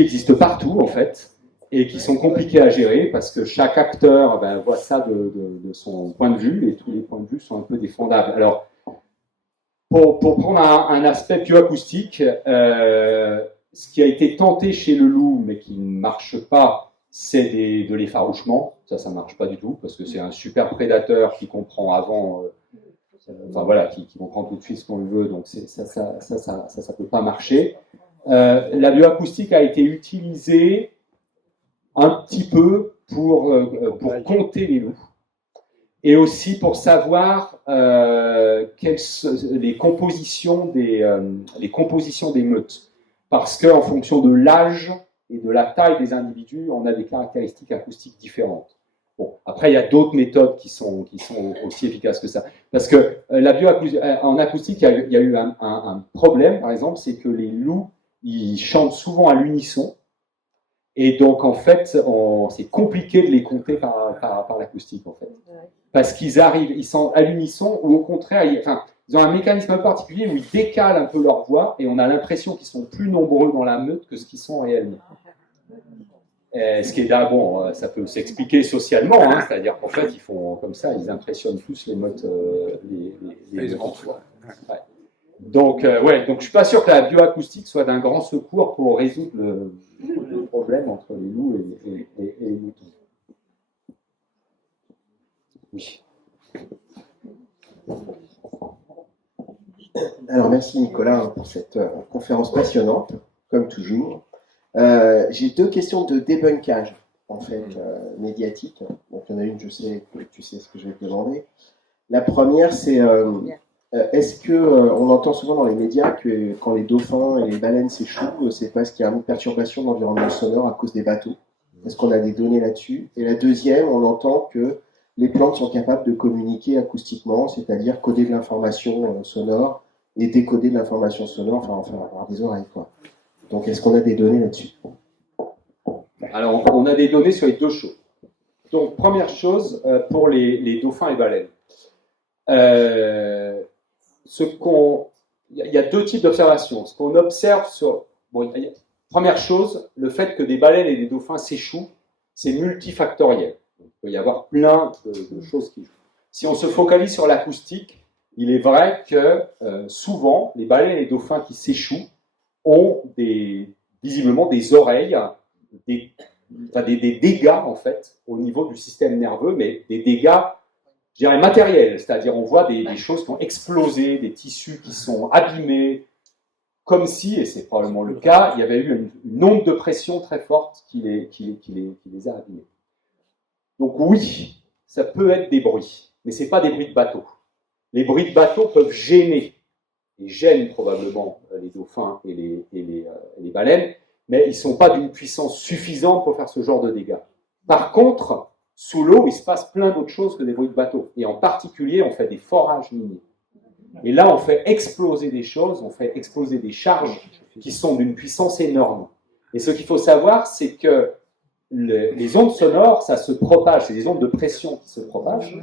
existent partout, en fait, et qui sont compliquées à gérer parce que chaque acteur voit ça de son point de vue et tous les points de vue sont un peu défendables. Alors, pour prendre un aspect bioacoustique, ce qui a été tenté chez le loup, mais qui ne marche pas, c'est de l'effarouchement. Ça ne marche pas du tout, parce que c'est un super prédateur qui comprend avant, qui comprend tout de suite ce qu'on veut, donc ça peut pas marcher. La bioacoustique a été utilisée un petit peu pour compter les loups, et aussi pour savoir les compositions des meutes. Parce qu'en fonction de l'âge et de la taille des individus, on a des caractéristiques acoustiques différentes. Bon, après, il y a d'autres méthodes qui sont aussi efficaces que ça. Parce que en acoustique, il y a eu un problème, par exemple, c'est que les loups, ils chantent souvent à l'unisson. Et donc, en fait, c'est compliqué de les compter par l'acoustique, en fait. Parce ils sont à l'unisson, ou au contraire, ils ont un mécanisme particulier où ils décalent un peu leur voix, et on a l'impression qu'ils sont plus nombreux dans la meute que ce qu'ils sont réellement. Ce qui est là, bon, ça peut s'expliquer socialement, hein, c'est-à-dire qu'en fait, ils font comme ça, ils impressionnent tous les meutes, les meutes. Ouais. Donc, donc je suis pas sûr que la bioacoustique soit d'un grand secours pour résoudre le problème entre les loups et les moutons. Oui. Alors, merci Nicolas pour cette conférence passionnante, comme toujours. J'ai deux questions de débunkage, en fait, médiatique. Donc, il y en a une, je sais que tu sais ce que je vais te demander. La première, c'est est-ce que on entend souvent dans les médias que quand les dauphins et les baleines s'échouent, c'est parce qu'il y a une perturbation de l'environnement sonore à cause des bateaux? Est-ce qu'on a des données là-dessus? Et la deuxième, on entend que les plantes sont capables de communiquer acoustiquement, c'est-à-dire coder de l'information sonore et décoder de l'information sonore, enfin avoir des oreilles, quoi. Donc, est-ce qu'on a des données là-dessus? Alors, on a des données sur les deux choses. Donc, première chose, pour les dauphins et baleines. Il y a deux types d'observations. Ce qu'on observe première chose, le fait que des baleines et des dauphins s'échouent, c'est multifactoriel. Il peut y avoir plein de choses qui jouent. Si on se focalise sur l'acoustique, il est vrai que souvent, les baleines et les dauphins qui s'échouent ont visiblement des oreilles, des dégâts en fait au niveau du système nerveux, mais des dégâts je dirais, matérielles, c'est-à-dire on voit des choses qui ont explosé, des tissus qui sont abîmés, comme si, et c'est probablement le cas, il y avait eu une onde de pression très forte qui les a abîmés. Donc oui, ça peut être des bruits, mais ce n'est pas des bruits de bateau. Les bruits de bateau peuvent gêner, et gênent probablement les dauphins et les baleines, mais ils ne sont pas d'une puissance suffisante pour faire ce genre de dégâts. Par contre, sous l'eau, il se passe plein d'autres choses que des bruits de bateau. Et en particulier, on fait des forages miniers. Et là, on fait exploser des choses, on fait exploser des charges qui sont d'une puissance énorme. Et ce qu'il faut savoir, c'est que les ondes sonores, ça se propage, c'est des ondes de pression qui se propagent.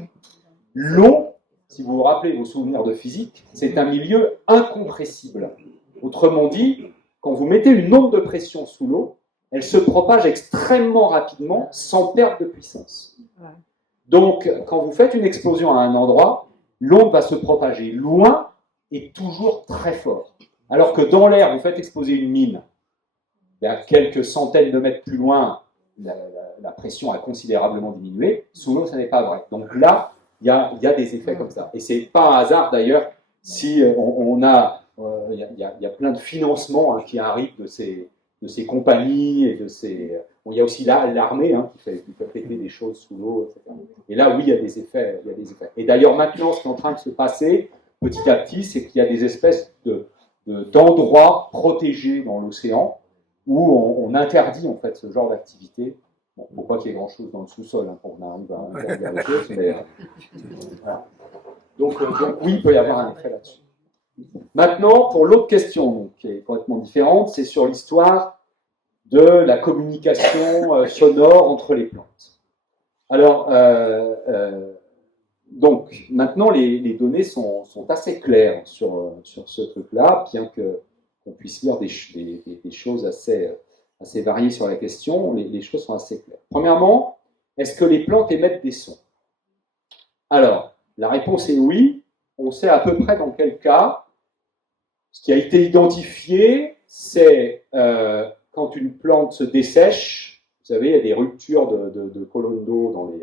L'eau, si vous vous rappelez vos souvenirs de physique, c'est un milieu incompressible. Autrement dit, quand vous mettez une onde de pression sous l'eau, elle se propage extrêmement rapidement sans perte de puissance. Donc, quand vous faites une explosion à un endroit, l'onde va se propager loin et toujours très fort. Alors que dans l'air, vous faites exploser une mine, à quelques centaines de mètres plus loin, la pression a considérablement diminué. Sous l'eau, ça n'est pas vrai. Donc là, il y a des effets comme ça. Et c'est pas un hasard d'ailleurs si il y a plein de financements qui arrivent de ces compagnies et de ces. Bon, il y a aussi l'armée qui fait péter des choses sous l'eau, etc. Et là, oui, il y a des effets. Et d'ailleurs, maintenant, ce qui est en train de se passer petit à petit, c'est qu'il y a des espèces d'endroits protégés dans l'océan où on interdit en fait ce genre d'activité. Bon, il ne faut pas qu'il y ait grand-chose dans le sous-sol pour qu'on arrive à interdire les choses, mais voilà. Donc oui, il peut y avoir un effet là-dessus. Maintenant, pour l'autre question, donc, qui est complètement différente, c'est sur l'histoire de la communication sonore entre les plantes. Alors, donc, maintenant, les données sont assez claires sur ce truc-là, bien qu'on puisse lire des choses assez variées sur la question, les choses sont assez claires. Premièrement, est-ce que les plantes émettent des sons? Alors, la réponse est oui. On sait à peu près dans quel cas. Ce qui a été identifié, c'est quand une plante se dessèche, vous savez, il y a des ruptures de colonnes d'eau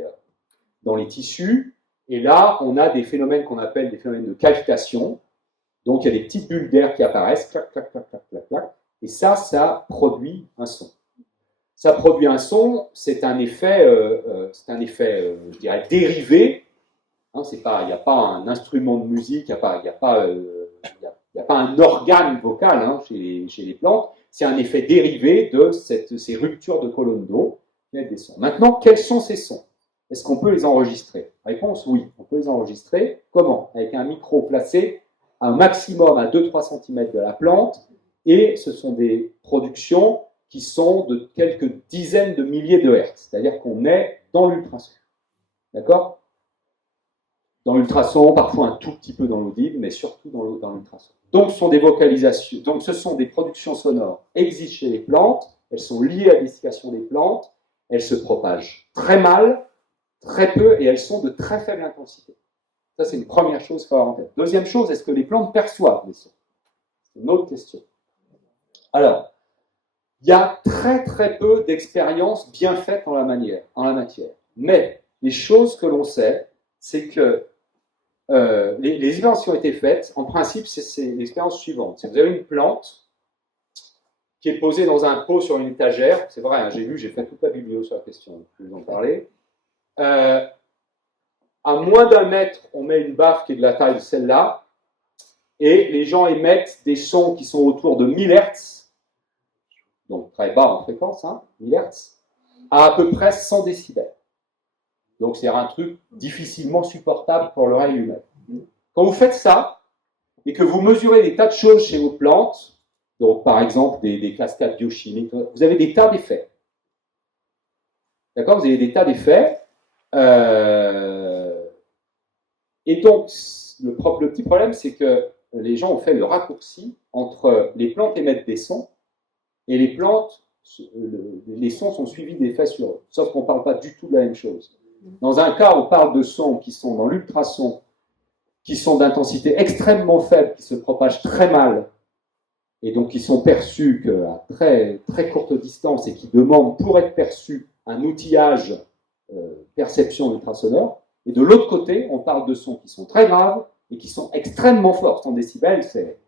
dans les tissus, et là, on a des phénomènes qu'on appelle des phénomènes de cavitation. Donc, il y a des petites bulles d'air qui apparaissent, clac, clac, clac, clac, clac, clac, et ça produit un son. Ça produit un son, c'est un effet, je dirais, dérivé. Hein, il n'y a pas un instrument de musique, il n'y a pas un organe vocal chez les plantes, c'est un effet dérivé de ces ruptures de colonnes d'eau qui émettent des sons. Maintenant, quels sont ces sons? Est-ce qu'on peut les enregistrer? Réponse, oui, on peut les enregistrer. Comment? Avec un micro placé un maximum à 2-3 cm de la plante, et ce sont des productions qui sont de quelques dizaines de milliers de hertz, c'est-à-dire qu'on est dans l'ultrason. D'accord? Dans l'ultrason, parfois un tout petit peu dans l'audible, mais surtout dans l'ultrason. Donc, ce sont des vocalisations, donc ce sont des productions sonores existent chez les plantes, elles sont liées à la dessiccation des plantes, elles se propagent très mal, très peu, et elles sont de très faible intensité. Ça, c'est une première chose qu'il faut avoir en tête. Deuxième chose, est-ce que les plantes perçoivent les sons? C'est une autre question. Alors, il y a très très peu d'expériences bien faites en la matière. Mais les choses que l'on sait, c'est que les expériences qui ont été faites, en principe, c'est l'expérience suivante. Si vous avez une plante qui est posée dans un pot sur une étagère, c'est vrai, j'ai fait toute la biblio sur la question, je vais vous en parler. À moins d'1 mètre, on met une baffe qui est de la taille de celle-là, et les gens émettent des sons qui sont autour de 1000 Hz, donc très bas en fréquence, 1000 Hz, à peu près 100 décibels. Donc c'est un truc difficilement supportable pour l'oreille humaine. Quand vous faites ça, et que vous mesurez des tas de choses chez vos plantes, donc par exemple des cascades biochimiques, vous avez des tas d'effets. D'accord? Vous avez des tas d'effets. Et donc, le petit problème, c'est que les gens ont fait le raccourci entre les plantes émettent des sons et les plantes, les sons sont suivis d'effets sur eux. Sauf qu'on ne parle pas du tout de la même chose. Dans un cas, on parle de sons qui sont dans l'ultrason, qui sont d'intensité extrêmement faible, qui se propagent très mal, et donc qui sont perçus qu'à très, très courte distance et qui demandent, pour être perçus, un outillage perception ultrasonore. Et de l'autre côté, on parle de sons qui sont très graves et qui sont extrêmement forts. 100 décibels, c'est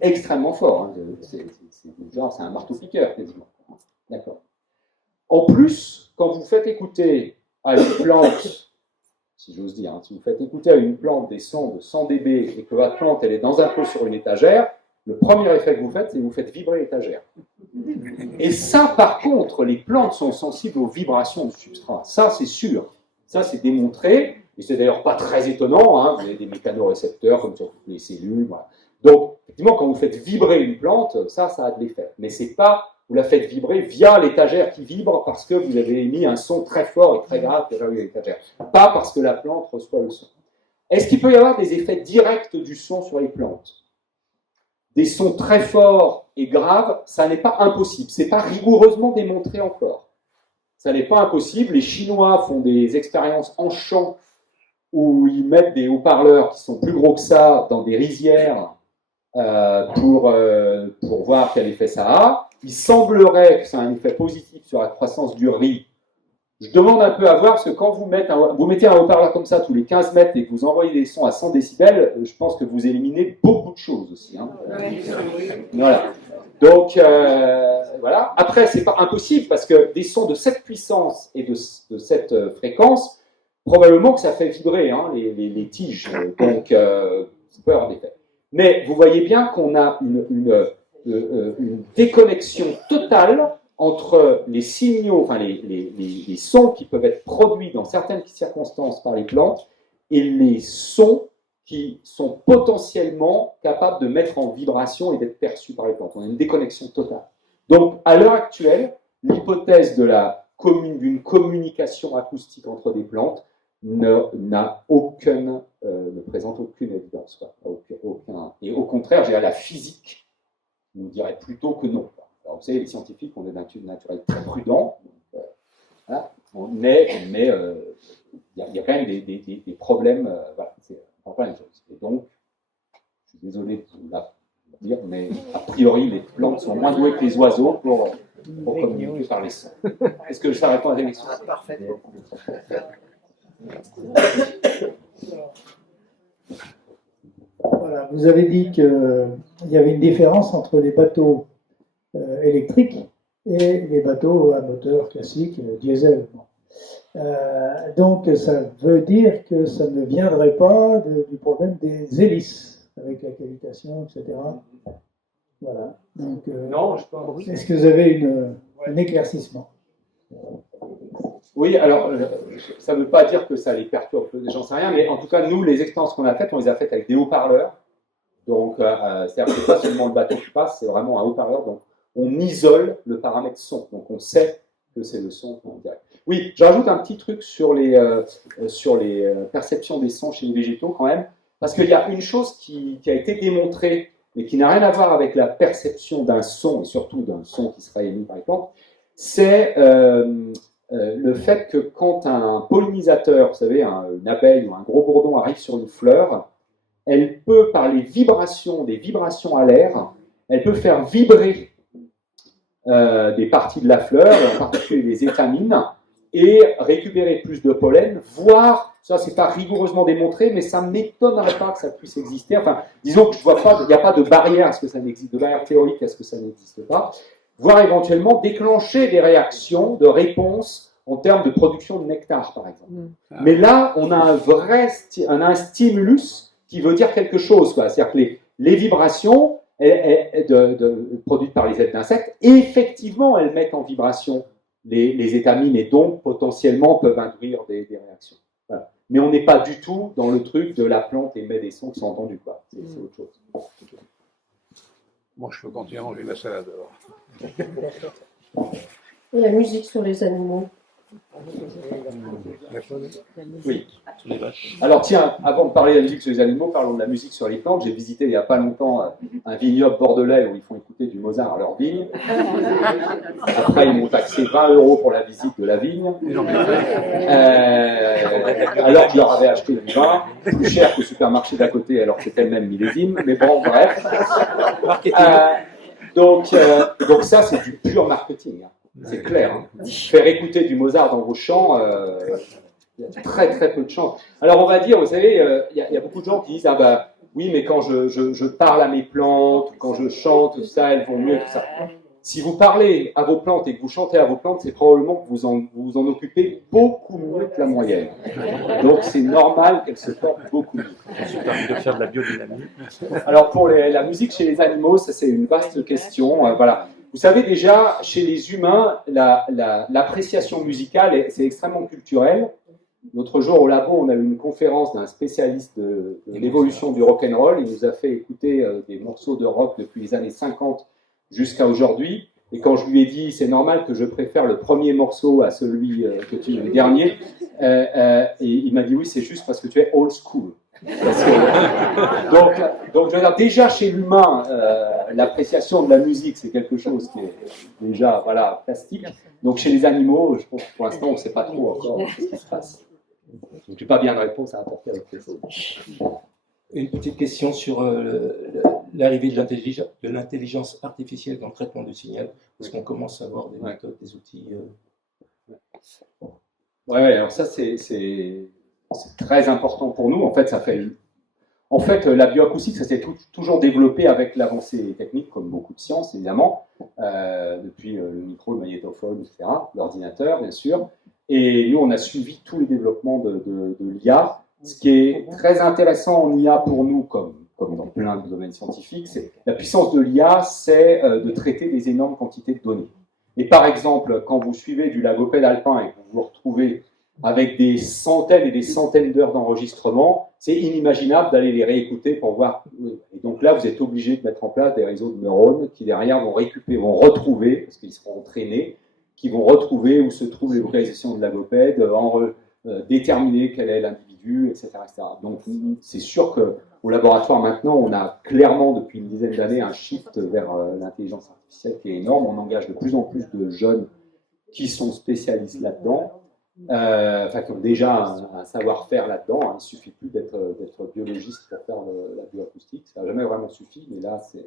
extrêmement fort. Hein. C'est un marteau-piqueur, quasiment. D'accord. En plus, quand vous faites écouter à une plante, si j'ose dire, hein, si vous faites écouter à une plante des sons de 100 dB et que votre plante elle est dans un pot sur une étagère, le premier effet que vous faites, c'est que vous faites vibrer l'étagère. Et ça, par contre, les plantes sont sensibles aux vibrations du substrat. Ça, c'est sûr. Ça, c'est démontré. Et c'est d'ailleurs pas très étonnant. Hein. Vous avez des mécanorécepteurs comme sur toutes les cellules. Voilà. Donc, effectivement, quand vous faites vibrer une plante, ça a de l'effet. Mais c'est pas, vous la faites vibrer via l'étagère qui vibre parce que vous avez émis un son très fort et très grave déjà eu l'étagère. Pas parce que la plante reçoit le son. Est-ce qu'il peut y avoir des effets directs du son sur les plantes? Des sons très forts et graves, ça n'est pas impossible. C'est pas rigoureusement démontré encore. Ça n'est pas impossible. Les Chinois font des expériences en chant où ils mettent des haut-parleurs qui sont plus gros que ça dans des rizières pour voir quel effet ça a. Il semblerait que ça a un effet positif sur la croissance du riz. Je demande un peu à voir, parce que quand vous mettez un haut-parleur comme ça tous les 15 mètres et que vous envoyez des sons à 100 décibels, je pense que vous éliminez beaucoup de choses aussi. Hein. Voilà. Donc, voilà. Après, c'est pas impossible, parce que des sons de cette puissance et de cette fréquence, probablement que ça fait vibrer hein, les tiges. Donc, ça peut avoir des effets. Mais vous voyez bien qu'on a une déconnexion totale entre les signaux, enfin les sons qui peuvent être produits dans certaines circonstances par les plantes et les sons qui sont potentiellement capables de mettre en vibration et d'être perçus par les plantes. On a une déconnexion totale. Donc, à l'heure actuelle, l'hypothèse d'une communication acoustique entre des plantes ne présente aucune évidence. Et au contraire, je dirais, la physique nous dirait plutôt que non. Alors, vous savez, les scientifiques, on est d'un naturel très prudent, voilà, mais il y a quand même des problèmes, voilà, c'est pas la même chose. Et donc, je suis désolé de vous le dire, mais a priori, les plantes sont moins douées que les oiseaux pour communiquer par les sons. Est-ce que ça répond à ta question? Parfait. Voilà, vous avez dit qu'il y avait une différence entre les bateaux électriques et les bateaux à moteur classique, diesel. Donc ça veut dire que ça ne viendrait pas du problème des hélices avec la cavitation, etc. Voilà. Donc, non, je pense. est-ce que vous avez un éclaircissement? Oui, alors, ça ne veut pas dire que ça les perturbe, j'en sais rien, mais en tout cas, nous, les expériences qu'on a faites, on les a faites avec des haut-parleurs. Donc, c'est-à-dire que c'est pas seulement le bateau qui passe, c'est vraiment un haut-parleur. Donc, on isole le paramètre son. Donc, on sait que c'est le son en direct. Oui, j'ajoute un petit truc sur les perceptions des sons chez les végétaux quand même, parce qu'il y a une chose qui a été démontrée, mais qui n'a rien à voir avec la perception d'un son, et surtout d'un son qui sera émis par les plantes, c'est le fait que quand un pollinisateur, vous savez, une abeille ou un gros bourdon arrive sur une fleur, elle peut, par les vibrations, des vibrations à l'air, elle peut faire vibrer des parties de la fleur, en particulier les étamines, et récupérer plus de pollen, voire, ça c'est pas rigoureusement démontré, mais ça ne m'étonnerait pas que ça puisse exister. Enfin, disons que je vois pas, il n'y a pas de barrière à ce que ça n'existe, de barrière théorique à ce que ça n'existe pas, voire éventuellement déclencher des réactions de réponse en termes de production de nectar, par exemple. Mais là, on a un stimulus qui veut dire quelque chose, quoi. C'est-à-dire que les vibrations produites par les ailes d'insectes, effectivement, elles mettent en vibration les étamines et donc potentiellement peuvent induire des réactions. Voilà. Mais on n'est pas du tout dans le truc de la plante émet des sons qui sont entendus, quoi. C'est autre chose. Moi, je peux continuer à manger la salade alors. Et la musique sur les animaux. Oui. Alors tiens, avant de parler de la musique sur les animaux, parlons de la musique sur les plantes. J'ai visité il n'y a pas longtemps un vignoble bordelais où ils font écouter du Mozart à leur vigne. Après, ils m'ont taxé 20 € pour la visite de la vigne. Alors que je leur avais acheté du vin, plus cher que le supermarché d'à côté, alors que c'était le même millésime. Mais bon, bref. Donc ça, c'est du pur marketing. Hein. C'est clair. Hein. Faire écouter du Mozart dans vos champs, Il y a très très peu de chance. Alors on va dire, vous savez, il y a beaucoup de gens qui disent, ah bah oui, mais quand je parle à mes plantes, quand je chante, tout ça, elles vont mieux, tout ça. Si vous parlez à vos plantes et que vous chantez à vos plantes, c'est probablement que vous en occupez beaucoup mieux que la moyenne. Donc c'est normal qu'elles se portent beaucoup mieux. Ensuite, de faire de la biodynamie. Alors pour la musique chez les animaux, ça c'est une vaste question. Voilà. Vous savez déjà, chez les humains, l'appréciation musicale, c'est extrêmement culturel. L'autre jour au labo, on a eu une conférence d'un spécialiste de l'évolution du rock'n'roll. Il nous a fait écouter des morceaux de rock depuis les années 50 jusqu'à aujourd'hui. Et quand je lui ai dit, c'est normal que je préfère le premier morceau à celui que tu le dernier, et il m'a dit, oui, c'est juste parce que tu es old school. Donc, je veux dire, déjà chez l'humain, l'appréciation de la musique, c'est quelque chose qui est déjà plastique. Donc chez les animaux, je pense que pour l'instant, on ne sait pas trop encore ce qui se passe. Donc, je n'ai pas bien de réponse à apporter avec les autres. Une petite question sur l'arrivée de l'intelligence artificielle dans le traitement du signal, parce qu'on commence à avoir des méthodes, des outils. Ouais, alors ça, c'est très important pour nous. En fait, la bioacoustique, ça s'est toujours développé avec l'avancée technique, comme beaucoup de sciences, évidemment, depuis le micro, le magnétophone, etc., l'ordinateur, bien sûr. Et nous, on a suivi tous les développements de l'IA. Ce qui est très intéressant en IA pour nous, comme dans plein de domaines scientifiques, c'est la puissance de l'IA, c'est de traiter des énormes quantités de données. Et par exemple, quand vous suivez du lagopède alpin et que vous vous retrouvez avec des centaines et des centaines d'heures d'enregistrement, c'est inimaginable d'aller les réécouter pour voir. Et donc là, vous êtes obligé de mettre en place des réseaux de neurones qui derrière vont retrouver, parce qu'ils seront entraînés, qui vont retrouver où se trouvent les vocalisations de lagopède, déterminer quel est l'individu, etc., etc. Donc c'est sûr qu'au laboratoire maintenant, on a clairement depuis une dizaine d'années un shift vers l'intelligence artificielle qui est énorme. On engage de plus en plus de jeunes qui sont spécialistes là-dedans, qui ont déjà un savoir-faire là-dedans. Il ne suffit plus d'être biologiste pour faire la bioacoustique. Ça n'a jamais vraiment suffi, mais là c'est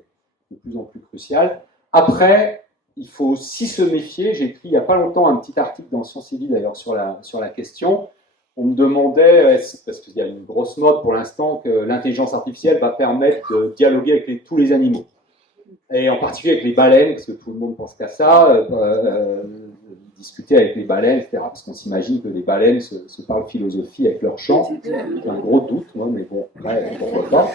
de plus en plus crucial. Après, il faut aussi se méfier. J'ai écrit il n'y a pas longtemps un petit article dans Sciences et Vie d'ailleurs sur la question. On me demandait, parce qu'il y a une grosse mode pour l'instant, que l'intelligence artificielle va permettre de dialoguer avec tous les animaux. Et en particulier avec les baleines, parce que tout le monde pense qu'à ça, discuter avec les baleines, etc. Parce qu'on s'imagine que les baleines se parlent philosophie avec leur chant. C'est un gros doute, moi, mais bon, pourquoi pas.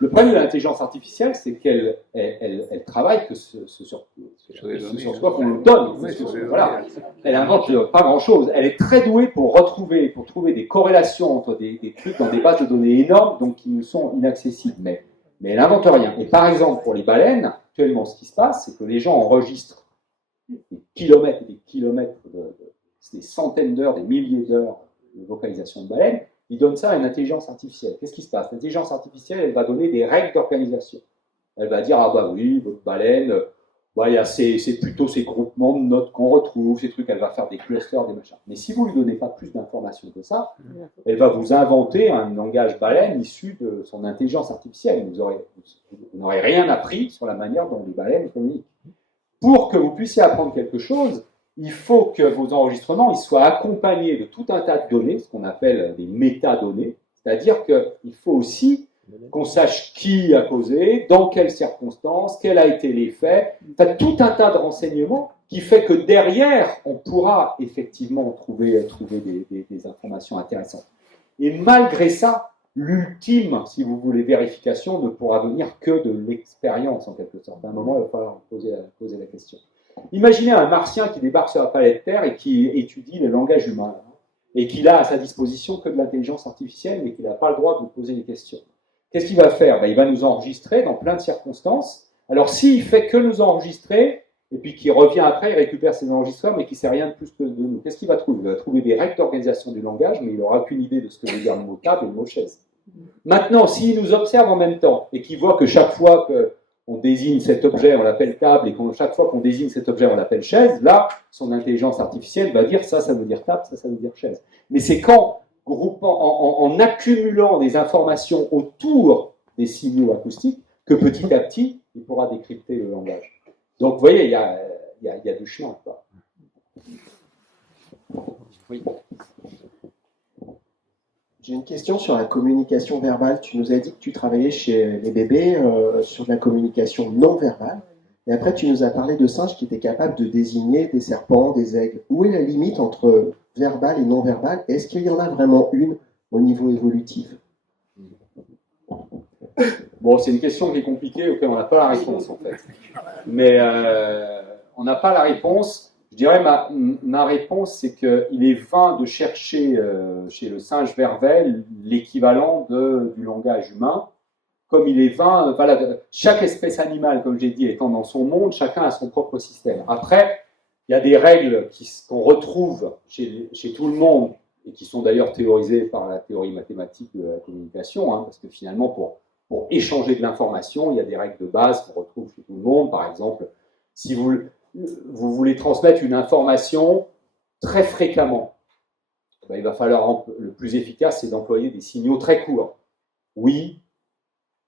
Le problème de l'intelligence artificielle, c'est qu'elle travaille que sur quoi qu'on nous donne. Voilà. Elle invente pas grand-chose. Elle est très douée pour trouver des corrélations entre des trucs dans des bases de données énormes, donc qui nous sont inaccessibles. Mais elle n'invente rien. Et par exemple, pour les baleines, actuellement, ce qui se passe, c'est que les gens enregistrent des kilomètres et des kilomètres, des centaines d'heures, des milliers d'heures de vocalisation de baleines. Ils donnent ça à une intelligence artificielle. Qu'est-ce qui se passe? L'intelligence artificielle, elle va donner des règles d'organisation. Elle va dire, ah bah oui, votre baleine, c'est plutôt ces groupements de notes qu'on retrouve, ces trucs, elle va faire des clusters, des machins. Mais si vous ne lui donnez pas plus d'informations que ça, elle va vous inventer un langage baleine issu de son intelligence artificielle. Vous n'aurez rien appris sur la manière dont les baleines communiquent. Pour que vous puissiez apprendre quelque chose, il faut que vos enregistrements soient accompagnés de tout un tas de données, ce qu'on appelle des métadonnées, c'est-à-dire qu'il faut aussi qu'on sache qui a causé, dans quelles circonstances, quel a été l'effet, tout un tas de renseignements qui fait que derrière, on pourra effectivement trouver des informations intéressantes. Et malgré ça, l'ultime, si vous voulez, vérification ne pourra venir que de l'expérience, en quelque sorte. À un moment, il va falloir poser la question. Imaginez un martien qui débarque sur la planète Terre et qui étudie le langage humain, et qu'il a à sa disposition que de l'intelligence artificielle, mais qu'il n'a pas le droit de nous poser des questions. Qu'est-ce qu'il va faire? Il va nous enregistrer dans plein de circonstances. Alors, s'il fait que nous enregistrer, et puis qu'il revient après, il récupère ses enregistrements, mais qu'il ne sait rien de plus que de nous, qu'est-ce qu'il va trouver? Il va trouver des règles d'organisation du langage, mais il n'aura aucune idée de ce que veut dire le mot table et le mot chaise. Maintenant, s'il nous observe en même temps, et qu'il voit que chaque fois qu'on désigne cet objet, on l'appelle table, et chaque fois qu'on désigne cet objet, on l'appelle chaise, là, son intelligence artificielle va dire ça veut dire table, ça veut dire chaise. Mais c'est en accumulant des informations autour des signaux acoustiques que petit à petit, il pourra décrypter le langage. Donc, vous voyez, il y a du chemin, quoi. Oui. J'ai une question sur la communication verbale. Tu nous as dit que tu travaillais chez les bébés sur de la communication non verbale. Et après, tu nous as parlé de singes qui étaient capables de désigner des serpents, des aigles. Où est la limite entre verbal et non verbal? Est-ce qu'il y en a vraiment une au niveau évolutif? Bon, c'est une question qui est compliquée, auquel on n'a pas la réponse en fait. Mais on n'a pas la réponse. Je dirais ma réponse, c'est qu'il est vain de chercher chez le singe vervel l'équivalent du langage humain, comme il est vain, voilà, chaque espèce animale, comme j'ai dit, étant dans son monde, chacun a son propre système. Après, il y a des règles qu'on retrouve chez tout le monde, et qui sont d'ailleurs théorisées par la théorie mathématique de la communication, hein, parce que finalement, pour échanger de l'information, il y a des règles de base qu'on retrouve chez tout le monde. Par exemple, si vous voulez transmettre une information très fréquemment, ben, il va falloir, le plus efficace, c'est d'employer des signaux très courts. Oui,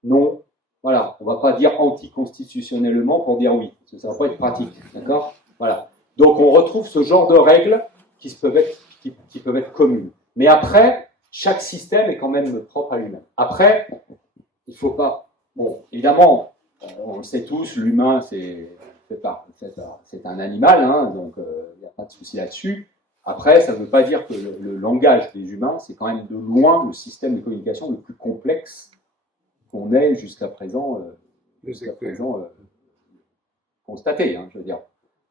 non, voilà. On ne va pas dire anticonstitutionnellement pour dire oui, parce que ça ne va pas être pratique, d'accord? Voilà. Donc on retrouve ce genre de règles qui peuvent être communes. Mais après, chaque système est quand même propre à lui-même. Après, il ne faut pas... Bon, évidemment, on le sait tous, l'humain, c'est un animal, hein, donc il n'y a pas de souci là-dessus. Après, ça ne veut pas dire que le langage des humains, c'est quand même de loin le système de communication le plus complexe qu'on ait jusqu'à présent, constaté. Hein, je veux dire,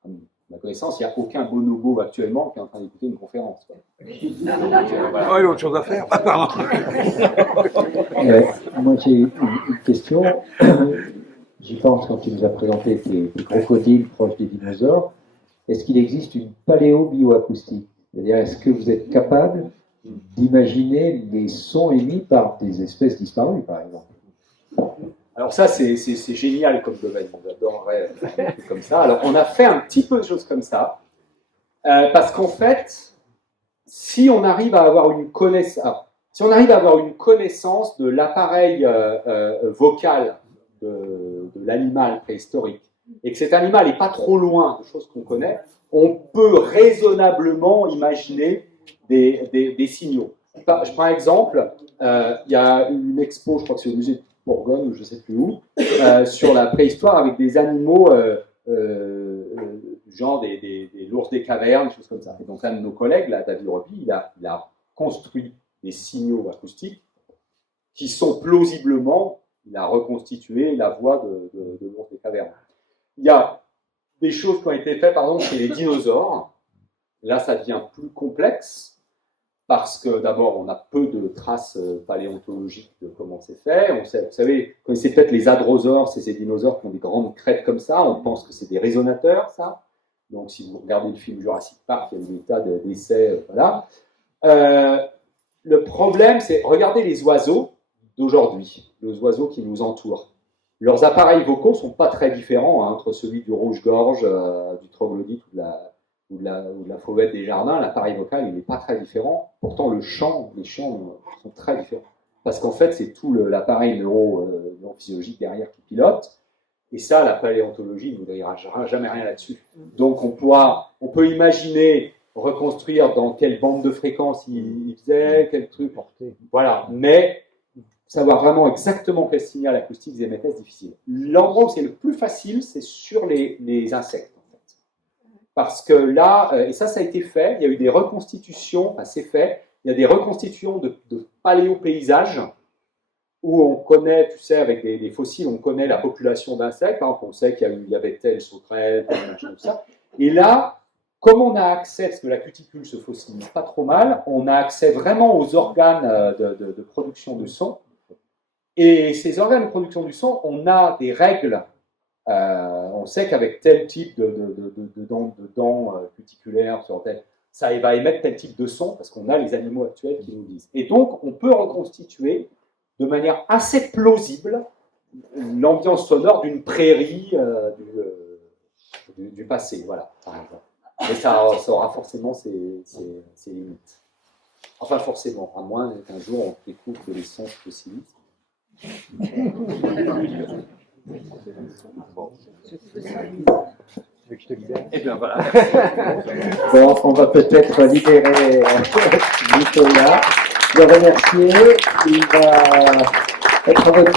à ma connaissance, il n'y a aucun bonobo actuellement qui est en train d'écouter une conférence. Donc, voilà. Oh, il y a autre chose à faire. Ah, pardon. Moi, j'ai une question. J'y pense quand tu nous as présenté tes crocodiles proches des dinosaures. Est-ce qu'il existe une paléo-bioacoustique? C'est-à-dire, est-ce que vous êtes capable d'imaginer les sons émis par des espèces disparues, par exemple? Alors ça, c'est génial comme domaine. J'adorerais faire un truc comme ça. Alors, on a fait un petit peu de choses comme ça. Parce qu'en fait, si on arrive à avoir une connaissance de l'appareil vocal de l'animal préhistorique, et que cet animal n'est pas trop loin de choses qu'on connaît, on peut raisonnablement imaginer des signaux. Je prends un exemple, il y a une expo, je crois que c'est au musée de Bourgogne, ou je ne sais plus où, sur la préhistoire avec des animaux, genre des l'ours des cavernes, des choses comme ça. Et donc un de nos collègues, là, David Roby, il a construit des signaux acoustiques qui sont plausiblement, il a reconstitué la voix de l'ours des cavernes. Il y a des choses qui ont été faites, par exemple, chez les dinosaures. Là, ça devient plus complexe, parce que d'abord, on a peu de traces paléontologiques de comment c'est fait. Vous savez, vous connaissez peut-être les hadrosaures, c'est ces dinosaures qui ont des grandes crêtes comme ça. On pense que c'est des résonateurs, ça. Donc, si vous regardez le film Jurassic Park, il y a des tas d'essais, voilà. Le problème, c'est, regardez les oiseaux d'aujourd'hui, les oiseaux qui nous entourent. Leurs appareils vocaux ne sont pas très différents hein, entre celui du rouge-gorge, du troglodyte ou de la fauvette des jardins. L'appareil vocal, il n'est pas très différent. Pourtant, les chants sont très différents. Parce qu'en fait, c'est tout l'appareil neurophysiologique derrière qui pilote. Et ça, la paléontologie ne nous dira jamais rien là-dessus. Donc, on peut imaginer reconstruire dans quelle bande de fréquence il faisait, quel truc. Voilà. Mais savoir vraiment exactement quel signal acoustique ils émettaient, c'est difficile. L'endroit où c'est le plus facile, c'est sur les insectes. En fait. Parce que là, et ça a été fait, il y a eu des reconstitutions, enfin c'est fait, il y a des reconstitutions de paléopaysages où on connaît, tu sais, avec des fossiles, on connaît la population d'insectes, hein, on sait qu'il y avait telle sauterelle, tel machin, tout ça. Et là, comme on a accès, parce que la cuticule se fossilise pas trop mal, on a accès vraiment aux organes de production de son. Et ces organes de production du son, on a des règles. On sait qu'avec tel type de dents cuticulaires sur tel, ça va émettre tel type de son, parce qu'on a les animaux actuels qui nous disent. Et donc, on peut reconstituer de manière assez plausible l'ambiance sonore d'une prairie du passé, voilà, par exemple. Mais ça aura forcément ses limites. Enfin, forcément, à moins qu'un jour on découvre que les sons se fossilisent. te libère. Eh bien voilà. Bon, on va peut-être libérer Nicolas, le remercier. Il va être à votre